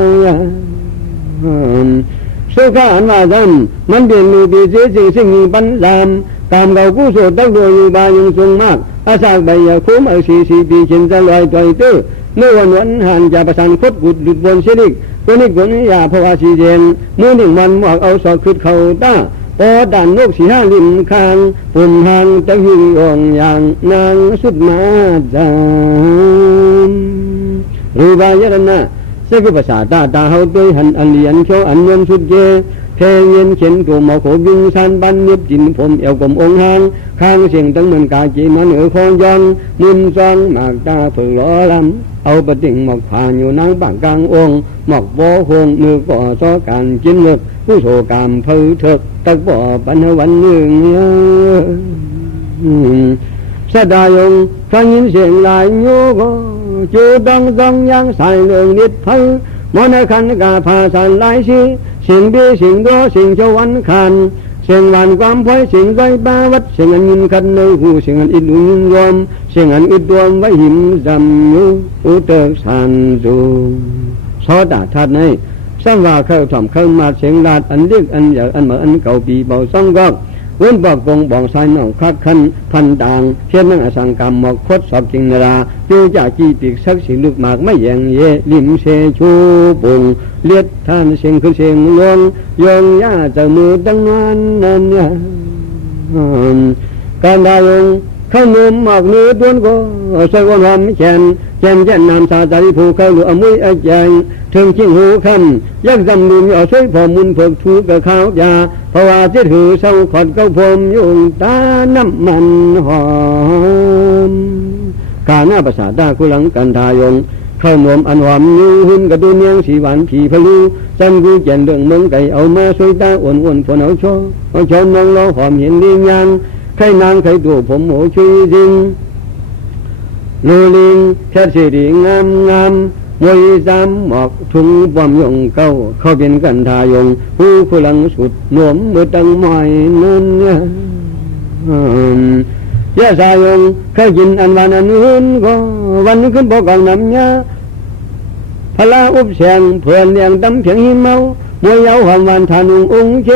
สุขาอันว่าจำมันเป็นมือปีเสียสิ่งปัญญามตามเรากู้โสดตั้งโดยบายังทรงมากอาสาใบยาคุ้มสีปีเช่นจะลอยต่อยเตื้อเมื่อวันหันจะประสานคดกุดดุดบนเสดิกตัวนี้คนยาภาวะสีเจนมือหนึ่งวันหมอกเอาสอดขึ้นเขาตาพอด่านนกสีห้าริมคางปุ่มหางตะหิงอ่องอย่างนางสุดมาจามรูบายรนะเสกภาษาตาเฮาด้วยหันอันเลียนเขียวอันยนสุดเกเพเย็นเข็นตัวหมอโขบิงสันบันเนียบจินผมเอวกลมองหางข้างเสียงตั้งเหมือนกาจีมันเหนือคองยองมุนซองหมากตาฝึกล้อลำเอาปะติ่งหมอกผ่านอยู่นางปากกลางองค์หมอกบ่อหงมือก่อซ้อการกินเลือกผู้โศกามเผยเถิกตะบ่อปันวันหนึ่งสดายงฟังยินเสียงลายโยกจูต้องยังใส่เรื่องนิดพังมอนขันกาพาสันลายชีสิ่งดีสิ่งโดสิ่งชวันขันเสียงหวานความพอยสิ่งไรบ้าวัดเสียงอันยินขันในหูเสียงอันอิดอุ่นรวมเสียงอันอิดรวมไว้หิมจำยูอุตสันจูซอดาทัดในสังวาเข้าถ่อมเข้ามาเสียงลาดอันเรียกอันใหญ่อันเหมือนอันเก่าปีเบาซ่องกอกวนบอกกงบอกสายหนองคักขันพันต่างเทียนนั่งอสังกรรมหมอกคดสอบจริงนาราจูจ่าจีปีกสักสิลูกหมากไม่แยงเย่ลิมเชชูปุ่งเลียดท่านเสียงคือเสียงลวงยองย่าจะมือตั้งนานนั่นเนี่ยการดายงข้านุ่มหมอกเนื้อต้นก็ใส่วันหอมแขนแจ่นน้ำสาตาริภูเขาหรืออมุยอาจารย์ถึงชิงหูคำยักษ์จำลุมย่อช่วยพอมุนเผือกถูกกับข้าวยาเพราะว่าเจ็ดหือเศร้าขอดเก้าพรมยุงตาน้ำมันหอมกาหน้าภาษาตาคุหลังกันทายงเข้าหนวมอันหอมยูหุ่นกระดูเนียงสีหวานผีพลูจันกูเจนเรื่องเมืองไก่เอามาช่วยตาอ้วนฝนเอาชมองเราหอมเห็นดีงานใครนางใครตัวผมโหช่วยจริงลูลิงแค่สีดีงามมวยจำหมอกทุ่งบอมยงเก้าเข้าเป็นกันทายงผู้คุลังสุดหนวมมือตังมอยนั่นยะสายงเคยกินอันวันอันอื่นก็วันขึ้นบอกกันน้ำยาพลาอุบแสงเพื่อนเลี้ยงตำเพียงหิมเมามวยเยาหอมวันทานุงองเช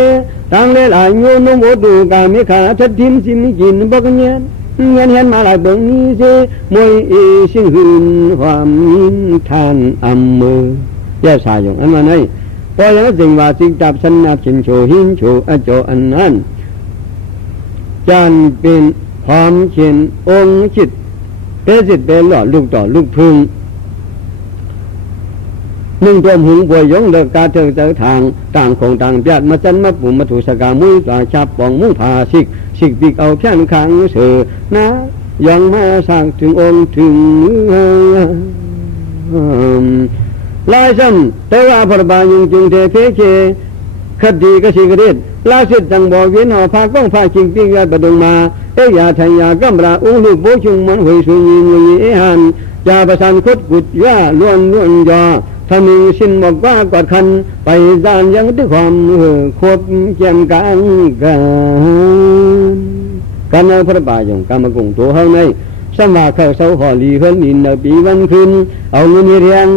ต่างเล่หลายโยนงโอดูกามีขาชัดทิมสิมกินบอกเงี้ยเห็นมาหลายเบิ่งนี้เสมวยสิ่งหืนความยินทานอำมือยะสายงอันวันไหนพอยังสิ่งว่าสิ่งจับสันนับสินโชหินโชอโจอันนั้นจานเป็นพร้อมเขียนองค์จิตเป็นจิตเป็นหล่อลูกต่อลูกพึ่งหนึ่งตัวหุงบวยยงเลิกกาเถิงเจอทางต่างคงต่างเปียดมาจันมาปุ่มมาถูสกามุ้ยต่อชับปองมุ้งผาสิกปีกเอาแค่นขังเสือนะยังมาสร้างถึงองค์ถึงลายซ้ำแต่ว่าพระบายุงจุงเทเพเคคดีกสิกฤษลาสิทจังบอกเวียนหอพาก้องพาจิงปิ้งยาประดงมาเอยาทัญญากำราอุ้งลูกโบชุงมันหวยสุญินยุยหันจาประสานคดกุดย่าล้วนยอถ้ามีสินบอกว่ากอดคันไปจานยังด้วยความคบแจ่มกลางกันในพระบาทยงกรรมกุงตัวเฮาในสมาเข้าเสาหอลีเฮิรนินในปีวันคืนเอาเงินเรียง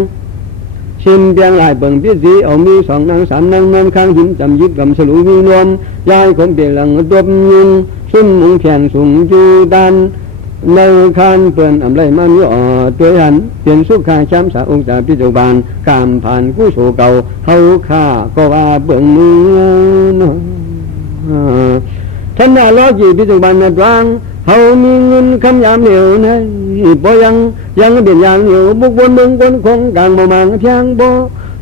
ชิมเพียงหลายเบิ่งพิธีเอามีสองนางสามนางนั่งข้างหินจำยึดกำสลุมีนวมยายคงเปลี่ยนหลังดบยุงซุ่มมุงแขนสูงจูดันในคานเปื่อนอำไรมันย่อตัวหันเปลี่ยนสุขาช้ำสาองศาพิจบาลกามผ่านกู้โศเก่าเฮาข้าก็ว่าเบิ่งมือท่านน่าล้อจีพิจบาลนัดวางเฮามีเงินคำยามเหนียวนะบ่ยังเด่นยางเหนียวบุกบนเมืองบนคงกลางบ่มังเพียงบ่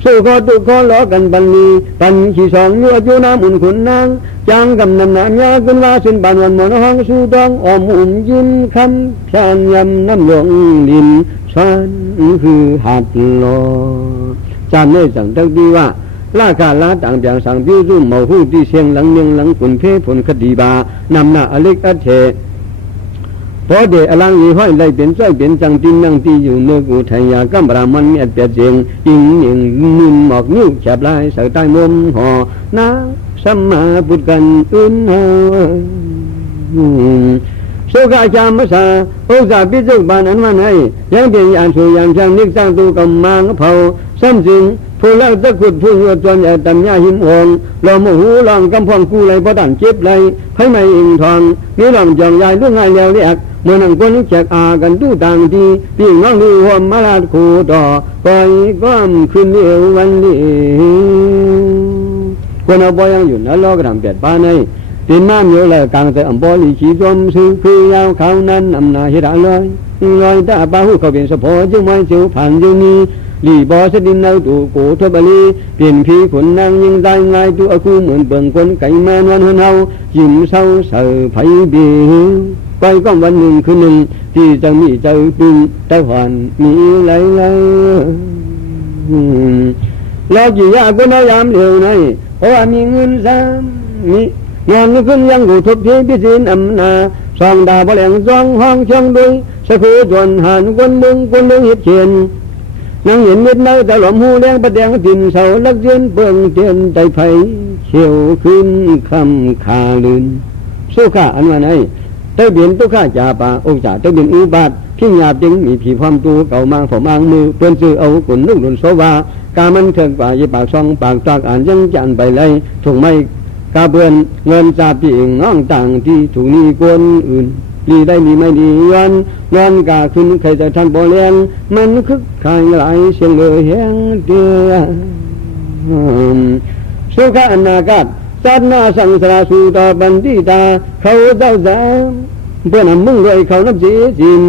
สู้ขอตุขอล้อกันปันนี้ปันขี้สองยัวจูน้ำอุ่นขุนนางจางกำนำน้ำยาขึ้นว่าสินปันวันหมอนห้องสู้ดองอมอุ่นยิ้มคำชานยำน้ำหลวงดินสวนคือหัดลอจำได้สั่งตั้งดีว่าราคาลาต่างอย่างสั่งพิวรุ่มเมาหู้ที่เสียงหลังเนียงหลังกุนเพผลคดีบานำหน้าอเล็กอัเทพอเดอลังยีห้อยไล่เป็นจ้อยเป็นจังตินนั่งตีอยู่เนื้อกูไทยากัมรามันเมียดเปียเจียงยิงยิงนุ่มหมอกนิ้วแฉบลายใส่ใต้มุมห่อนาสัมมาพุทธกันอื่นโสกาจามภาษาโอซาพิจุบานอันวันให้ยังเป็นยานสูยานช่างนิกสร้างตูกำมังเผาซ้ำจึงผู้เล่าตะขุดผู้หัวจวนใหญ่ตำยาหิมหงลมหูลองกำพองกู้เลยพอดันเจ็บเลยไพ่ไม่อิงทองนี่ลองจองยายลูกง่ายแล้วเรียกเมื่อนั่งคนแจกอากันตู้ต่างทีพี่น้องดูหัวมาลาดคูดอปล่อยก้อมขึ้นเดียววันนี้คนเอาบอยังอยู่นั่นล้อกระทำเปียดป้าในตีนน้ำเยอะเลยกลางแต่อำบอลีชีจมซื้อคือยาวเขานั้นอำนาจเหราลอยตาปาหูเขาเป็นสะโพจึงไม่เจียวผ่านจึงนี้ลีบอสดินเอาตูโกทบลีเปลี่ยนผีขนนางยิงได้ง่ายตัวคู่เหมือนเบิ่งคนไก่แม่นวันหันเฮายิ้มเศร้าเสือไผ่เบี้ยไปก้องวันหนึ่งคืนหนึ่งที่จะมีเจ้าตึงแต่หอนมีไหลแล้วกี่ยาก็น้อยยามเดียวในเพราะว่ามีเงินซ้ำมีงานขึ้นยังกูทุบที่พิจินอำนาสองดาวแหลงสองห้องช่องด้วยสกุลจวนหันคนมึงหิดเชียนนั่งเห็นเม็ดเน่าแต่หลอมหูแดงประแดงติ่นเสาลักเย็นเปิงเตียนใจไผ่เชี่ยวขึ้นคำขาลืนสู้ข้าอันวันไหนเต้าเบียนตุข้าจ่าป่าองจ่าเต้าเบียนอุบาทขี้หยาบจึงมีผีความตัวเก่ามังผมอ้างมือเปลี่ยนชื่อเอาขุนนุ่งหลุนโซวากามันเถิงกว่ายี่ปากซองปากตากอ่านยังจันไปเลยถูกไม่กาเบือนเงินจาปีงน้องต่างที่ถูกนี้คนอื่นดีได้ดีไม่ดีย้อนกาขึ้นใครจะทำบ่เลี้ยงมันคึกขายหลายเสียงเลยแหงเดือสุขอนาคตสัตนาสังสารสูตบันทิตาเขาเจ้าสาวเพื่อนมึงรวยเขานับจีจิน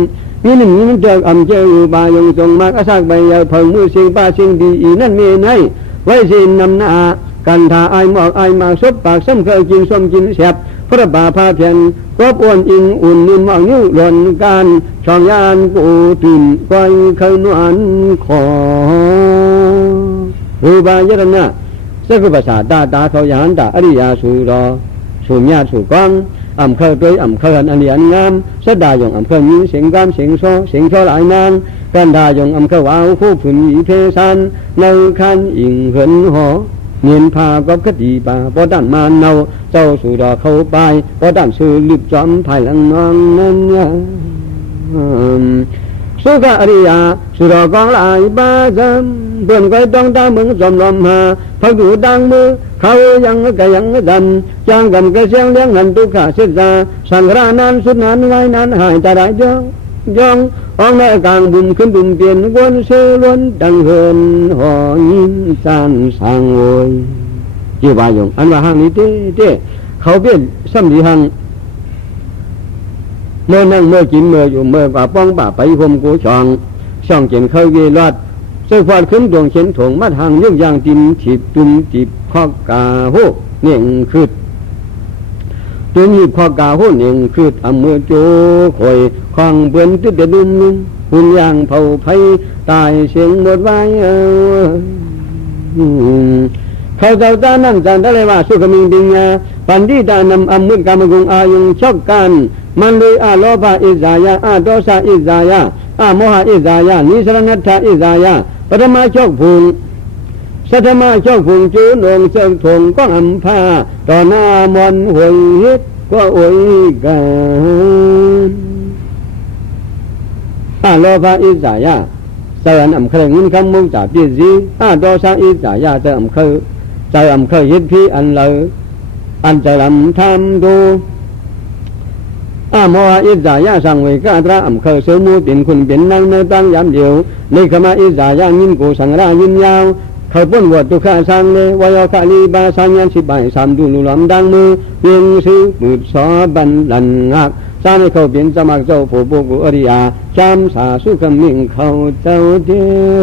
มีหนึ่งมันเจออำเจออยู่บายงทรงมากอาศักใบยาวเพิ่งมือสิ่งป้าสิ่งดีอีนั่นเมนให้ไว้สินนำหน้ากันทาไอหมอกไอมาซบปากซ้ำเคยกินส้มกินแสบพระบาพาเพียนก็ปวนอิงอุ่นนิ่มมองนิ้วหล่นการช่องยานกูตื่นก้อยเคยนวลขอรูบายรณะสักภาษาตาเขายานตาอริยาสูรอสูญญาสูกองอำเคยด้วยอำเคยอันเดียนงามสดายงอำเคยมีเสียงกามเสียงโซเสียงโซหลายนางกันดายงอำเคยว้าวคู่ผืนหยีเพสันในคันอิงเหินหอเนียนพาก็คดีป่าพอด้านมาเนาเจ้าสู่ดอกเข้าไปพอด้านซื้อลึกจอมภายหลังน้องนั้นสุขอริยาสุดอกองลายบาจำเพื่อนไว้ต้องตามึงจอมลมหาพักดูดังมือเขายังกะยังดำจางกำกระเสียงเลี้ยงหันตุขาเสียจาสังรานั้นสุดนั้นไว้นั้นหายจะได้ย่องออกแม่กลางบุญขึ้นบุญเปลี่ยนวนเสือล้วนดังเหินหอยินจานสางโวยจีวายงอันว่าหางนี้เต้เขาเป็นซ้ำดีหังเมื่อนั่งเมื่อกินเมื่ออยู่เมื่อป่าป้องป่าไปคมกูช่องเจนเข้าเวรอดเสื้อฟาดขึ้นดวงเข็นถงมัดหางยุ่งยางตินถีบตุ่มจีบข้อกาโหเน่งคืดตุ่มหีบข้อกาโหเน่งคืดอำเมื่อโจคอยคลองเบือนตึ๊ดเดือดนุ่มหุ่นยางเผาไผ่ตายเสียงหมดไว้เขาเจ้าตานั่งจันทะเลว่าสุขมิงดิงปันที่ตานำอำมืดกามกุงอายุงชอบกันมันเลยโลภะอิจายาโทสะอิจายาโมหะอิจายานิสรณัตถะอิจายาปฐมาชกพุงสัทธมาชกพุงจูนองเสงถงก็อัมพาต่อหน้ามนหวยฮิตก็โอยกันโลภะอิจายาเสนอำเคยเงินคำมุ่งจากพิจีโทสะอิจายาเสอำเคยใจอำเคยฮิตพี่อันเลยอันจะลำทำดูโมหะอิจายาสังเวกาตระอำเคยเสมูเป็นคุณเป็นนางในตั้งยามเดียวในขมาอิจายายินกูสังรายินยาวเขาป้นวัดตุขาสังเลวายคาลีบาสังยันสิบายสามดูลุลำดังมือเพียงซื้อมือสอบันลันงักสร้างให้เขาเป็นสมัครเจ้าผู้บุกอริยาจำสาสุขมิ่งเขาเจ้าเดีย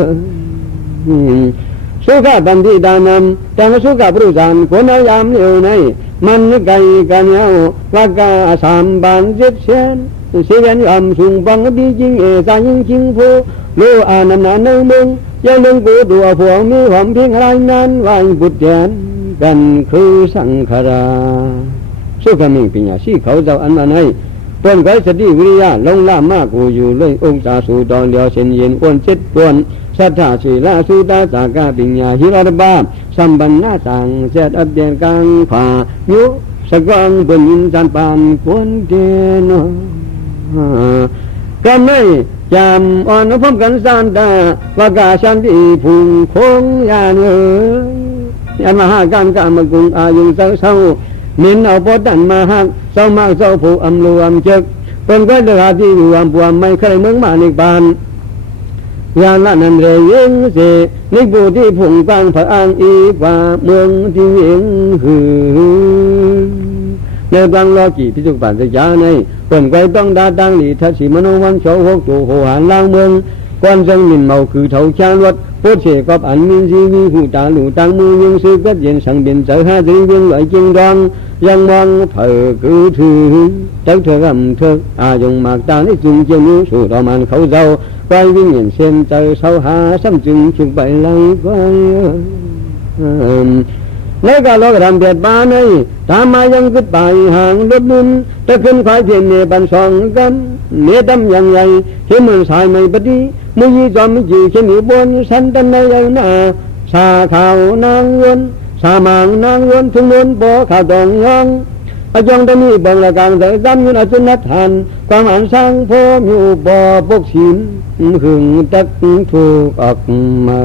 ส สุขบันทิดานำแต่มาสุขปรุษานคนเอายามเหนียวในมันไก่กันเอาว่ากาสามบานเจ็ดเสียนเสียนยอมสูงฟังดีจริงสายยิงชิงผู้รู้อานันนาเนืองมึงยังนึงกูตัวพวงมีความเพียงไรนั้นวายบุตรแจนกันคือสังขารสุขมิงปิญญาชีเขาเจ้าอันมาให้ต้นไก่สติวิริยะลงล่ามากกูอยู่เลยองศาสู่ตอนเดียวเส้นเย็นอ้วนเจ็ดปวนสัทธาศีลาสุตาสากาปิญญาหิรารบาสัมบันนาสังเสดอับเดียนกังขวายุสกังบนยินจันปามปวนเดนกำไม่จำอ่อนพบกันสันตาวากาชันติพุงคงยานยันมหาการกามกุงอายุเศร้าเศร้ามินเอาปอดันมาหักเศร้ามากเศร้าผู้อำรวมเจ็กเป็นก็เดือดที่รวมปวมไม่เคยเมืองมานิบานยานละนันเรยิงเสนิบูที่ผงฟังพระอังอีกว่าเมืองที่เวียงหือในบางโลกีพิจุปัญญาในเป็นไกต้องดาดังหลีทัศมโนวันโชหกตัวโหหันล่างเมืองก้อนจังมินเมาคือเท่าชานวัดพูดเสกกับอันมินซีวีหูตาหลูตังมือยังซื้อก็เย็นสังเบียนเจอหาจีเวียงไหลจิงดองยังมองเผอคือถือจักเธอกำเธออาจงมากตาในจุงเจียงนิ้วสู่ต่อมันเขาเจ้าไปวิ่งเห็นเส้นเจอเสาหาซ้ำจึงชุกใบไหลไปแล้วก็เราทำเบียดบานในตามมายังขึ้นไปห่างรถนุ่นจะขึ้นควายเพียงเนบันสองกันเนดำยังไงเห็นมือสายไม่ปฏิมือยีจอมไม่จีเขียนอยู่บนสันตันในยังหน้าสาขาวนางวนสามางนางวนทุ่งนวลบ่อข่าวดองยองอาจงตอนนี้บังละกางแต่ดำยุนอาจุนัดหันความอ่านสร้างพ่ออยู่บ่อปกชินหึงตักถูกออกมา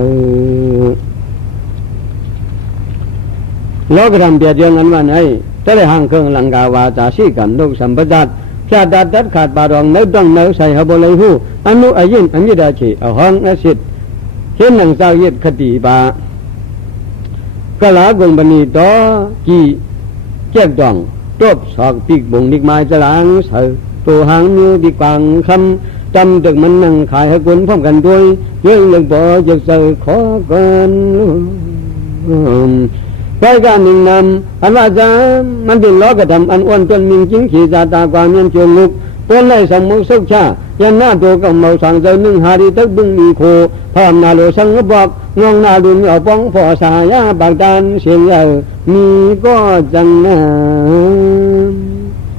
ล้อกระทำเบียดเยือนกันวันไหนแต่ได้ห่างเครื่องลังกาวาจาชีกันลูกสัมปชัญญะชาดัดดัดขาดบาดองเนื้อต้องเนื้อใส่หบเลยหูอนุอายินอันยิดาชีเอาห้องอาศิษเห็นหนังสาวยึดคติบากะลากงบันีต่อกี่เจ็บดองตบสอกปีกบ่งดิกไม้จะล้างเสือตัวหางนิ้วดีกวางคำจำตึกมันนั่งขายให้คนพร้อมกันด้วยเรื่องเรื่องบ่จะเสือขอกันไปการหนึ่งนำอันว่าจะมันเป็นล้อกระทำอันอ้วนจนมิงจิ้งขี่ตาตากวางเงินจนลุกปนไล่สมุกสุขชายันหน้าตัวกับเมาสังเจ้าหนึ่งหาดีตึกบึงมีโคพามนาโลสังบอกงองนาดุนเอาป้องพอสายาบางดานเสียงใหญ่มีก็จังนะ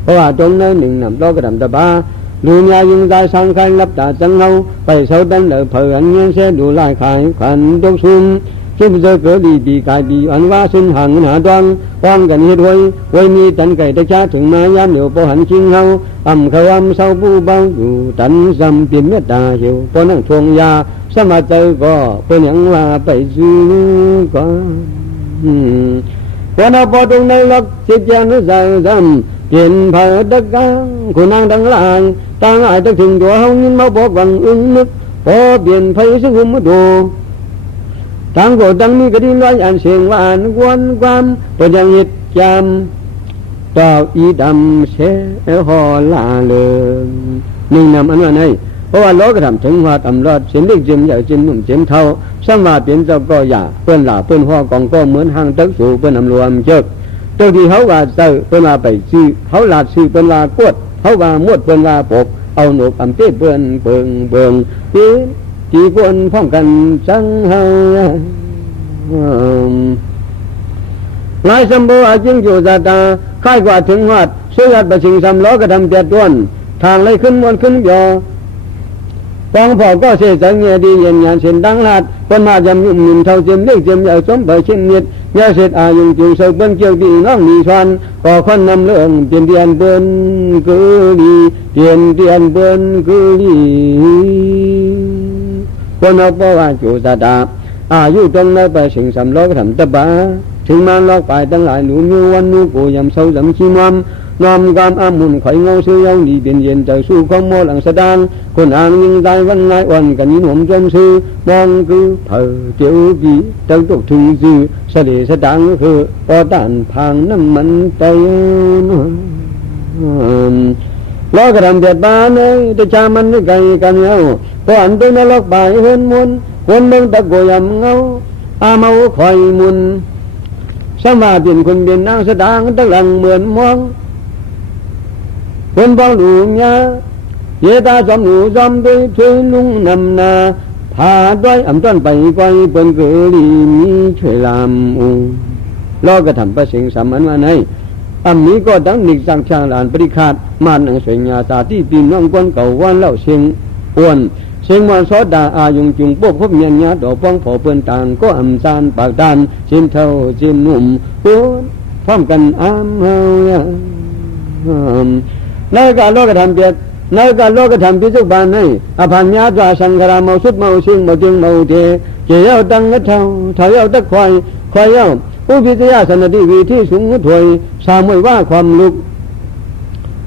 เพราะว่าตรงนั้นหนึ่งนำล้อกระทำตะบาดูญายิงใจสังขารรับตาจังเฮาไปเสาดันเหลือเผื่อเงี้ยเสดูลายขายขันตกซุ่มซึ่งจะเกิดดีปีกายปีอันว่าสิ้นห่างหาดวงป้องกันเหตุไว้มีตันไก่ตะชาถึงมายามเหนียวพอหันชิงเฮาเขาเศร้าผู้เบาอยู่ตันซ้ำเปลี่ยนเมตตาเหี่ยวพอนั่งทวงยาสมาเจอก็เป็นอย่างว่าไปซื้อก็พอเราพอตรงในหลักสิบยานใส่ซ้ำเปลี่ยนเผอตะกังคุณนางทั้งหลายตั้งอาจจะถึงตัวเฮานินมาบอกวังอึ้งนึกพอเปลี่ยนไฟซึ่งหุ่มดูทั้งโกดังมีกระดิ่งร้อยอันเสียงหวานกวนความตัวยังเหตุจำต่ออีดำเสหอลาเลินหนึ่งนำอันว่าไงเพราะว่าล้อกระทำถึงว่าตำรวจเสียงเด็กเจียมใหญ่เจียมหนุ่มเจียมเท่าสัมมาเปลี่ยนเจ้าก็อย่าเปิ้นหล่าเปิ้นห่อกองก็เหมือนห้างตึกสูเปิ้นอำรวมเจิกตัวที่เขาว่าเจอเปิ้นว่าไปซื้อเขาหลาดซื้อเปิ้นว่ากวดเขาว่ามวดเปิ้นว่าปกเอาหนกอำเต้เปิ้นเบิงที่คนพร้อมกันสังหาหลายสมบูรณ์จึงอยู่จัตตาค่ายกว่าถึงวัดสุยัดประชิงสำล้อกระทำเปียดต้นทางเลยขึ้นมวนขึ้นยอปองพอก็เสียใจเงียดีเย็นงานเส้นดังลาดเป็นมาจำยุ่มยุ่มเท่าเจียมเล็กเจียมใหญ่สมเปิดชิ้นนิดยาเสร็จอายุจุงเสกเป็นเกี่ยวดีน้องมีชวนก่อคนนำเรื่องเปลี่ยนเปลี่ยนเปิ้นคือดีเปลี่ยนเปลี่ยนเปิ้นคือดีคนเอาเพราะว่าจูตาดาอายุตรงนั้นไปสิงสำล้อกระทำตะบาถึงมาลอกไปตั้งหลายหนูมีวันนูกูยำเศร้าจำชีมวน้อมกามอามุนไข่เงาซื้อยาวดีเป็นเย็นใจสู้ของโมหลังสะดางคนอ่างยิงใจวันไงวันกันยินหอมจมซื้อมองคือเผอเจียวบีตั้งตกถึงซื้อเสด็จสะดางคือปอต้านพังน้ำมันใจล้อกระทำเบียดบานเลยแต่ชามันไกลกันเงาพออันเป็นนรกบ่ายเฮินมวนคนเมืองตะโกยำเงา อาเมาคอยมุนสมาเป็นคนเป็นนางสดางตั้งหลังเหมือนมองคนบ้องหลูเมียเยตาจอมหนูจอมด้วยช่วยลุงนำนาพาด้วยอำต้นไปก้อยเปิ้นเกลีมีช่วยลำอูล้อกระทำประสิงสามันมาในอันนี้ก็ดังนิกสังชางลานปริคาดมาหนังสวยงาตาที่ปีน้องก้นเก่าวันเล่าเสียงอ้วนเสียงวันสอดาอายุงจุงพวกพบเมียนญาดอกป้องผอเปิ้นต่างก็อำซานปากดานชิมเท่าชิมหนุ่มอ้วนพร้อมกันอามเฮาในการล้อกระทำเปียดในการล้อกระทำพิสุบานให้อภัญญาตราสังขารเมาสุดเมาชิงเมาจึงเมาเทเจียวตังเท่าเท่าเย้าตะควายควายเย้าผู้พิจารณาสนติวีที่สูงถวยสามวยว่าความลุก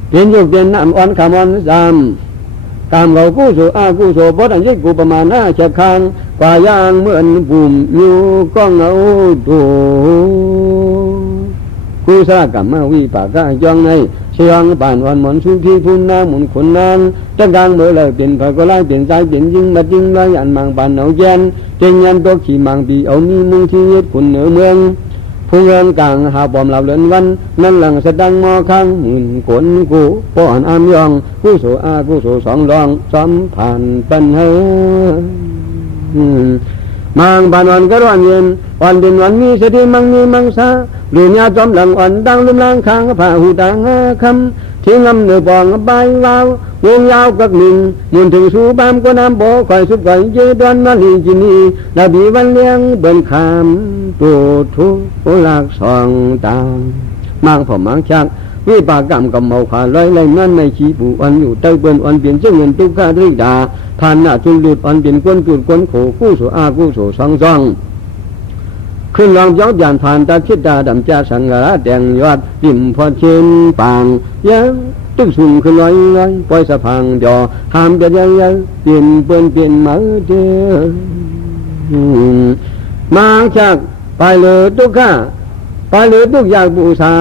เปลี่ยนยุคเปลี่ยนน้ำอ่อนขามอ่อนสามกามเขากู้โสอากู้โสบดอันยิ่งกูประมาณห้าเฉียบคางกว่ายางเหมือนปุ่มอยู่ก้องเอาตัวกู้สากรรมวิปากะจองในเชียงป่านวันหมอนสุขีพุนนาหมุนขนนางจังกลางเมื่อเลยเปลี่ยนไฟก็ไล่เปลี่ยนใจเปลี่ยนยิงมาจริงไรอันมังป่านเอาเย็นเจงยันตัวขี่มังปีเอามีมุงชีวิตคุณเหนือเมืองผู้เงินกลางหาบอมเหล่าเลือนวันนั่นหลังสะดังมอข้างหมื่นขนกูป้อนอามยองกู้โสอากู้โสสองรองซ้ำผ่านปัญหามังบานวันก็ร้อนเย็นวันเป็นวันมีสติมังมีมังสาเรียนยาจอมหลังวันดังลุ่มล้างข้างผ่าหูต่างคำทิ้งลำเนื้อปองใบวาววงยาวกักหนึ่งมุนถึงสู่บามก็น้ำบ่อคอยสุดคอยเยดอนมาลีจินีดาบีวันเลี้ยงเบิ่นขามตัวทุกหลักสองตามมังผมมังชักวิปากรรมกับเมาขาลอยไหลนั่นไม่ขี้ปูอันอยู่เต้าเปิ้นอันเปลี่ยนเจ้าเงินตุกข้าด้วยดาผ่านหน้าจุลหลุดอันเป็นก้นจุดก้นโขกู้โสอากู้โสสองซองขึ้นลองย้อนยานผ่านตาคิดตาดำจ่าสังกะแดงยอดริมพอเชนปางยังตึกสุ่มขึ้นลอยลอยปล่อยสะพังดอหามจะยังยังเปลี่ยนเปิ้นเปลี่ยนมาเด้อมาจากไปเลยทุกข้าไปเลยทุกอย่างบูชา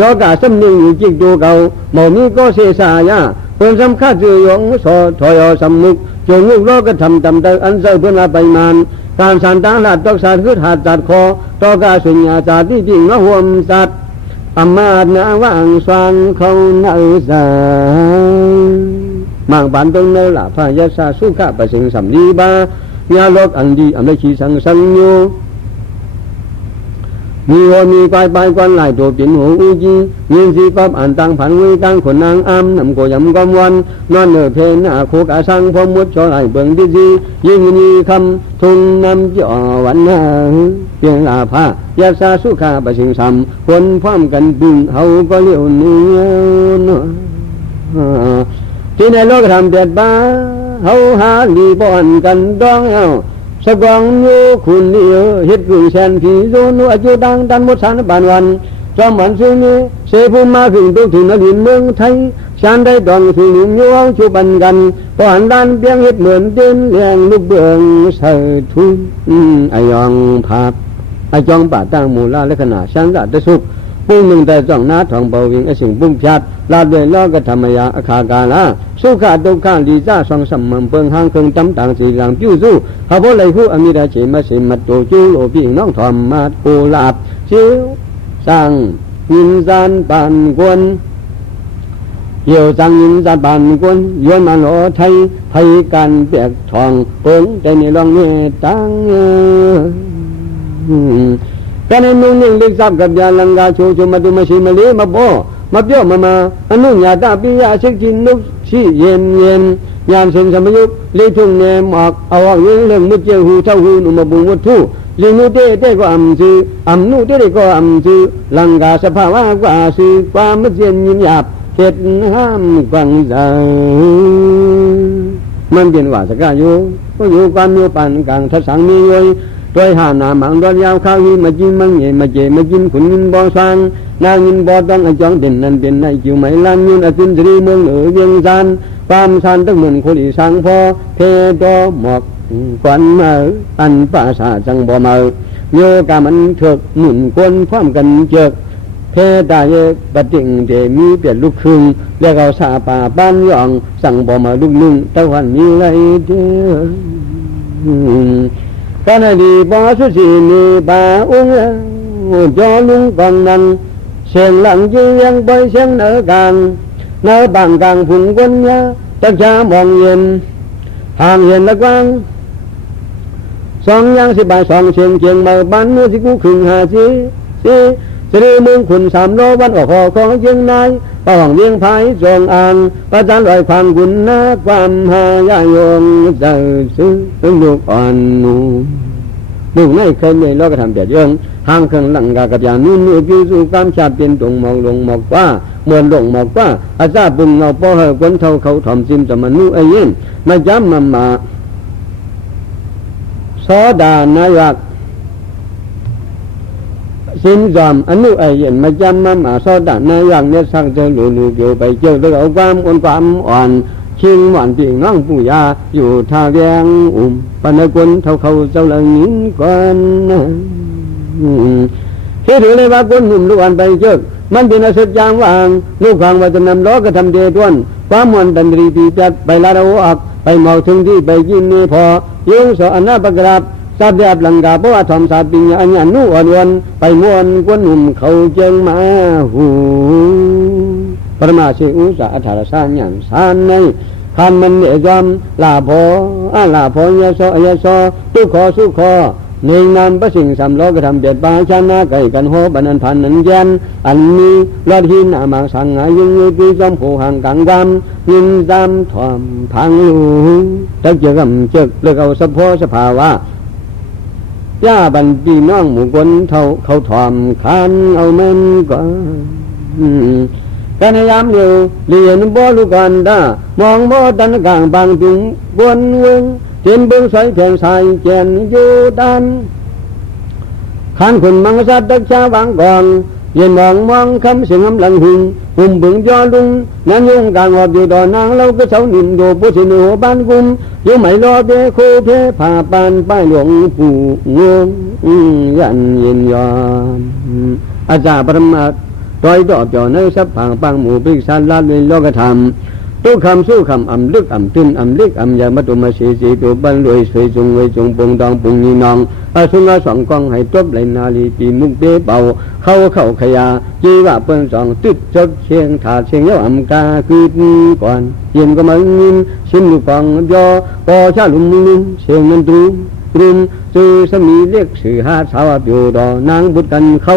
ยอกาสำนึกอยู่จิตตัวเก่าหมอมีก็เสียสายาเปิ้นสำคัญจือยงสอถอยสำมุกจงลูกล้อก็ทำตำตอันเศร้าเพื่อนลาไปมานการสันตาลาดตอกสารขึ้นหาดจัดคอตอกาสุญญาจาที่จริงละห่วมสัตว์อำมาตย์นาว่างสว่างเขาเนื้อสามางบานตรงเนื้อละพายาสาสุขะประสิงสัมลีบายาลกอันดีอันได้ชีสังสังโยมีหัวมีปลายปลายกวนหลายตัวเปลี่ยนหัวอุจีเงินสีปั๊บอ่านตังผันวิตังขนนางอ้ำนำโกยำกำวันนอนเนื้อเพนหน้าโคกอาสังพอมุดชอไหลเบิ่งดีจียิ่งมีคำทุนนำจ่อวันหน้าเพียงลาภายาสาสุขาประสิงสัมคนพร้อมกันดึงเฮาก็เลี้ยวเนื้อที่ในโลกทำเด็ดบ้าเฮาหาลีบอนกันดองเอาสกองโยคุณเดียวเฮ็ดกึ่งแสนผีโยนอายุดังดันหมดสารบานวันจอมวันซึ่งนี้เสพูมาถึงตัวถึงนดินเมืองไทยฉันได้ดองถึงหนุ่มโยเอาชูบันกันพอหันด้านเบียงเฮ็ดเหมือนเดินเลี้ยงลูกเบืองใส่ทุนไอยองภาพไอจองป่าตั้งมูลาและขนาดฉันราชสุขปุ้งหนึ่งแต่จ้องหน้าทองเบาวิ่งไอสิ่งปุ้งพยัดลาดด้วยล้อกระธรรมยาอาคากาลาสุขาตุข้าลีจ้าสองสมมันเปิงห้างเครื่องจำต่างสีหลังปิ้วสู้เขาบอกเลยผู้อมิราเฉมาเสมัดโตจูโลพี่น้องทอมมาโกลาบเชียวสั่งยินซานปานกวนเกี่ยวสั่งยินซานปานกวนย้อนมาหล่อไทยไทยกันเปียกทองเปิงแต่ในรองเมตังแต่ในเมืองหนึ่งเล็กซับกับยาลังกาโชชมาดูมาชิมาเลมาบ่มาเปี้ยวมาอนุญาตาปิยาเช็คจินนุกชี้เย็นยามเส้นสมยุกเลยทุ่งเนมออกเอาเรื่องเรื่องมุดเจหูเท่าหูนุมาบุงวัตถุลีนูเต้ก็อำซื้ออำนูเต้ก็อำซื้อลังกาสภาวะกว่าซื้อความมัดเย็นยิ้มหยาบเข็ดห้ามกวังใจมันเป็นว่าสกาอยู่ก็อยู่ความอยู่ปานกลางทัศสังมีโยยด้วยหาหนาหมังดอนยาวข้าวหิมาจิ้มมังเย่มาเจมาจิ้มขุนยินบ่อสร้างนางยินบ่อต้องไอจองเด่นนั่นเป็นในจิ๋วไหมลานยินอสินสรีเมืองเหนือเวียงจันความชันตั้งเหมือนคนอีสังพอเพดอหมอกควันมาอันป่าสาจังบ่มาโยกามันเถิกหมุนกวนพร้อมกันเจิกเพดาเยปฏิงเดมีเปลี่ยนลูกครึ่งเรียกเอาสาป่าบ้านยองสั่งบ่มาลูกนึ่งตะวันมีไรเด้อ ก็นาดีปอสุสีนีป่าอุ้งจอลุงกองนันเสียงหลังยืยังไปเสียงเนอกลางเนอบางกลางผุงก้นยาตะชามองเย็นห่างเย็นละกว้างสองยังสิบายสองเชียงเชียงเบาบ้านนู้สิกูขึงหาสิสิริมึงขุน3 โลวันออกหอของเชียงนายป่าห้องเวียงพายจงอ่างประจานลอยความกุนนาความหายายงใจซื้อลูกอ่อนนูลูกไม่เคยเลยล้อกระทำเบียดเยื่อห่างเครื่องหลังกากับยานุ่นกิวสู่ความชาเป็นตรงมองลงมองว่าเมื่อลงมองว่าอาซาบุงเงาป้อเหอคนเท่าเขาถ่อมซิมจะมันนู้ไอเย็นมาย้ำมาสอดานายวักซิมจอมอนุไอเย็นมาจำมาสอดานายวักเนี่ยสั่งเจอหลูเกี่ยวไปเจอเอาความอ่อนชิงหวานปีน้องปู่ยาอยู่ท่าแรงปนกุลเท่าเขาเจ้าละงินก่อนคิดถึงเลยว่าคนหนุ่มลูกอ่อนไปเจอมันเป็นอาสุดยางวางลูกขวางว่าจะนำล้อกระทำเดชวนความมวลดันรีปีจัดไปลาเราออกไปเมาถึงที่ไปกินนี่พอยุ่งสออนาประกราบทราบเรียบหลังกาเพราะว่าทอมสาปิญญาญานุ่อ่อนวนไปมวนกวนหนุ่มเขาเจงมาหูปรมาเชอุสาอัฏฐารสานอย่างสานในคำมันเนี่ยยอมลาพอยาโสตุขอสุขอหนึ่งนำประสิ่งสำล้อกระทำเด็ดบาชนะไก่กันโหบันันพันนันแยนอันนี้ลอดหินอามาสังอายุยปีจอมผูห่างกังกำยินจำถอมพังลูตะเกียกำเจึกเลือกเอาสะโพสภาวะย่าบันปีน้องหมู่คนเท่าเขาถอมคันเอาเม่นก่อนการยามอยู่เรียนบ่ลูกกันดามองบ่ตันกลางบางจุงบนเวงเจียนเบื้องใสแผงใสเจียนอยู่ดันขันขุนมังสัตตะชาวางกองเย็นมองคำเสียงหลังหุ่นหุ่มบึงยอลุงนั่งยงกลางออบอยู่ดอนนางเราก็เสาหนินโดผู้สิโนบ้านกุมอยู่ไม่รอเบโคเพผ่าปานป้ายหลวงปู่งงยันเย็นยอมอาจารย์ปรมาตอยดอกจอในสับผางปังหมู่ปิกสันลาดในโลกธรรมตุคำสู้คำลึกตื้นลึกยามาตุมาสีตัวบันรวยสวยจงไว้จงปงดองปงยีนองสุงาสองกองให้จบเลยนาลีปีมุกเบเป่าเข้าขยาจีว่าเปิ้นสองตึดจดเชียงถาเชียงเย้าอกาคืนก่อนเย็นก็มางินชิมลูกฟังยอปอชาลุมเชียงนันตรุมจือสมีเรียกสื่อหาสาวอยู่ดอนางบุตรกันเขา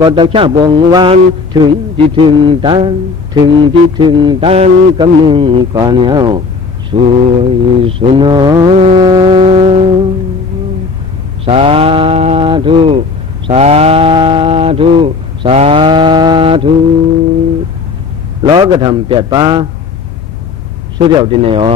ก็ตะชาบวงวางถึงที่ถึงตังกำนึงก่อนเอาสวยสุนอสาธุล้อกระทำเปียดป้าสุดเดียวที่ไหนอ๋อ